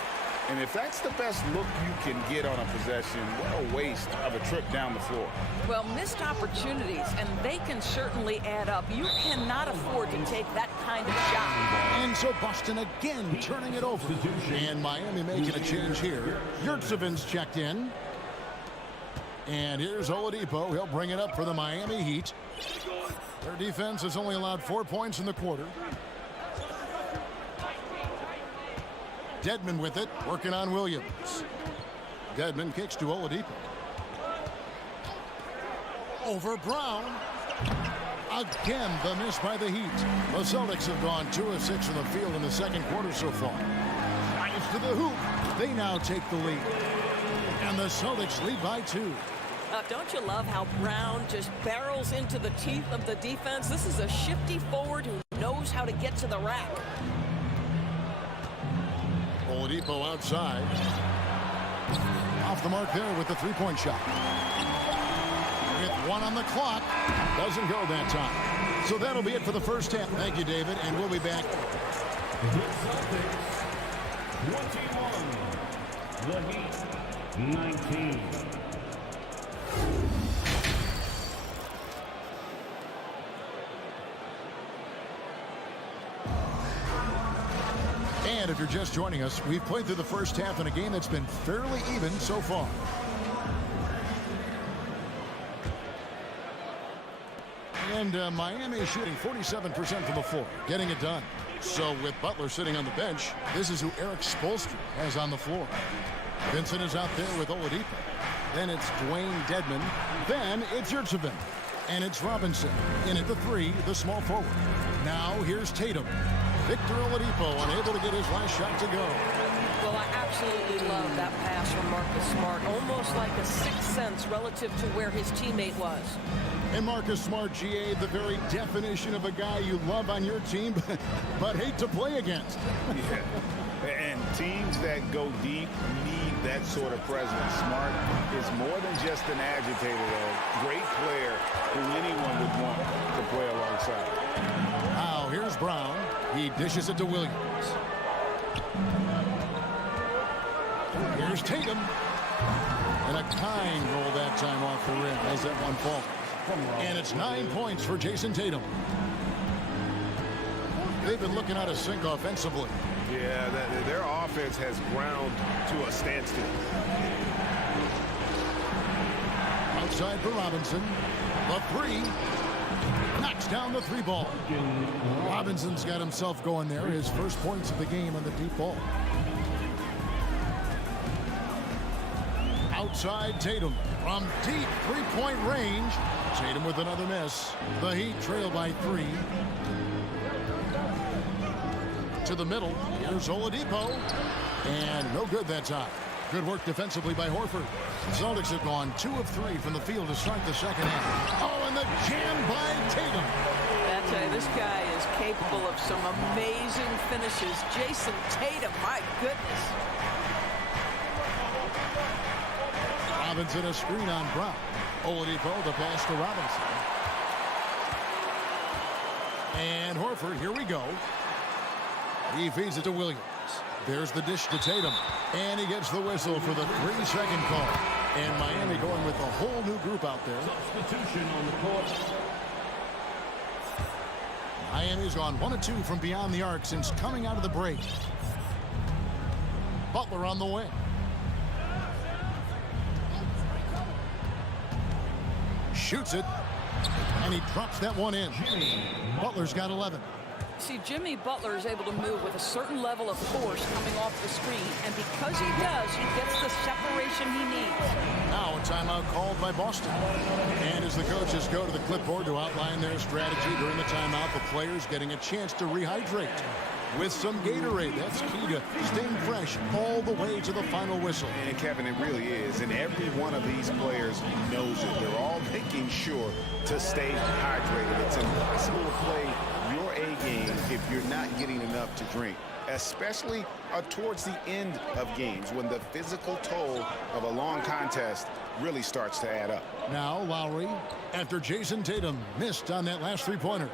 And if that's the best look you can get on a possession, what a waste of a trip down the floor. Well, missed opportunities, and they can certainly add up. You cannot afford to take that kind of shot. And so Boston again turning it over. And Miami making a change here. Yurtsevic's checked in. And here's Oladipo. He'll bring it up for the Miami Heat. Their defense has only allowed 4 points in the quarter. Dedmon with it, working on Williams. Dedmon kicks to Oladipo. Over Brown. Again, the miss by the Heat. The Celtics have gone 2 of 6 from the field in the second quarter so far. Drives to the hoop. They now take the lead. And the Celtics lead by 2. Don't you love how Brown just barrels into the teeth of the defense? This is a shifty forward who knows how to get to the rack. Oladipo outside. Off the mark there with the three-point shot. With 1 on the clock. Doesn't go that time. So that'll be it for the first half. Thank you, David, and we'll be back. The Celtics 21. The Heat 19. And if you're just joining us, we've played through the first half in a game that's been fairly even so far. And Miami is shooting 47% from the floor, getting it done. So with Butler sitting on the bench, this is who Eric Spoelstra has on the floor. Vincent is out there with Oladipo. Then it's Dwayne Dedmon. Then it's Yurtseven. And it's Robinson in at the 3, the small forward. Now here's Tatum. Victor Oladipo unable to get his last shot to go. Well, I absolutely love that pass from Marcus Smart. Almost like a sixth sense relative to where his teammate was. And Marcus Smart, GA, the very definition of a guy you love on your team, but hate to play against. Yeah. And teams that go deep need that sort of presence. Smart is more than just an agitator, though. Great player who anyone would want to play alongside. Now, here's Brown. He dishes it to Williams. Here's Tatum. And a kind roll that time off the rim as that one falls. And it's 9 points for Jason Tatum. They've been looking out of sync offensively. Yeah, their offense has ground to a standstill. Outside for Robinson. The 3. Knocks down the 3 ball. Robinson's got himself going there. His first points of the game on the deep ball. Outside Tatum from deep 3-point range. Tatum with another miss. The Heat trail by 3. To the middle. Here's Oladipo. And no good that time. Good work defensively by Horford. The Celtics have gone 2 of 3 from the field to start the second half. Oh, and the jam by Tatum. That's say, this guy is capable of some amazing finishes. Jason Tatum, my goodness. Robinson a screen on Brown. Oladipo the pass to Robinson. And Horford, here we go. He feeds it to Williams. There's the dish to Tatum. And he gets the whistle for the 3-second call. And Miami going with a whole new group out there. Substitution on the court. Miami's gone 1 of 2 from beyond the arc since coming out of the break. Butler on the way. Shoots it. And he drops that one in. Butler's got 11. See, Jimmy Butler is able to move with a certain level of force coming off the screen, and because he does, he gets the separation he needs. Now a timeout called by Boston. And as the coaches go to the clipboard to outline their strategy during the timeout, the players getting a chance to rehydrate with some Gatorade. That's key to staying fresh all the way to the final whistle. And Kevin, it really is. And every one of these players knows it. They're all making sure to stay hydrated. It's impossible to play your A game if you're not getting enough to drink, especially towards the end of games when the physical toll of a long contest really starts to add up. Now Lowry, after Jason Tatum missed on that last three-pointer.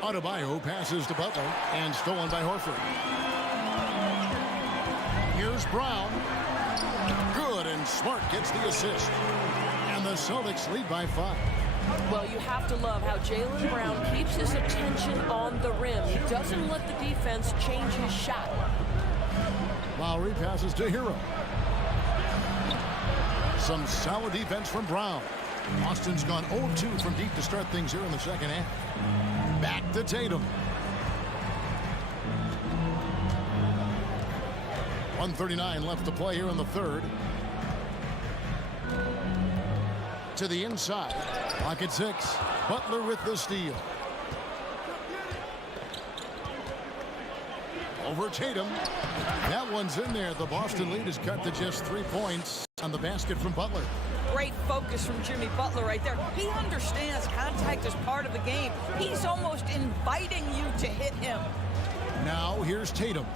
Adebayo passes to Butler and stolen by Horford. Here's Brown. Good, and Smart gets the assist. And the Celtics lead by 5. Well, you have to love how Jaylen Brown keeps his attention on the rim. He doesn't let the defense change his shot. Lowry passes to Hero. Some solid defense from Brown. Austin's gone 0-2 from deep to start things here in the second half. Back to Tatum. 1:39 left to play here in the third. To the inside. Pocket 6. Butler with the steal. Over Tatum. That one's in there. The Boston lead is cut to just 3 points on the basket from Butler. Great focus from Jimmy Butler right there. He understands contact is part of the game. He's almost inviting you to hit him. Now here's Tatum.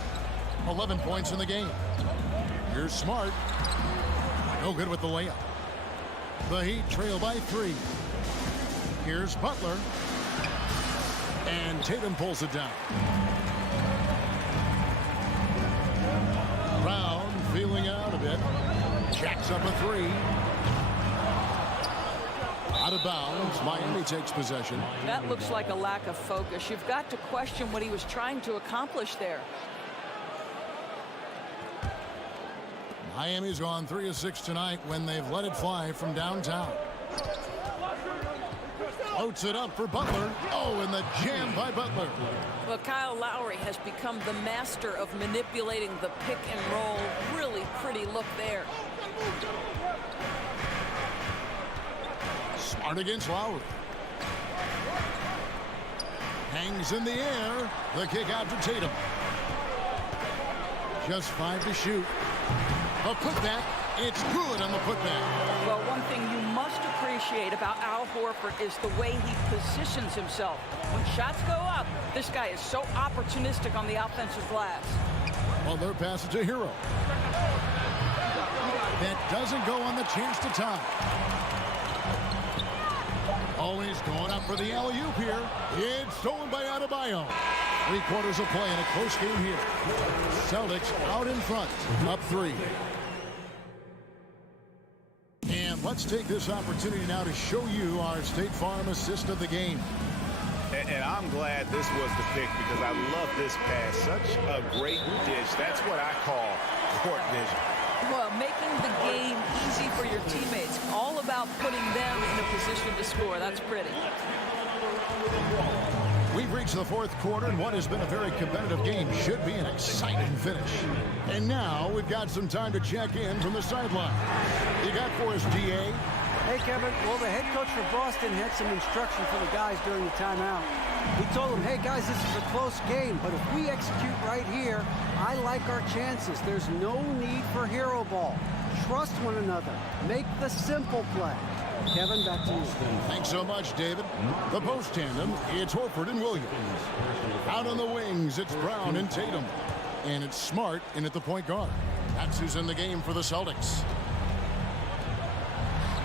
11 points in the game. Here's Smart. No good with the layup. The Heat trail by 3. Here's Butler. And Tatum pulls it down. Brown feeling out a bit. Jacks up a 3. Out of bounds. Miami takes possession. That looks like a lack of focus. You've got to question what he was trying to accomplish there. Miami's gone 3 of 6 tonight when they've let it fly from downtown. Floats it up for Butler. Oh, and the jam by Butler. Well, Kyle Lowry has become the master of manipulating the pick and roll. Really pretty look there. Smart against Lowry. Hangs in the air. The kick out to Tatum. Just 5 to shoot. A putback. It's good on the putback. Well, one thing you must appreciate about Al Horford is the way he positions himself. When shots go up, this guy is so opportunistic on the offensive glass. Well, their pass to Hero. That doesn't go on the chance to tie. Always going up for the alley-oop here. It's stolen by Adebayo. 3 quarters of play in a close game here. Celtics out in front, up 3. And let's take this opportunity now to show you our State Farm assist of the game. And I'm glad this was the pick because I love this pass. Such a great dish. That's what I call court vision. Well, making the game easy for your teammates. All about putting them in a position to score. That's pretty. We've reached the 4th quarter, and what has been a very competitive game should be an exciting finish. And now we've got some time to check in from the sideline. You got for us, DA? Hey, Kevin. Well, the head coach for Boston had some instruction for the guys during the timeout. He told them, hey, guys, this is a close game, but if we execute right here, I like our chances. There's no need for hero ball. Trust one another. Make the simple play. Kevin, back to you. Thanks so much, David. The post tandem, it's Horford and Williams. Out on the wings, it's Brown and Tatum. And it's Smart in at the point guard. That's who's in the game for the Celtics.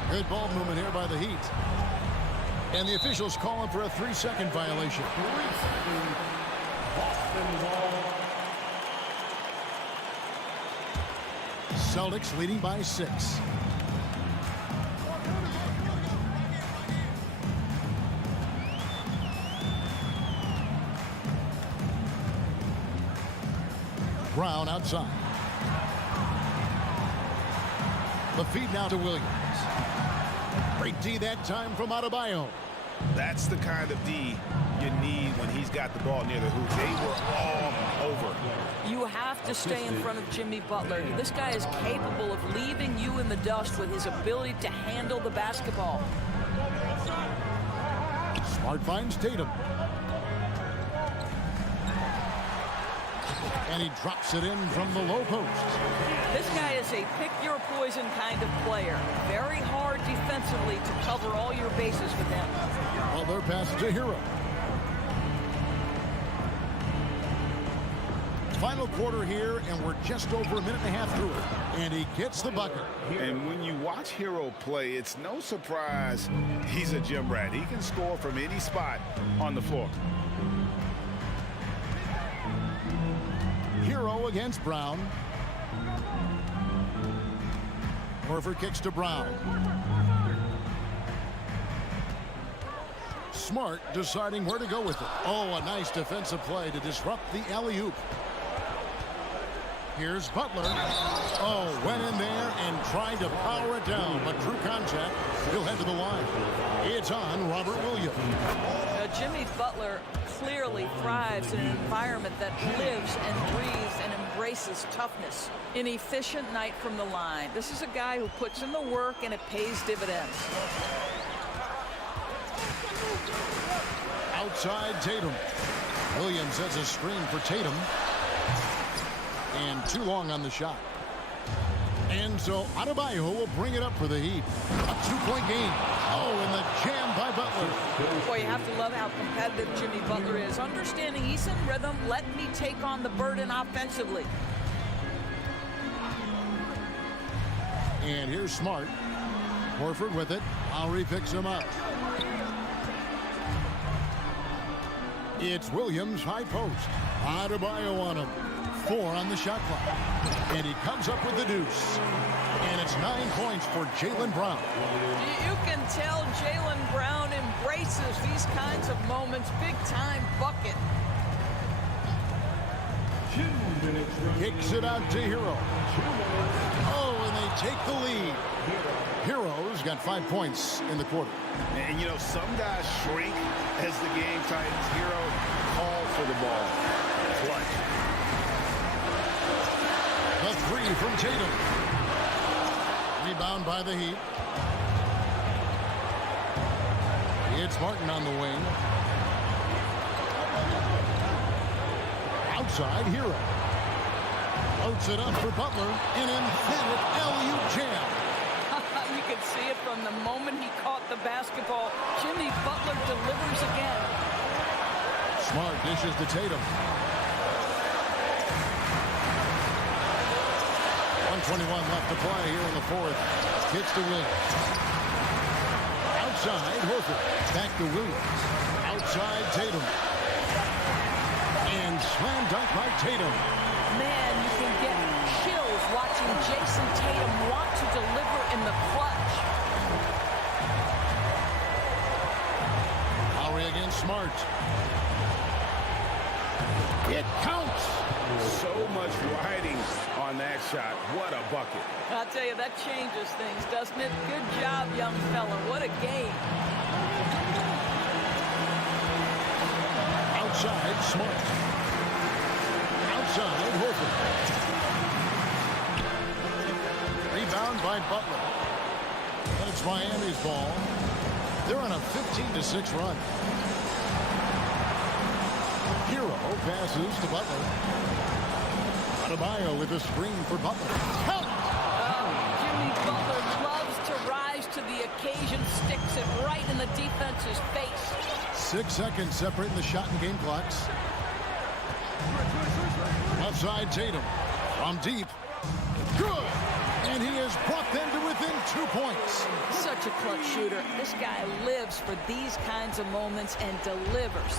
Good ball movement here by the Heat. And the officials calling for a 3-second violation. Celtics leading by 6. Brown outside. The feed now to Williams. Great D that time from Adebayo. That's the kind of D you need when he's got the ball near the hoop. They were all over. You have to stay in front of Jimmy Butler. This guy is capable of leaving you in the dust with his ability to handle the basketball. Smart finds Tatum. And he drops it in from the low post. This guy is a pick-your-poison kind of player. Very hard defensively to cover all your bases with him. Well, they're passed to Hero. Final quarter here, and we're just over a minute and a half through it. And he gets the bucket. And when you watch Hero play, it's no surprise he's a gym rat. He can score from any spot on the floor. Hero against Brown. Horford kicks to Brown. Smart deciding where to go with it. Oh, a nice defensive play to disrupt the alley-oop. Here's Butler. Oh, went in there and tried to power it down, but drew contact. He'll head to the line. It's on Robert Williams. Jimmy Butler clearly thrives in an environment that lives and breathes and embraces toughness. An efficient night from the line. This is a guy who puts in the work and it pays dividends. Outside Tatum. Williams has a screen for Tatum. And too long on the shot. And so Adebayo will bring it up for the Heat. A 2-point game. Oh, and the jam by Butler. Boy, you have to love how competitive Jimmy Butler is. Understanding he's in rhythm, let me take on the burden offensively. And here's Smart. Horford with it. Lowry picks him up. It's Williams, high post. Adebayo on him. 4 on the shot clock. And he comes up with the deuce. And it's 9 points for Jaylen Brown. You can tell Jaylen Brown embraces these kinds of moments. Big-time bucket. Kicks it out to Hero. Oh, and they take the lead. Hero's got 5 points in the quarter. And, you know, some guys shrink as the game tightens. Hero called for the ball. Clutch. The 3 from Tatum. Rebound by the Heat. It's Martin on the wing. Outside, Hero. Floats it up for Butler. An emphatic alley-oop jam. You can see it from the moment he caught the basketball. Jimmy Butler delivers again. Smart dishes to Tatum. 1:21 left to play here in the fourth. Hits to Williams. Outside, Horford. Back to Williams. Outside, Tatum. And slam dunk by Tatum. Man, you can get chills watching Jason Tatum want to deliver in the clutch. Lowry against Smart. It counts. So much riding on that shot. What a bucket. I'll tell you, that changes things, doesn't it? Good job, young fella. What a game. Outside, Smart. Outside, Horford. Rebound by Butler. And it's Miami's ball. They're on a 15-6 run. Hero passes to Butler. Adebayo with a screen for Butler. Count! Jimmy Butler loves to rise to the occasion, sticks it right in the defense's face. 6 seconds separating the shot and game clocks. Left side, Tatum. From deep. Good! And he has brought them to within 2 points. Such a clutch shooter. This guy lives for these kinds of moments and delivers.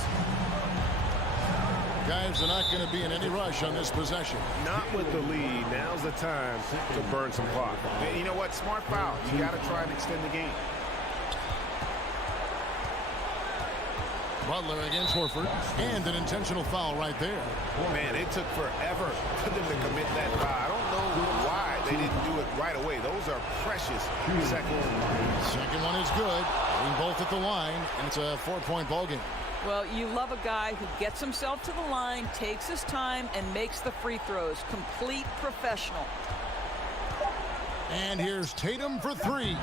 Guys are not going to be in any rush on this possession. Not with the lead. Now's the time to burn some clock. And you know what? Smart foul. You got to try and extend the game. Butler against Horford. And an intentional foul right there. Man, it took forever for them to commit that foul. I don't know why they didn't do it right away. Those are precious seconds. Second one is good. Being both at the line, and it's a 4-point ball game. Well, you love a guy who gets himself to the line, takes his time, and makes the free throws. Complete professional. And here's Tatum for 3.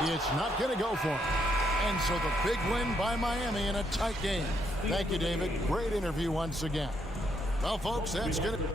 It's not going to go for him. And so the big win by Miami in a tight game. Thank you, David. Great interview once again. Well, folks, that's going to...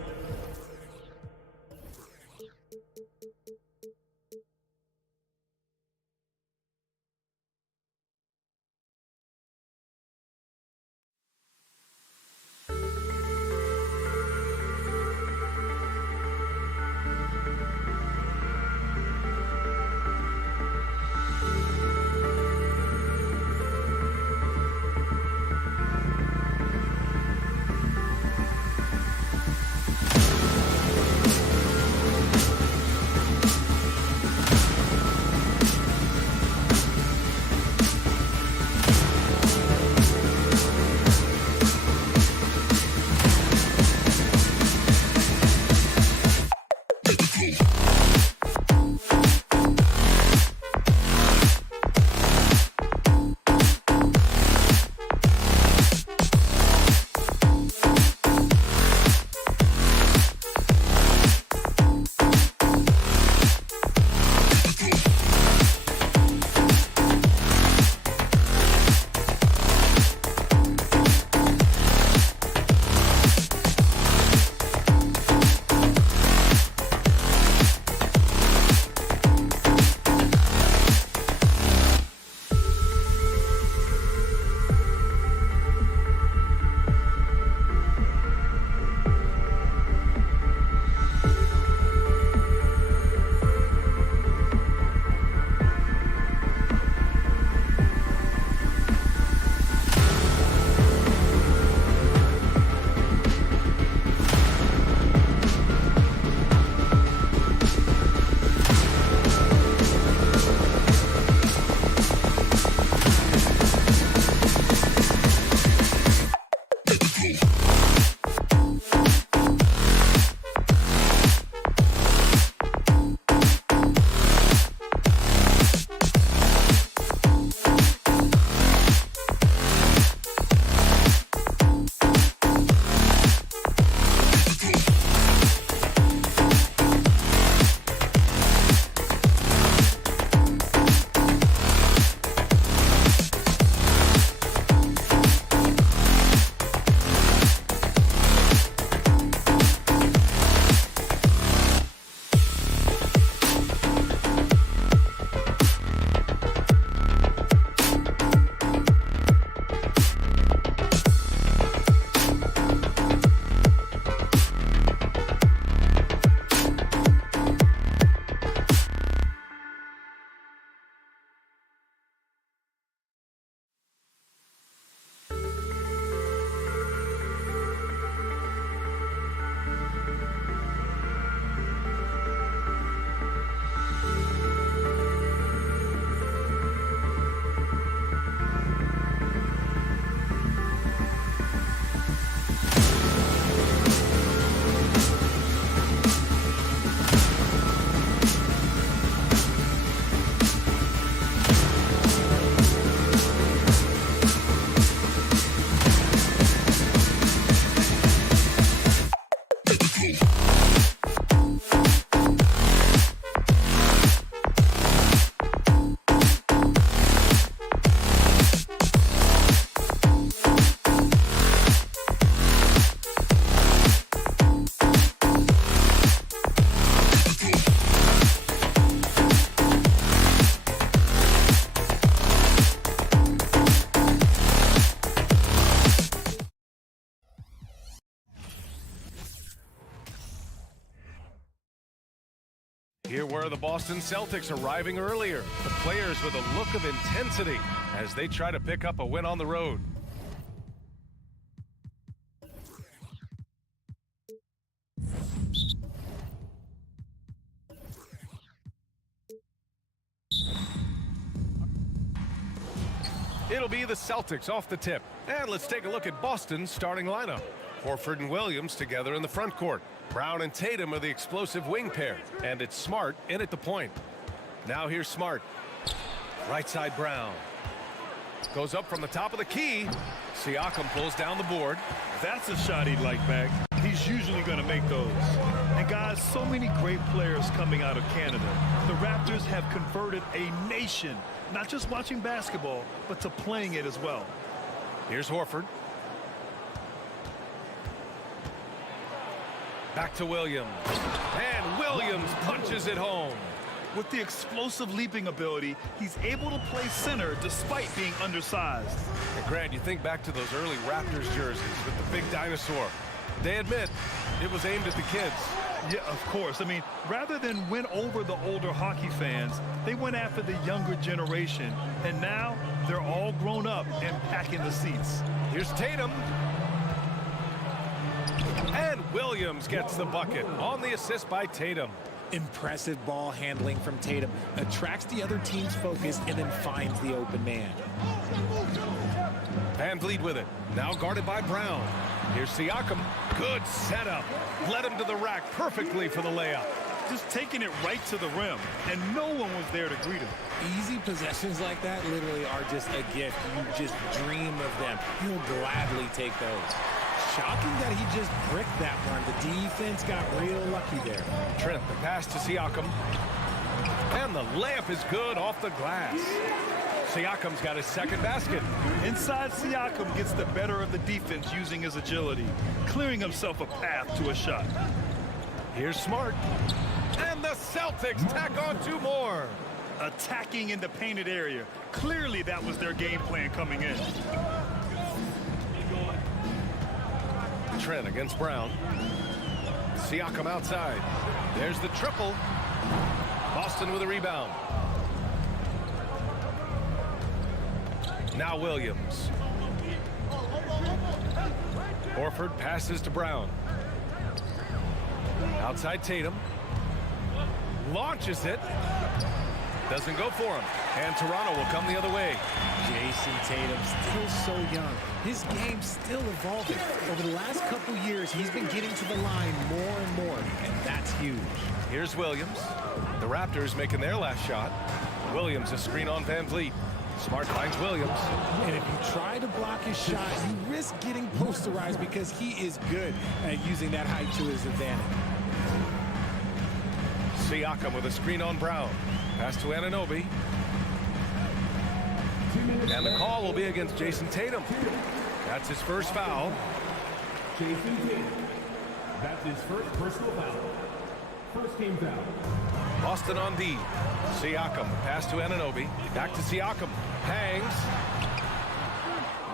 Here were the Boston Celtics arriving earlier. The players with a look of intensity as they try to pick up a win on the road. It'll be the Celtics off the tip. And let's take a look at Boston's starting lineup. Horford and Williams together in the front court. Brown and Tatum are the explosive wing pair. And it's Smart in at the point. Now here's Smart. Right side Brown. Goes up from the top of the key. Siakam pulls down the board. That's a shot he'd like back. He's usually going to make those. And guys, so many great players coming out of Canada. The Raptors have converted a nation, not just watching basketball, but to playing it as well. Here's Horford. Back to Williams. And Williams punches it home. With the explosive leaping ability, he's able to play center despite being undersized. And Grant, you think back to those early Raptors jerseys with the big dinosaur. They admit it was aimed at the kids. Yeah, of course. I mean, rather than win over the older hockey fans, they went after the younger generation. And now they're all grown up and packing the seats. Here's Tatum. And Williams gets the bucket on the assist by Tatum. Impressive ball handling from Tatum. Attracts the other team's focus and then finds the open man. VanVleet with it. Now guarded by Brown. Here's Siakam. Good setup. Led him to the rack perfectly for the layup. Just taking it right to the rim, and no one was there to greet him. Easy possessions like that literally are just a gift. You just dream of them. He'll gladly take those. Shocking that he just bricked that one. The defense got real lucky there. Trent, the pass to Siakam. And the layup is good off the glass. Siakam's got his second basket. Inside, Siakam gets the better of the defense using his agility, clearing himself a path to a shot. Here's Smart. And the Celtics tack on two more. Attacking in the painted area. Clearly that was their game plan coming in. Trent against Brown. Siakam outside. There's the triple. Boston with a rebound. Now Williams. Horford passes to Brown. Outside Tatum. Launches it. Doesn't go for him. And Toronto will come the other way. Jason Tatum, still so young. His game's still evolving. Over the last couple years, he's been getting to the line more and more, and that's huge. Here's Williams. The Raptors making their last shot. Williams a screen on VanVleet. Smart finds Williams. And if you try to block his shot, you risk getting posterized because he is good at using that height to his advantage. Siakam with a screen on Brown. Pass to Anunoby. And the call will be against Jason Tatum. That's his first foul. Jason Tatum. That's his first personal foul. First team foul. Boston on D. Siakam. Pass to Anunoby. Back to Siakam. Hangs.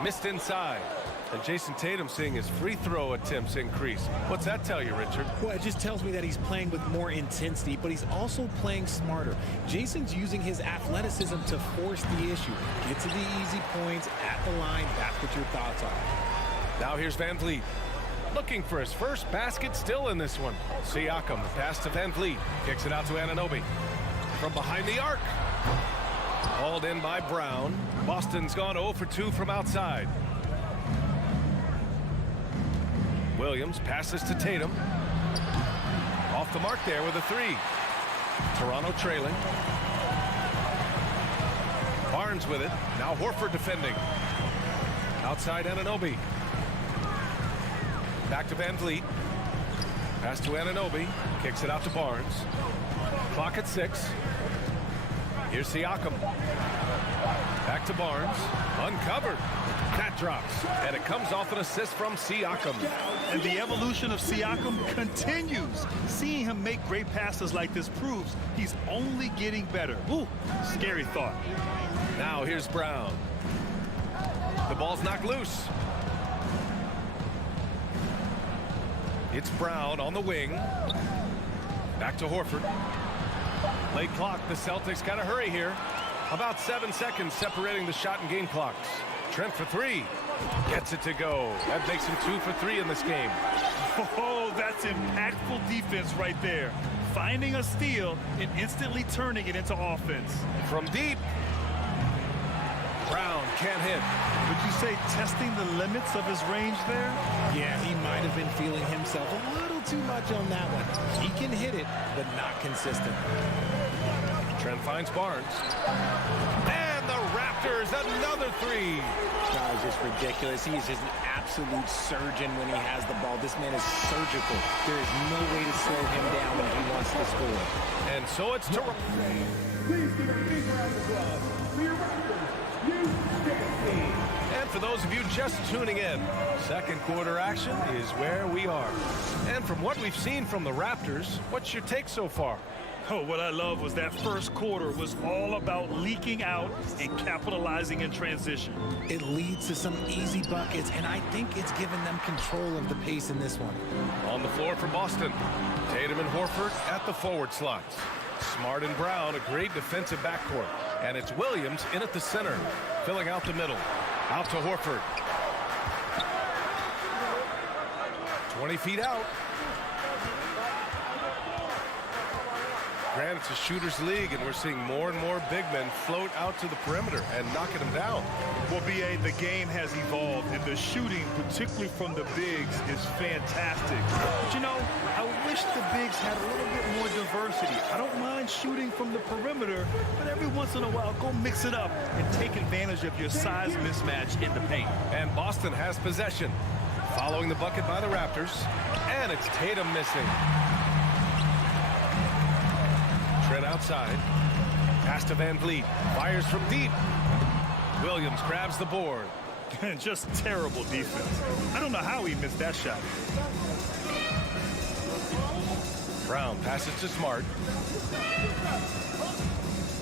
Missed inside. And Jason Tatum seeing his free throw attempts increase. What's that tell you, Richard? Well, it just tells me that he's playing with more intensity, but he's also playing smarter. Jason's using his athleticism to force the issue. Get to the easy points at the line. That's what your thoughts are. Now here's VanVleet. Looking for his first basket still in this one. Siakam, pass to VanVleet. Kicks it out to Anunoby. From behind the arc. Hauled in by Brown. Boston's gone 0 for 2 from outside. Williams passes to Tatum. Off the mark there with a three. Toronto trailing. Barnes with it. Now Horford defending. Outside Anunoby. Back to VanVleet. Pass to Anunoby. Kicks it out to Barnes. Clock at 6. Here's Siakam. Back to Barnes. Uncovered. That drops. And it comes off an assist from Siakam. And the evolution of Siakam continues. Seeing him make great passes like this proves he's only getting better. Ooh, scary thought. Now here's Brown. The ball's knocked loose. It's Brown on the wing. Back to Horford. Late clock, the Celtics got to hurry here. About 7 seconds separating the shot and game clocks. Trent for three. Gets it to go. That makes him 2 for 3 in this game. Oh, that's impactful defense right there. Finding a steal and instantly turning it into offense. From deep. Brown can't hit. Would you say testing the limits of his range there? Yeah, he might have been feeling himself a little too much on that one. He can hit it, but not consistent. Trent finds Barnes. And the Raptors, another three. That was just ridiculous. He is just an absolute surgeon when he has the ball. This man is surgical. There is no way to slow him down when he wants to score. And so it's to... Please give a big round of applause for your Raptors. And for those of you just tuning in, second quarter action is where we are. And from what we've seen from the Raptors, what's your take so far? Oh, what I love was that first quarter was all about leaking out and capitalizing in transition. It leads to some easy buckets, and I think it's given them control of the pace in this one. On the floor for Boston, Tatum and Horford at the forward slots. Smart and Brown, a great defensive backcourt. And it's Williams in at the center, filling out the middle. Out to Horford. 20 feet out. Granted, it's a shooter's league, and we're seeing more and more big men float out to the perimeter and knocking them down. Well, B.A., the game has evolved, and the shooting, particularly from the bigs, is fantastic. But, you know, I wish the bigs had a little bit more diversity. I don't mind shooting from the perimeter, but every once in a while, go mix it up and take advantage of your size mismatch in the paint. And Boston has possession. Following the bucket by the Raptors, and it's Tatum missing. Trent outside. Pass to Van Vliet. Fires from deep. Williams grabs the board. Just terrible defense. I don't know how he missed that shot. Brown passes to Smart.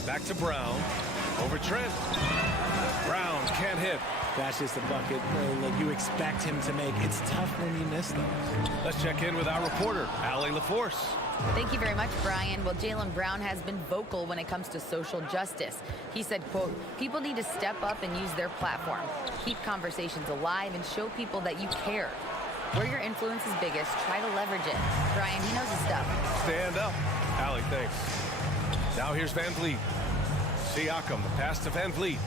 Back to Brown. Over Trent. Brown can't hit. That's just a bucket that you expect him to make. It's tough when you miss them. Let's check in with our reporter, Allie LaForce. Thank you very much, Brian. Well, Jaylen Brown has been vocal when it comes to social justice. He said, quote, people need to step up and use their platform. Keep conversations alive and show people that you care. Where your influence is biggest, try to leverage it. Brian, he knows his stuff. Stand up. Allie, thanks. Now here's Van Vliet. Siakam, the pass to Van Vliet.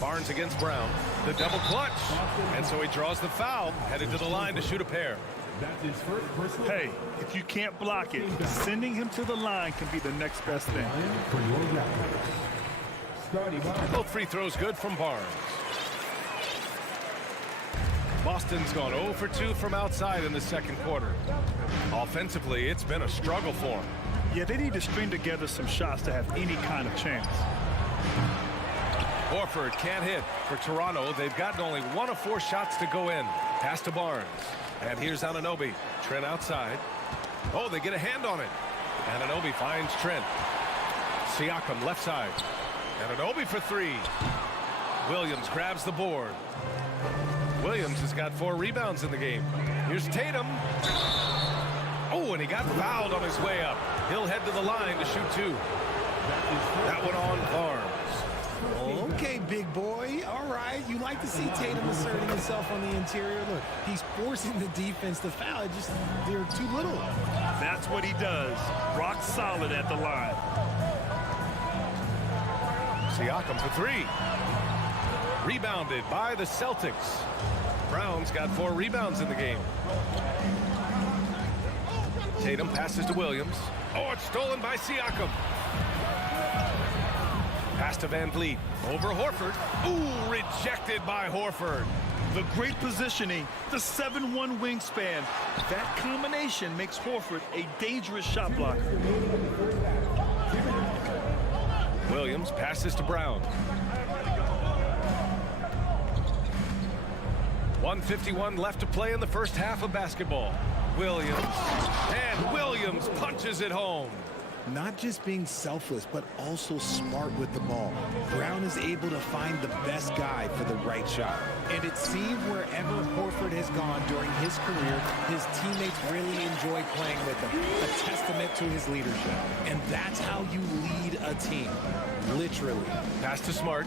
Barnes against Brown. The double clutch. And so he draws the foul, headed to the line to shoot a pair. Hey, if you can't block it, sending him to the line can be the next best thing. Both free throws good from Barnes. Boston's gone 0 for 2 from outside in the second quarter. Offensively, it's been a struggle for them. Yeah, they need to string together some shots to have any kind of chance. Horford can't hit. For Toronto, they've gotten only 1 of 4 shots to go in. Pass to Barnes. And here's Anunoby. Trent outside. Oh, they get a hand on it. Anunoby finds Trent. Siakam left side. Anunoby for 3. Williams grabs the board. Williams has got 4 rebounds in the game. Here's Tatum. Oh, and he got fouled on his way up. He'll head to the line to shoot 2. That one on Barnes. Okay, big boy. All right. You like to see Tatum asserting himself on the interior. Look, he's forcing the defense to foul. Just they're too little. That's what he does. Rock solid at the line. Siakam for 3. Rebounded by the Celtics. Brown's got 4 rebounds in the game. Tatum passes to Williams. Oh, it's stolen by Siakam. Pass to Van Vliet. Over Horford. Ooh, rejected by Horford. The great positioning, the 7'1" wingspan. That combination makes Horford a dangerous shot blocker. Williams passes to Brown. 1:51 left to play in the first half of basketball. Williams. And Williams punches it home. Not just being selfless, but also smart with the ball. Brown is able to find the best guy for the right shot. And it seems wherever Horford has gone during his career, his teammates really enjoy playing with him, a testament to his leadership. And that's how you lead a team, literally. Pass to Smart.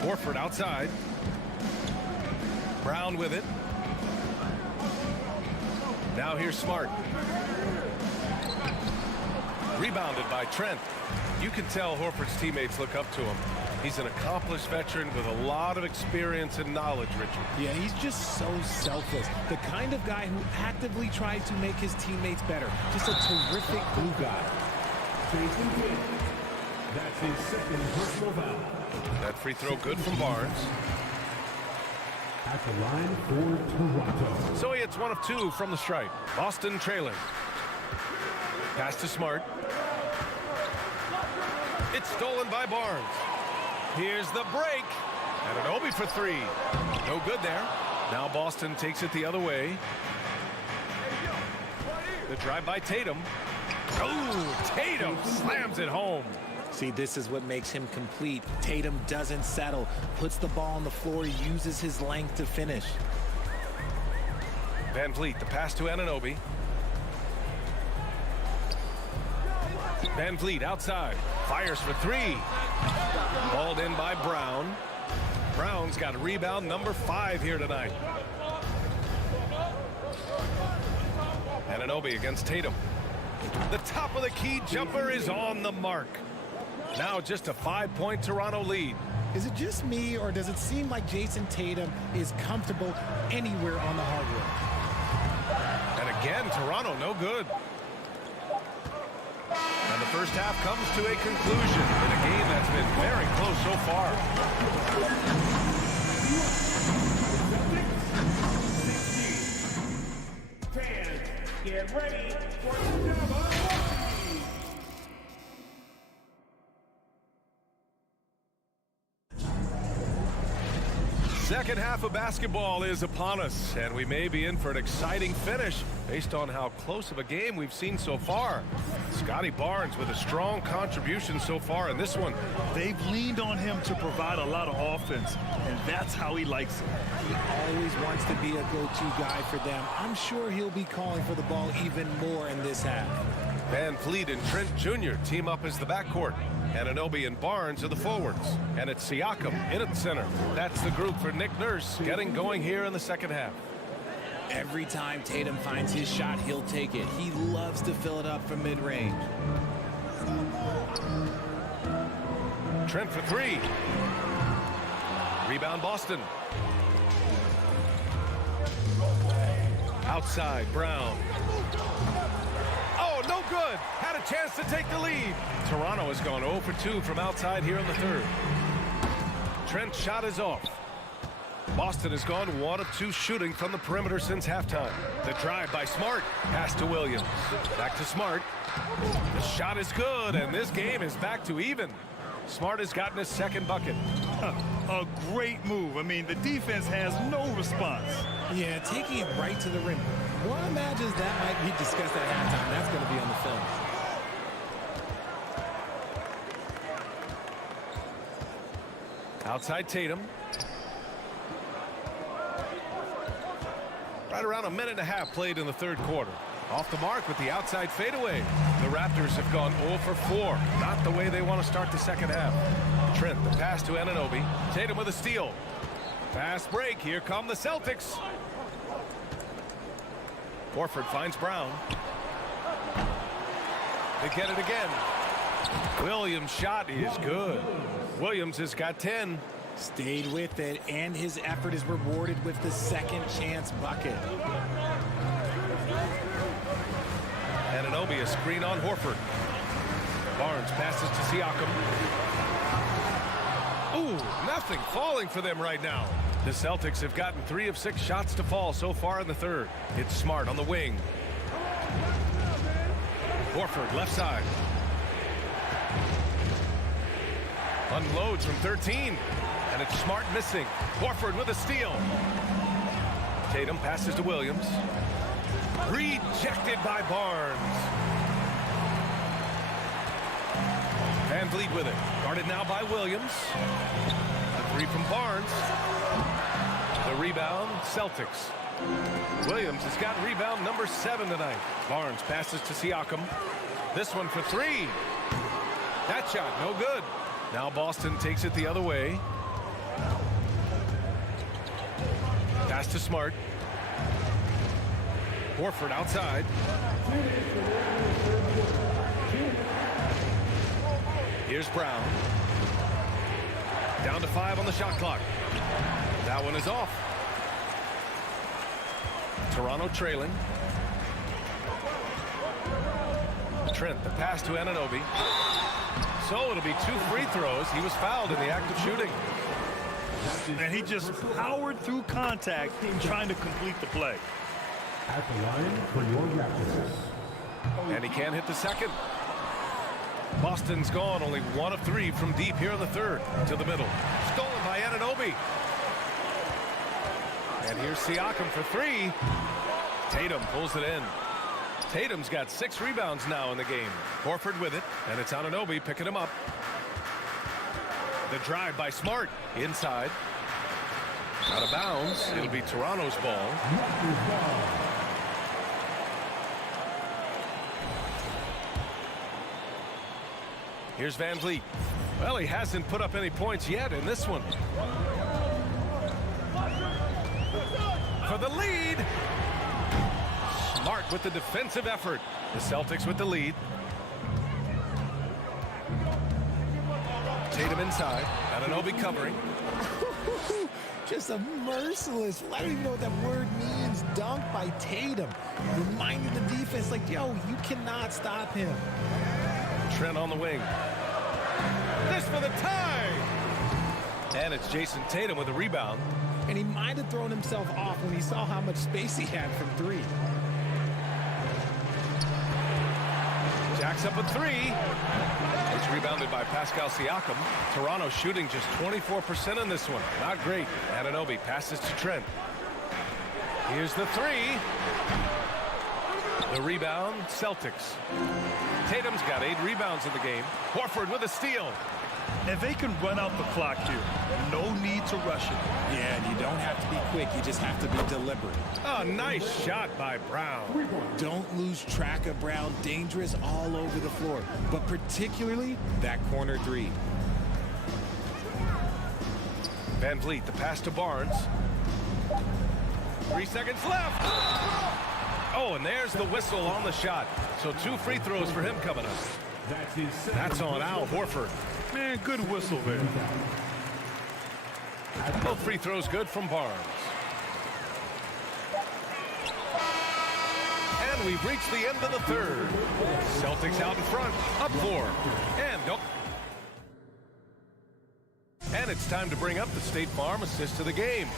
Horford outside. Brown with it. Now here's Smart. Rebounded by Trent. You can tell Horford's teammates look up to him. He's an accomplished veteran with a lot of experience and knowledge, Richard. Yeah, he's just so selfless. The kind of guy who actively tries to make his teammates better. Just a terrific glue guy. That's his second personal foul. That free throw good from Barnes. At the line for Toronto. So he hits 1 of 2 from the stripe. Boston trailing. Pass to Smart. It's stolen by Barnes. Here's the break. And an Obi for 3. No good there. Now Boston takes it the other way. The drive by Tatum. Oh, Tatum slams it home. See, this is what makes him complete. Tatum doesn't settle, puts the ball on the floor, uses his length to finish. Van Vliet, the pass to Anunoby. Van Vliet outside, fires for 3. Balled in by Brown. Brown's got rebound number 5 here tonight. Anunoby against Tatum. The top of the key jumper is on the mark. Now just a 5-point Toronto lead. Is it just me, or does it seem like Jason Tatum is comfortable anywhere on the hardwood? And again, Toronto no good. And the first half comes to a conclusion in a game that's been very close so far. Fans, get ready for the Second half of basketball is upon us, and we may be in for an exciting finish based on how close of a game we've seen so far. Scotty Barnes with a strong contribution so far in this one. They've leaned on him to provide a lot of offense, and that's how he likes it. He always wants to be a go-to guy for them. I'm sure he'll be calling for the ball even more in this half. Van Vliet and Trent Jr. team up as the backcourt. Anunoby and Barnes are the forwards. And it's Siakam in at center. That's the group for Nick Nurse getting going here in the second half. Every time Tatum finds his shot, he'll take it. He loves to fill it up from mid-range. Trent for 3. Rebound Boston. Outside, Brown. Oh, no good. Had a chance to take the lead. Toronto has gone 0 for 2 from outside here in the third. Trent's shot is off. Boston has gone 1 of 2 shooting from the perimeter since halftime. The drive by Smart. Pass to Williams. Back to Smart. The shot is good, and this game is back to even. Smart has gotten his second bucket. A great move. I mean, the defense has no response. Yeah, taking it right to the rim. One imagines that might be discussed at halftime. That's going to be on the film. Outside Tatum. Right around a minute and a half played in the third quarter. Off the mark with the outside fadeaway. The Raptors have gone 0 for 4. Not the way they want to start the second half. Trent, the pass to Anunoby. Tatum with a steal. Fast break. Here come the Celtics. Horford finds Brown. They get it again. Williams' shot is good. Williams has got 10. Stayed with it, and his effort is rewarded with the second chance bucket. Anunoby, a screen on Horford. Barnes passes to Siakam. Ooh, nothing falling for them right now. The Celtics have gotten 3 of 6 shots to fall so far in the third. It's Smart on the wing. Horford left side. Unloads from 13. And it's Smart missing. Horford with a steal. Tatum passes to Williams. Rejected by Barnes. Van Vliet with it. Guarded now by Williams. A 3 from Barnes. Celtics. Williams has got rebound number 7 tonight. Barnes passes to Siakam. This one for 3. That shot, no good. Now Boston takes it the other way. Pass to Smart. Horford outside. Here's Brown. Down to 5 on the shot clock. That one is off. Toronto trailing. Trent, the pass to Anunoby. So it'll be 2 free throws. He was fouled in the act of shooting. And he just powered through contact trying to complete the play. At the line for your Raptors. And he can't hit the second. Boston's gone only 1 of 3 from deep here in the third. To the middle. Stolen by Anunoby. And here's Siakam for 3. Tatum pulls it in. Tatum's got 6 rebounds now in the game. Horford with it, and it's Anunoby picking him up. The drive by Smart. Inside. Out of bounds. It'll be Toronto's ball. Here's Van Vliet. Well, he hasn't put up any points yet in this one. For the lead. Smart with the defensive effort. The Celtics with the lead. Tatum inside. Anunoby covering. Just a merciless, I don't even know what that word means, dunk by Tatum. Reminding the defense, like, yo, you cannot stop him. Trent on the wing. This for the tie. And it's Jason Tatum with a rebound. And he might have thrown himself off when he saw how much space he had from 3. Jacks up a 3. It's rebounded by Pascal Siakam. Toronto shooting just 24% in this one. Not great. Anunoby passes to Trent. Here's the 3. The rebound, Celtics. Tatum's got 8 rebounds in the game. Horford with a steal. And they can run out the clock here. No need to rush it. Yeah, and you don't have to be quick. You just have to be deliberate. Oh, nice shot by Brown. Don't lose track of Brown. Dangerous all over the floor, but particularly that corner 3. Van Vliet, the pass to Barnes. 3 seconds left. Oh, and there's the whistle on the shot. So 2 free throws for him coming up. That's on Al Horford. Man, good whistle there. Both free throws good from Barnes. And we've reached the end of the third. Celtics out in front, up 4. And it's time to bring up the State Farm assist to the game.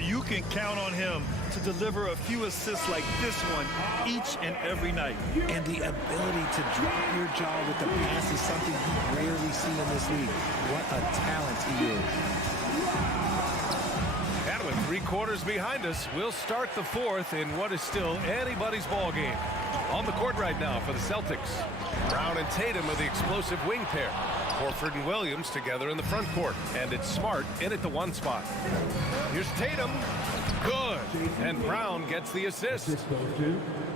You can count on him to deliver a few assists like this one each and every night. And the ability to drop your jaw with the pass is something you rarely see in this league. What a talent he is. And with 3 quarters behind us, we'll start the 4th in what is still anybody's ball game. On the court right now for the Celtics. Brown and Tatum are the explosive wing pair. Horford and Williams together in the front court. And it's Smart in at the 1 spot. Here's Tatum. Good. And Brown gets the assist.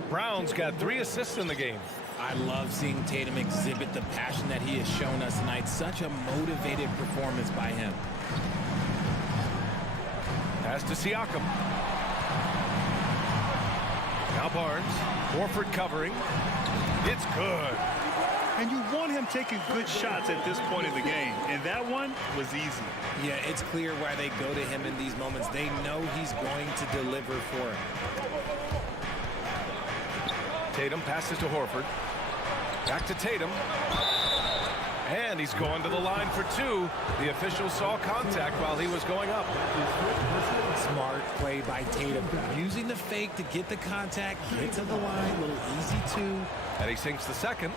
Brown's got 3 assists in the game. I love seeing Tatum exhibit the passion that he has shown us tonight. Such a motivated performance by him. Pass to Siakam. Now Barnes. Horford covering. It's good. And you want him taking good shots at this point in the game. And that one was easy. Yeah, it's clear why they go to him in these moments. They know he's going to deliver for him. Tatum passes to Horford. Back to Tatum. And he's going to the line for 2. The official saw contact while he was going up. Smart play by Tatum. Using the fake to get the contact, get to the line, a little easy 2. And he sinks the second.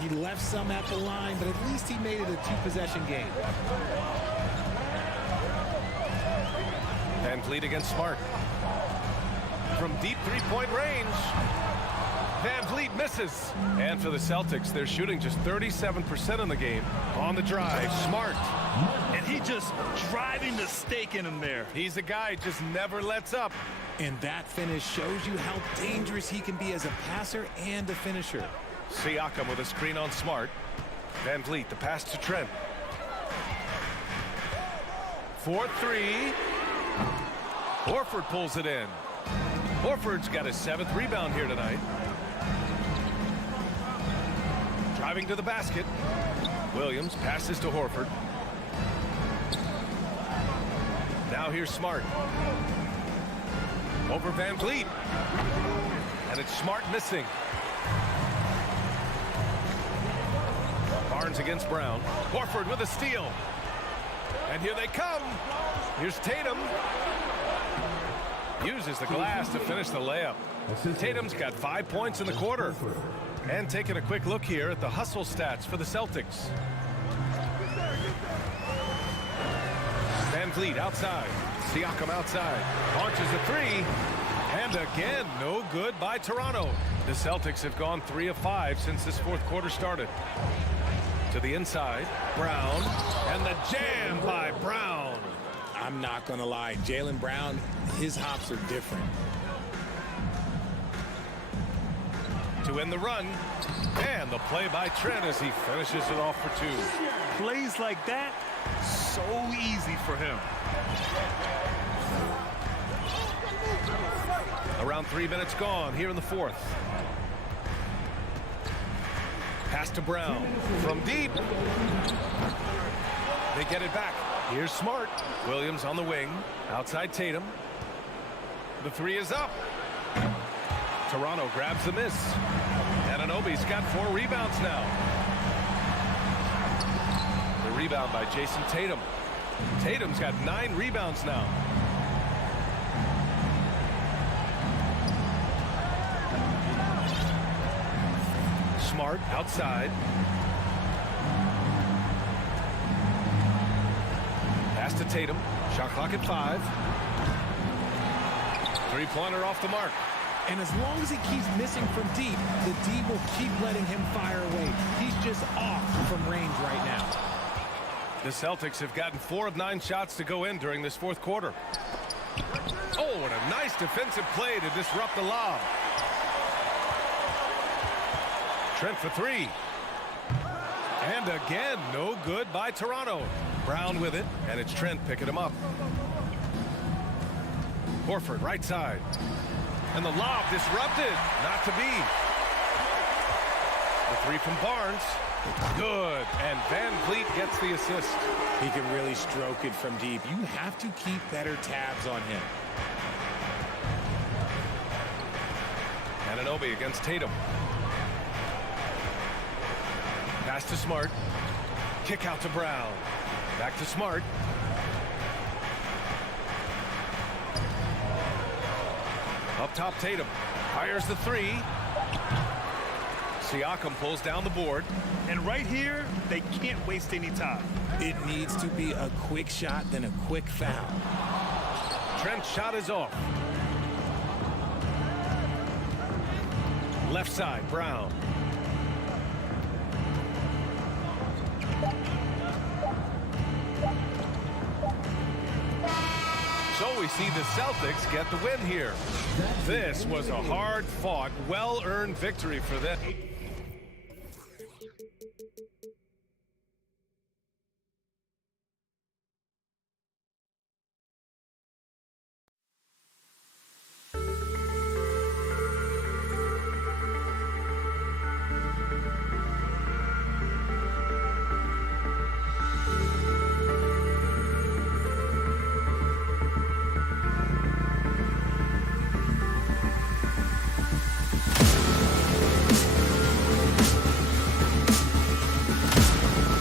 He left some at the line, but at least he made it a 2-possession game. Van Vliet against Smart. From deep 3-point range. Van Vliet misses. And for the Celtics, they're shooting just 37% in the game. On the drive, Smart. And he just driving the stake in him there. He's a guy just never lets up. And that finish shows you how dangerous he can be as a passer and a finisher. Siakam with a screen on Smart. Van Vliet, the pass to Trent. 4-3. Horford pulls it in. Horford's got his 7th rebound here tonight. Driving to the basket. Williams passes to Horford. Now here's Smart. Over Van Vliet. And it's Smart missing. Barnes against Brown. Horford with a steal. And here they come. Here's Tatum. Uses the glass to finish the layup. Tatum's got 5 points in the quarter. And taking a quick look here at the hustle stats for the Celtics. Van Vliet outside. Siakam outside. Launches a 3. And again, no good by Toronto. The Celtics have gone 3 of 5 since this fourth quarter started. To the inside, Brown, and the jam by Brown. I'm not going to lie, Jaylen Brown, his hops are different. To end the run, and the play by Trent as he finishes it off for 2. Plays like that, so easy for him. Around 3 minutes gone here in the fourth. Pass to Brown from deep. They get it back. Here's Smart. Williams on the wing. Outside Tatum. The 3 is up. Toronto grabs the miss. Anunoby's got 4 rebounds now. The rebound by Jason Tatum. Tatum's got 9 rebounds now. Smart outside. Pass to Tatum. Shot clock at 5. 3-pointer off the mark. And as long as he keeps missing from deep, the D will keep letting him fire away. He's just off from range right now. The Celtics have gotten 4 of 9 shots to go in during this fourth quarter. Oh, and a nice defensive play to disrupt the lob. Trent for 3. And again, no good by Toronto. Brown with it, and it's Trent picking him up. Horford, right side. And the lob disrupted. Not to be. The 3 from Barnes. Good. And Van Vliet gets the assist. He can really stroke it from deep. You have to keep better tabs on him. Anunoby against Tatum. Pass to Smart. Kick out to Brown. Back to Smart. Up top, Tatum fires the 3. Siakam pulls down the board. And right here, they can't waste any time. It needs to be a quick shot, then a quick foul. Trent's shot is off. Left side, Brown. So we see the Celtics get the win here. This was a hard-fought, well-earned victory for them.